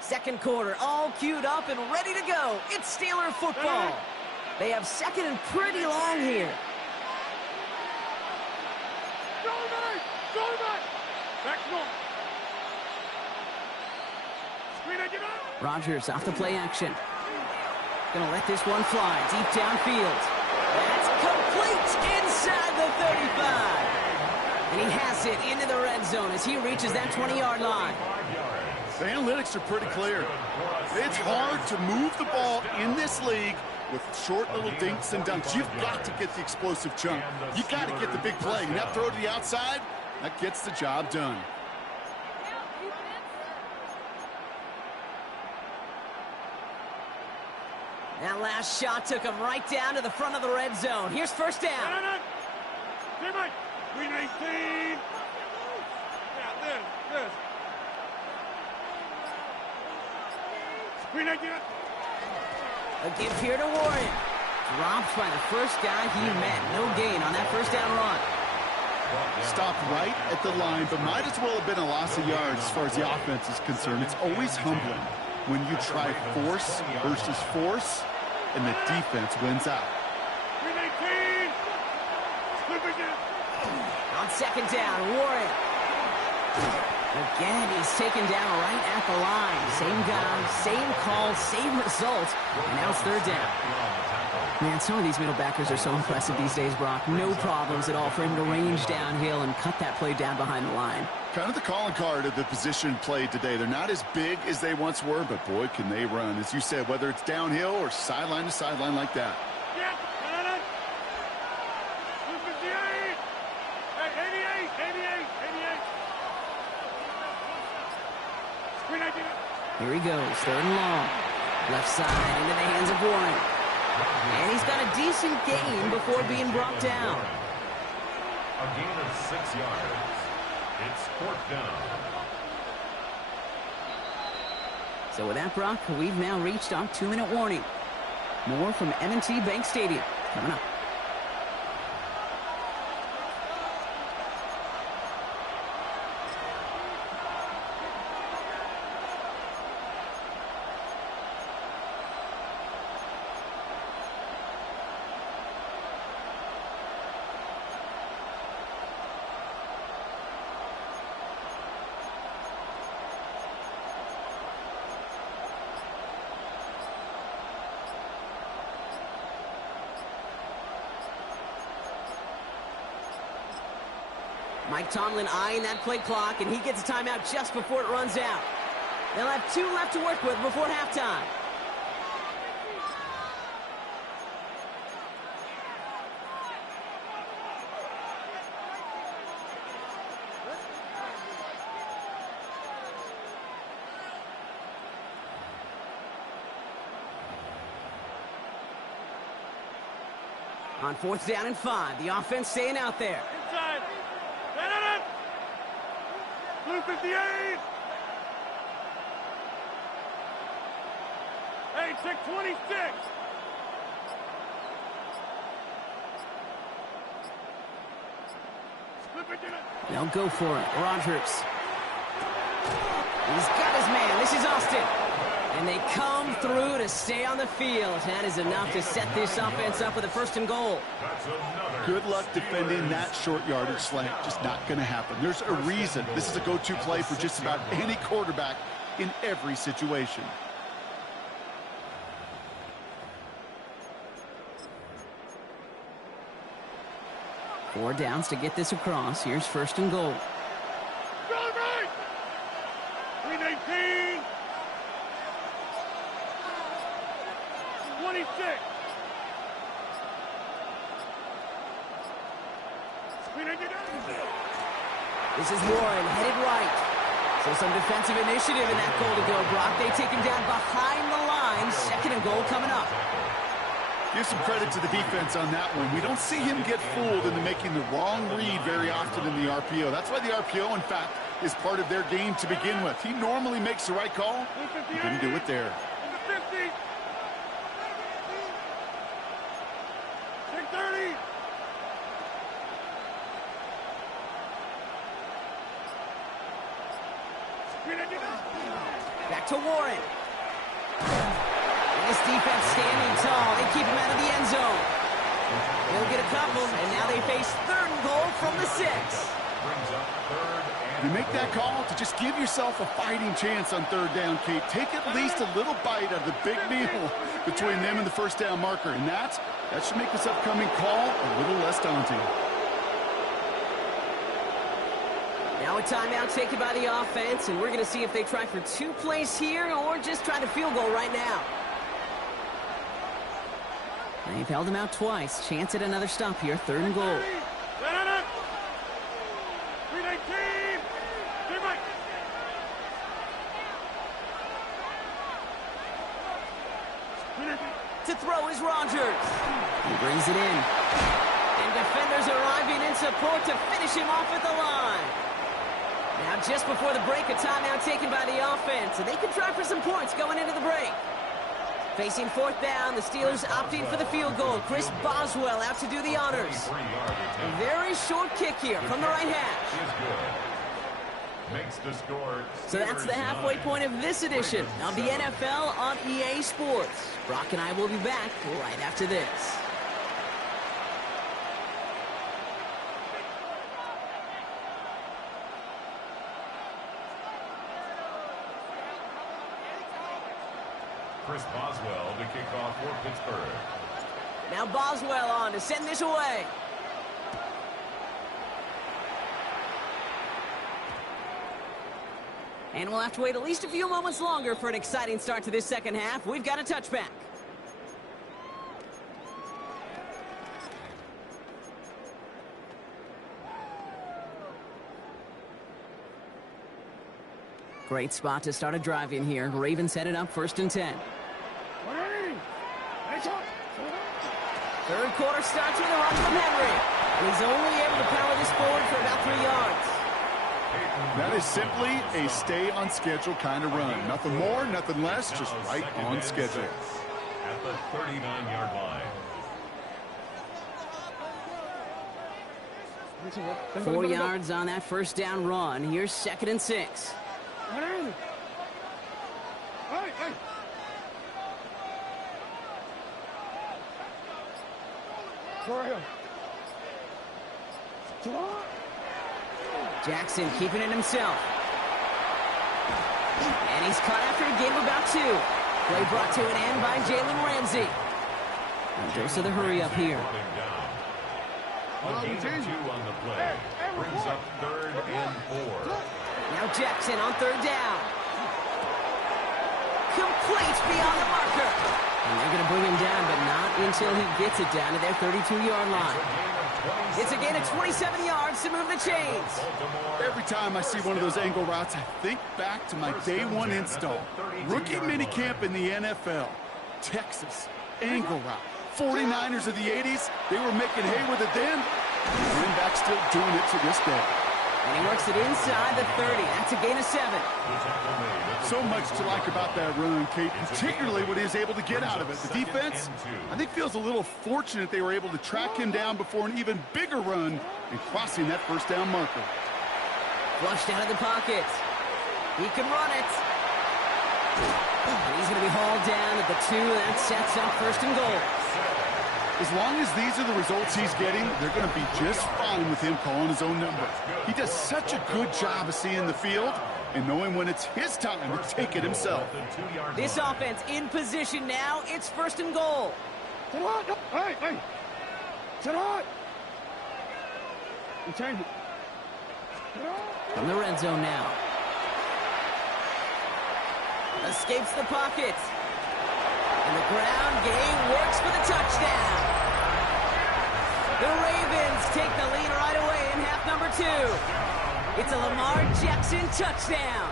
Second quarter, all queued up and ready to go. It's Steeler football. They have 2nd and pretty long here. Rodgers off the play action. Gonna let this one fly deep downfield. That's complete inside the 35. And he has it into the red zone as he reaches that 20-yard line. The analytics are pretty clear. It's hard to move the ball in this league with short little dinks and dunks. You've got to get the explosive chunk. You've got to get the big play. And that throw to the outside, that gets the job done. That last shot took him right down to the front of the red zone. Here's 1st down. Green 18. Yeah, this. Green 18. A give here to Warren. Dropped by the first guy he met. No gain on that first down run. Stopped right at the line, but might as well have been a loss of yards as far as the offense is concerned. It's always humbling when you try force versus force, and the defense wins out. On second down, Warren. Again, he's taken down right at the line. Same guy, same call, same result, and now it's third down. Man, some of these middle backers are so impressive these days, Brock. No problems at all for him to range downhill and cut that play down behind the line. Kind of the calling card of the position played today. They're not as big as they once were, but boy, can they run. As you said, whether it's downhill or sideline to sideline like that. Here he goes, third and long. Left side into the hands of Warren. And he's got a decent gain before being brought down. A gain of 6 yards. It's fourth down. So with that, Brock, we've now reached our 2-minute warning. More from M&T Bank Stadium coming up. Mike Tomlin eyeing that play clock, and he gets a timeout just before it runs out. They'll have 2 left to work with before halftime. On fourth down and 5, the offense staying out there. Inside. Blue 58. Hey, check 26. They'll go for it. Rogers. He's got his man. This is Austin. And they come through to stay on the field. That is enough to set this offense up with a first and goal. Good luck defending that short yardage slant. Just not going to happen. There's a reason this is a go-to play for just about any quarterback in every situation. Four downs to get this across. Here's first and goal. Go right. 319. 26. This is Warren, headed right. So some defensive initiative in that goal to go, Brock. They take him down behind the line. Second and goal coming up. Give some credit to the defense on that one. We don't see him get fooled into making the wrong read very often in the RPO. That's why the RPO, in fact, is part of their game to begin with. He normally makes the right call. He didn't do it there. 50. 30. Back to Warren. This defense standing tall. They keep him out of the end zone. They'll get a couple, and now they face third and goal from the 6. You make that call to just give yourself a fighting chance on third down, Kate. Take at least a little bite of the big meal between them and the first down marker, and that should make this upcoming call a little less daunting. Now a timeout taken by the offense, and we're going to see if they try for 2 plays here or just try to field goal right now. They've held him out twice. Chance at another stop here. Third and goal. 319. To throw is Rogers. He brings it in. And defenders arriving in support to finish him off at the line. Now just before the break, a timeout taken by the offense, and they can try for some points going into the break. Facing fourth down, the Steelers opting for the field goal. Chris Boswell out to do the honors. A very short kick here from the right hash. Makes the score. So that's the halfway point of this edition of the NFL on EA Sports. Brock and I will be back right after this. Chris Boswell to kick off for Pittsburgh. Now Boswell on to send this away. And we'll have to wait at least a few moments longer for an exciting start to this second half. We've got a touchback. Great spot to start a drive in here. Ravens headed up 1st and 10. Third quarter starts with a run from Henry. And he's only able to power this forward for about 3 yards. That is simply a stay-on-schedule kind of run. Nothing more, nothing less, just right on schedule. At the 39-yard line. 4 yards on that first down run. Here's 2nd and 6. Jackson keeping it himself. And he's caught after a gain of about 2. Play brought to an end by Jalen Ramsey. And goes to the hurry up here. A gain of 2 on the play. Brings up 3rd and 4. Now Jackson on 3rd down. Complete beyond the marker. And they're going to bring him down, but not until he gets it down to their 32-yard line. It's a gain of 27 yards to move the chains. Every time I see one of those angle routes, I think back to my day 1 install. Rookie minicamp in the NFL. Texas, angle route. 49ers of the 80s, they were making hay with it then. Running back still doing it to this day. And he works it inside the 30. That's a gain of 7. So much to like about that run, Kate, particularly what he was able to get out of it. The defense, I think, feels a little fortunate they were able to track him down before an even bigger run and crossing that first down marker. Flushed out of the pocket. He can run it. And he's going to be hauled down at the 2. That sets up 1st and goal. As long as these are the results he's getting, they're going to be just fine with him calling his own number. He does such a good job of seeing the field and knowing when it's his time to take it himself. This offense in position now. It's 1st and goal. Hey! Sit on! You change it. From the red zone now. Escapes the pocket. And the ground game works for the touchdown. The Ravens take the lead right away in half number 2. It's a Lamar Jackson touchdown.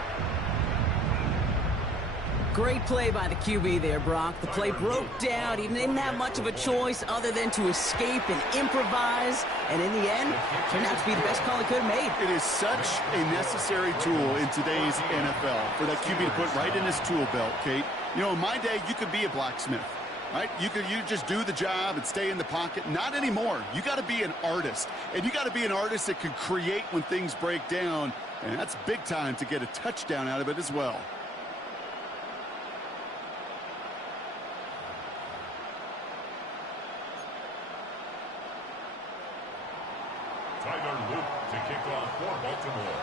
Great play by the QB there, Brock. The play broke down. He didn't have much of a choice other than to escape and improvise. And in the end, turned out to be the best call he could have made. It is such a necessary tool in today's NFL for that QB to put right in his tool belt, Kate. You know, in my day, you could be a blacksmith, right? You just do the job and stay in the pocket. Not anymore. You got to be an artist. And you got to be an artist that can create when things break down. And that's big time to get a touchdown out of it as well. Tyler Luke to kick off for Baltimore.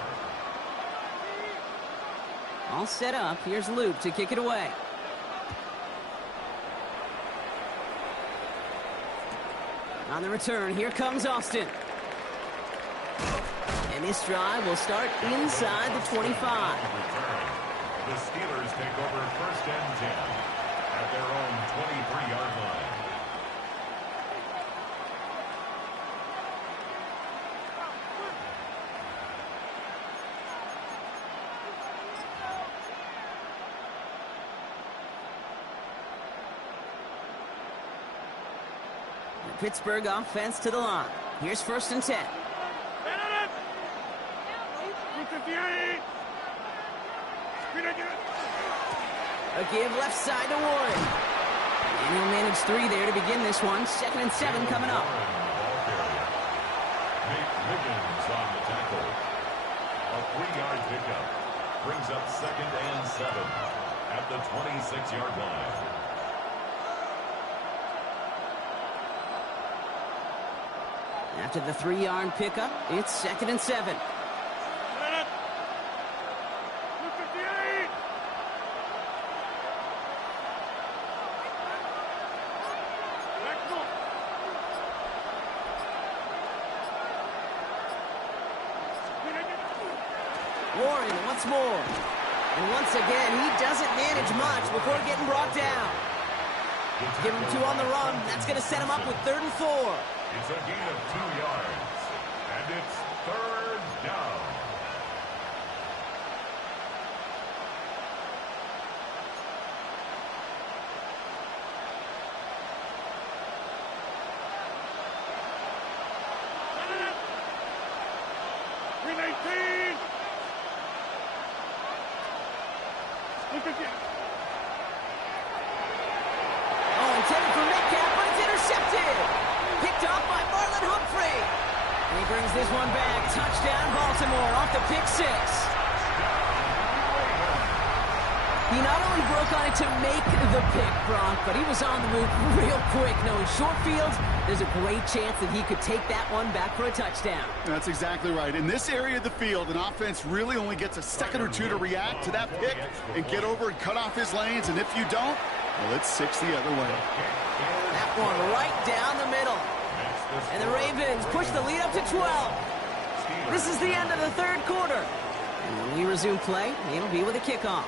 All set up. Here's Luke to kick it away. On the return, here comes Austin. And this drive will start inside the 25. The Steelers take over 1st and 10 at their own 23-yard line. Pittsburgh offense to the line. Here's 1st and 10. A give left side to Warren. And he'll manage 3 there to begin this one. 2nd and 7 coming up. Wiggins on the tackle. A 3-yard pickup brings up 2nd and 7 at the 26-yard line. After the 3-yard pickup, it's 2nd and 7. Warren once more. And once again, he doesn't manage much before getting brought down. Give him 2 on the run. That's going to set him up with 3rd and 4. It's a gain of 2 yards. And it's 3rd down. Oh, intended for Metcalf, but it's intercepted. Picked off by Marlon Humphrey. And he brings this one back. Touchdown, Baltimore, off the pick 6. He not only broke on it to make the pick, Brock, but he was on the move real quick. Knowing short fields, there's a great chance that he could take that one back for a touchdown. That's exactly right. In this area of the field, an offense really only gets a second or 2 to react to that pick and get over and cut off his lanes. And if you don't, well, it's 6 the other way. That one right down the middle. And the Ravens push the lead up to 12. This is the end of the 3rd quarter. And when we resume play, it'll be with a kickoff.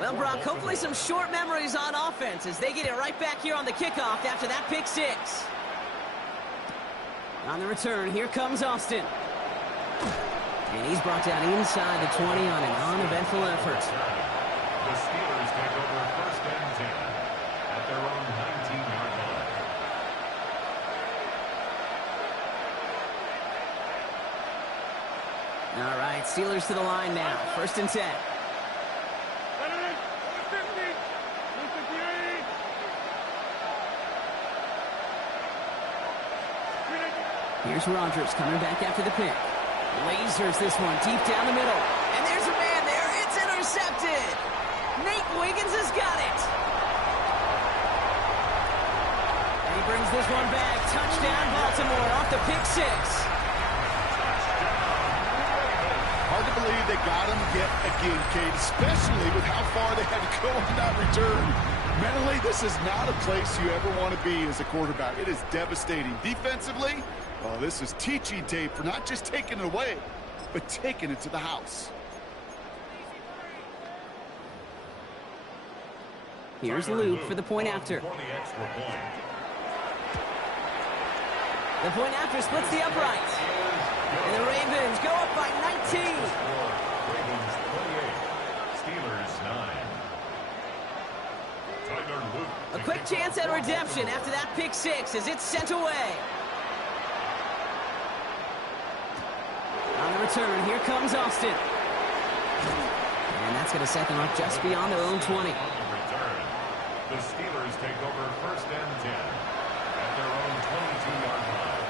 Well, Brock, hopefully some short memories on offense as they get it right back here on the kickoff after that pick 6. On the return, here comes Austin. And he's brought down inside the 20 on an uneventful effort. The Steelers take over 1st and 10 at their own 19-yard line. All right, Steelers to the line now. 1st and 10. Here's Rodgers coming back after the pick. Lasers this one deep down the middle. And there's a man there. It's intercepted. Nate Wiggins has got it. And he brings this one back. Touchdown, Baltimore, off the pick 6. Hard to believe they got him yet again, Kate, especially with how far they had to go on that return. Mentally, this is not a place you ever want to be as a quarterback. It is devastating. Defensively, well, this is teaching tape for not just taking it away, but taking it to the house. Here's Luke for the point after. The point after splits the upright. And the Ravens go up by 19. Ravens 28, Steelers 9. A quick chance at redemption after that pick 6 as it's sent away. On the return, here comes Austin. And that's going to set them up just beyond their own 20. The Steelers take over 1st and 10 at their own 22-yard line.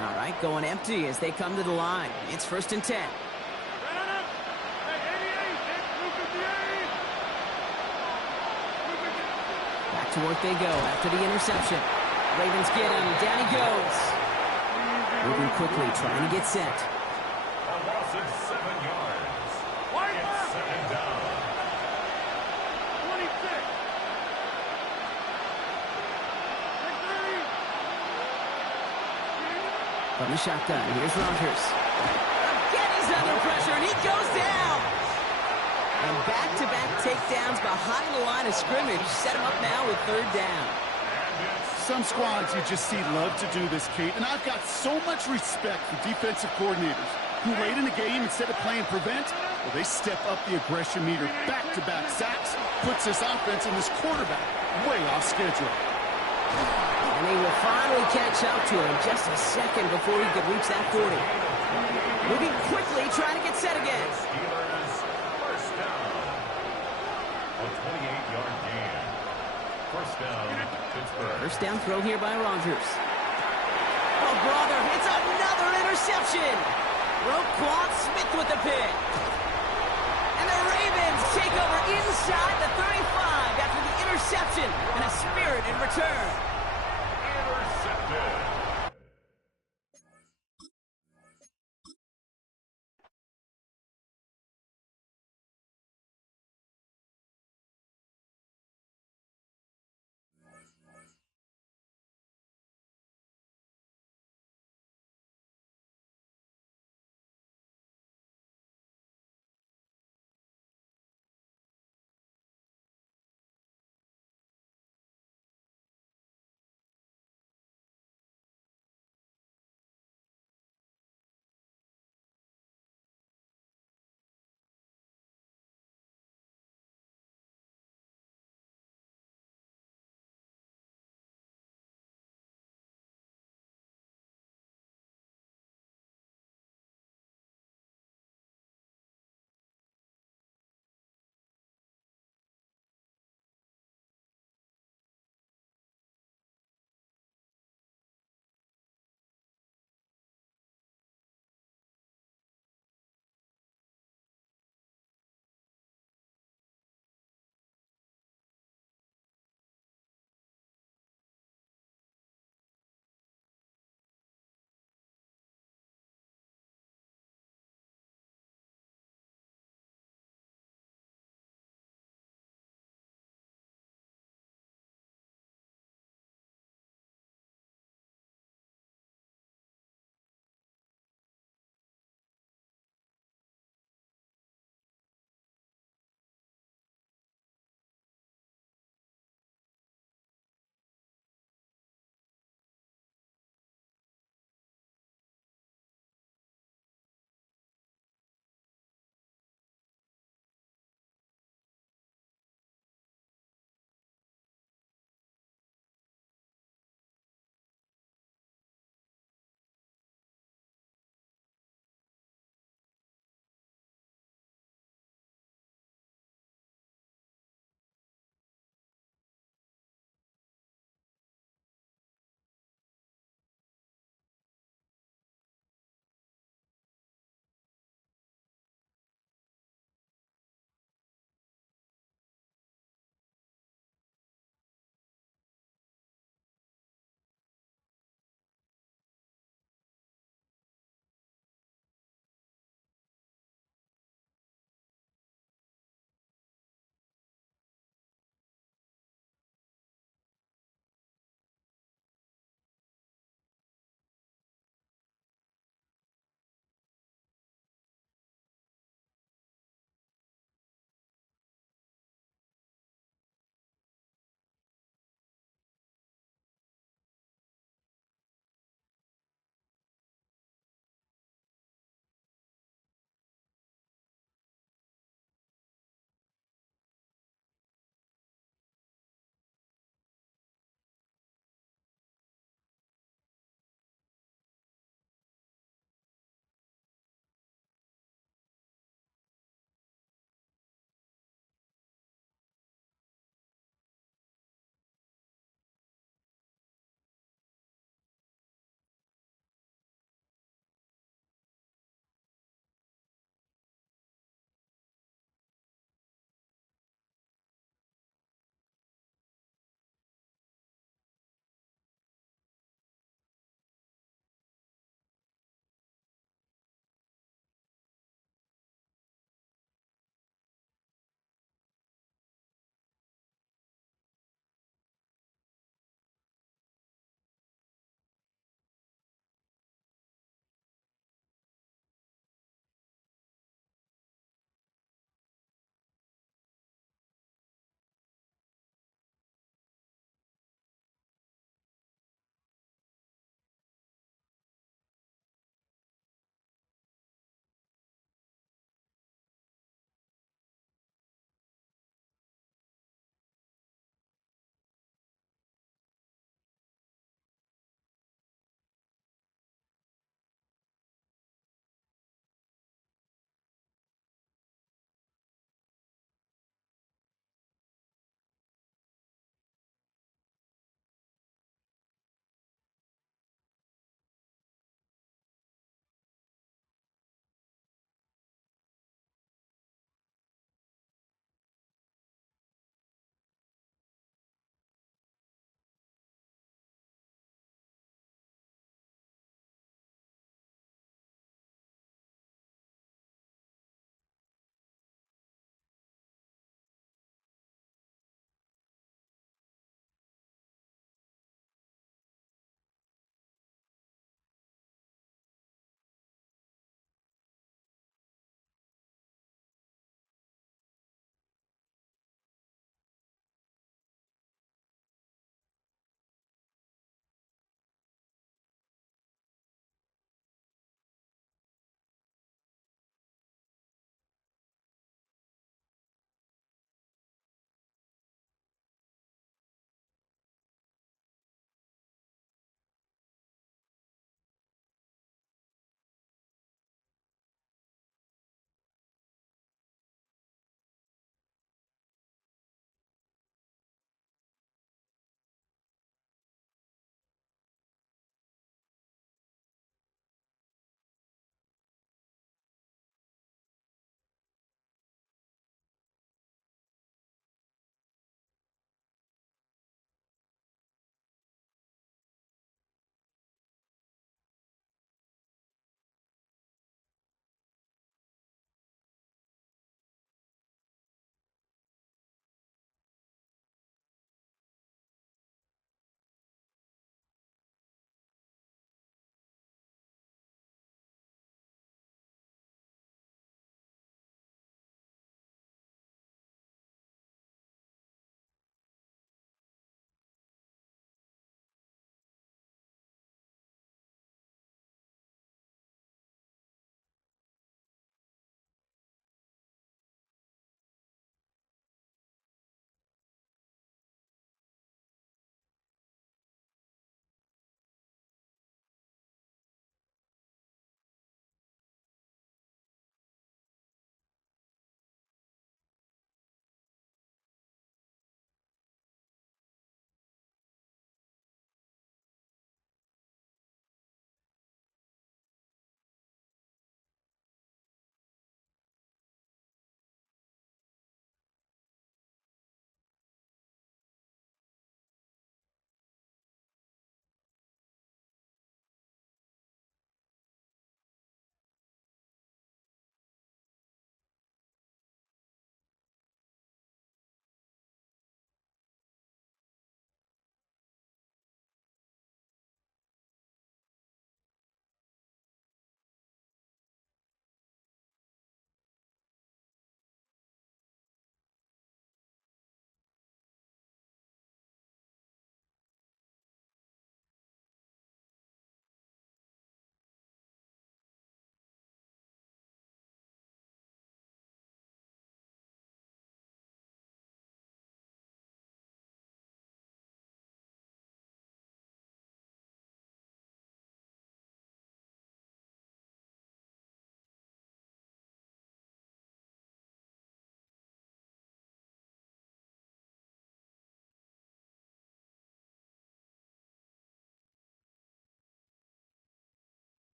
All right, going empty as they come to the line. It's 1st and 10. Back to work they go after the interception. Ravens get him. Down he goes. Moving quickly, trying to get set. A loss of 7 yards. It's 2nd down. 26. From the shotgun, here's Rodgers. Getting is under pressure, and he goes down. And back-to-back takedowns behind the line of scrimmage set him up now with third down. Some squads you just see love to do this, Kate, and I've got so much respect for defensive coordinators who late in the game, instead of playing prevent, well, they step up the aggression meter. Back-to-back sacks puts this offense and this quarterback way off schedule. And he will finally catch up to him just a second before he could reach that 40. Moving quickly, trying to get set again. Steelers first down. A 28-yard gain. First down, Pittsburgh. First down throw here by Rodgers. Oh, brother, it's another interception. Roquan Smith with the pick. And the Ravens take over inside the 35 after the interception and a spirited return.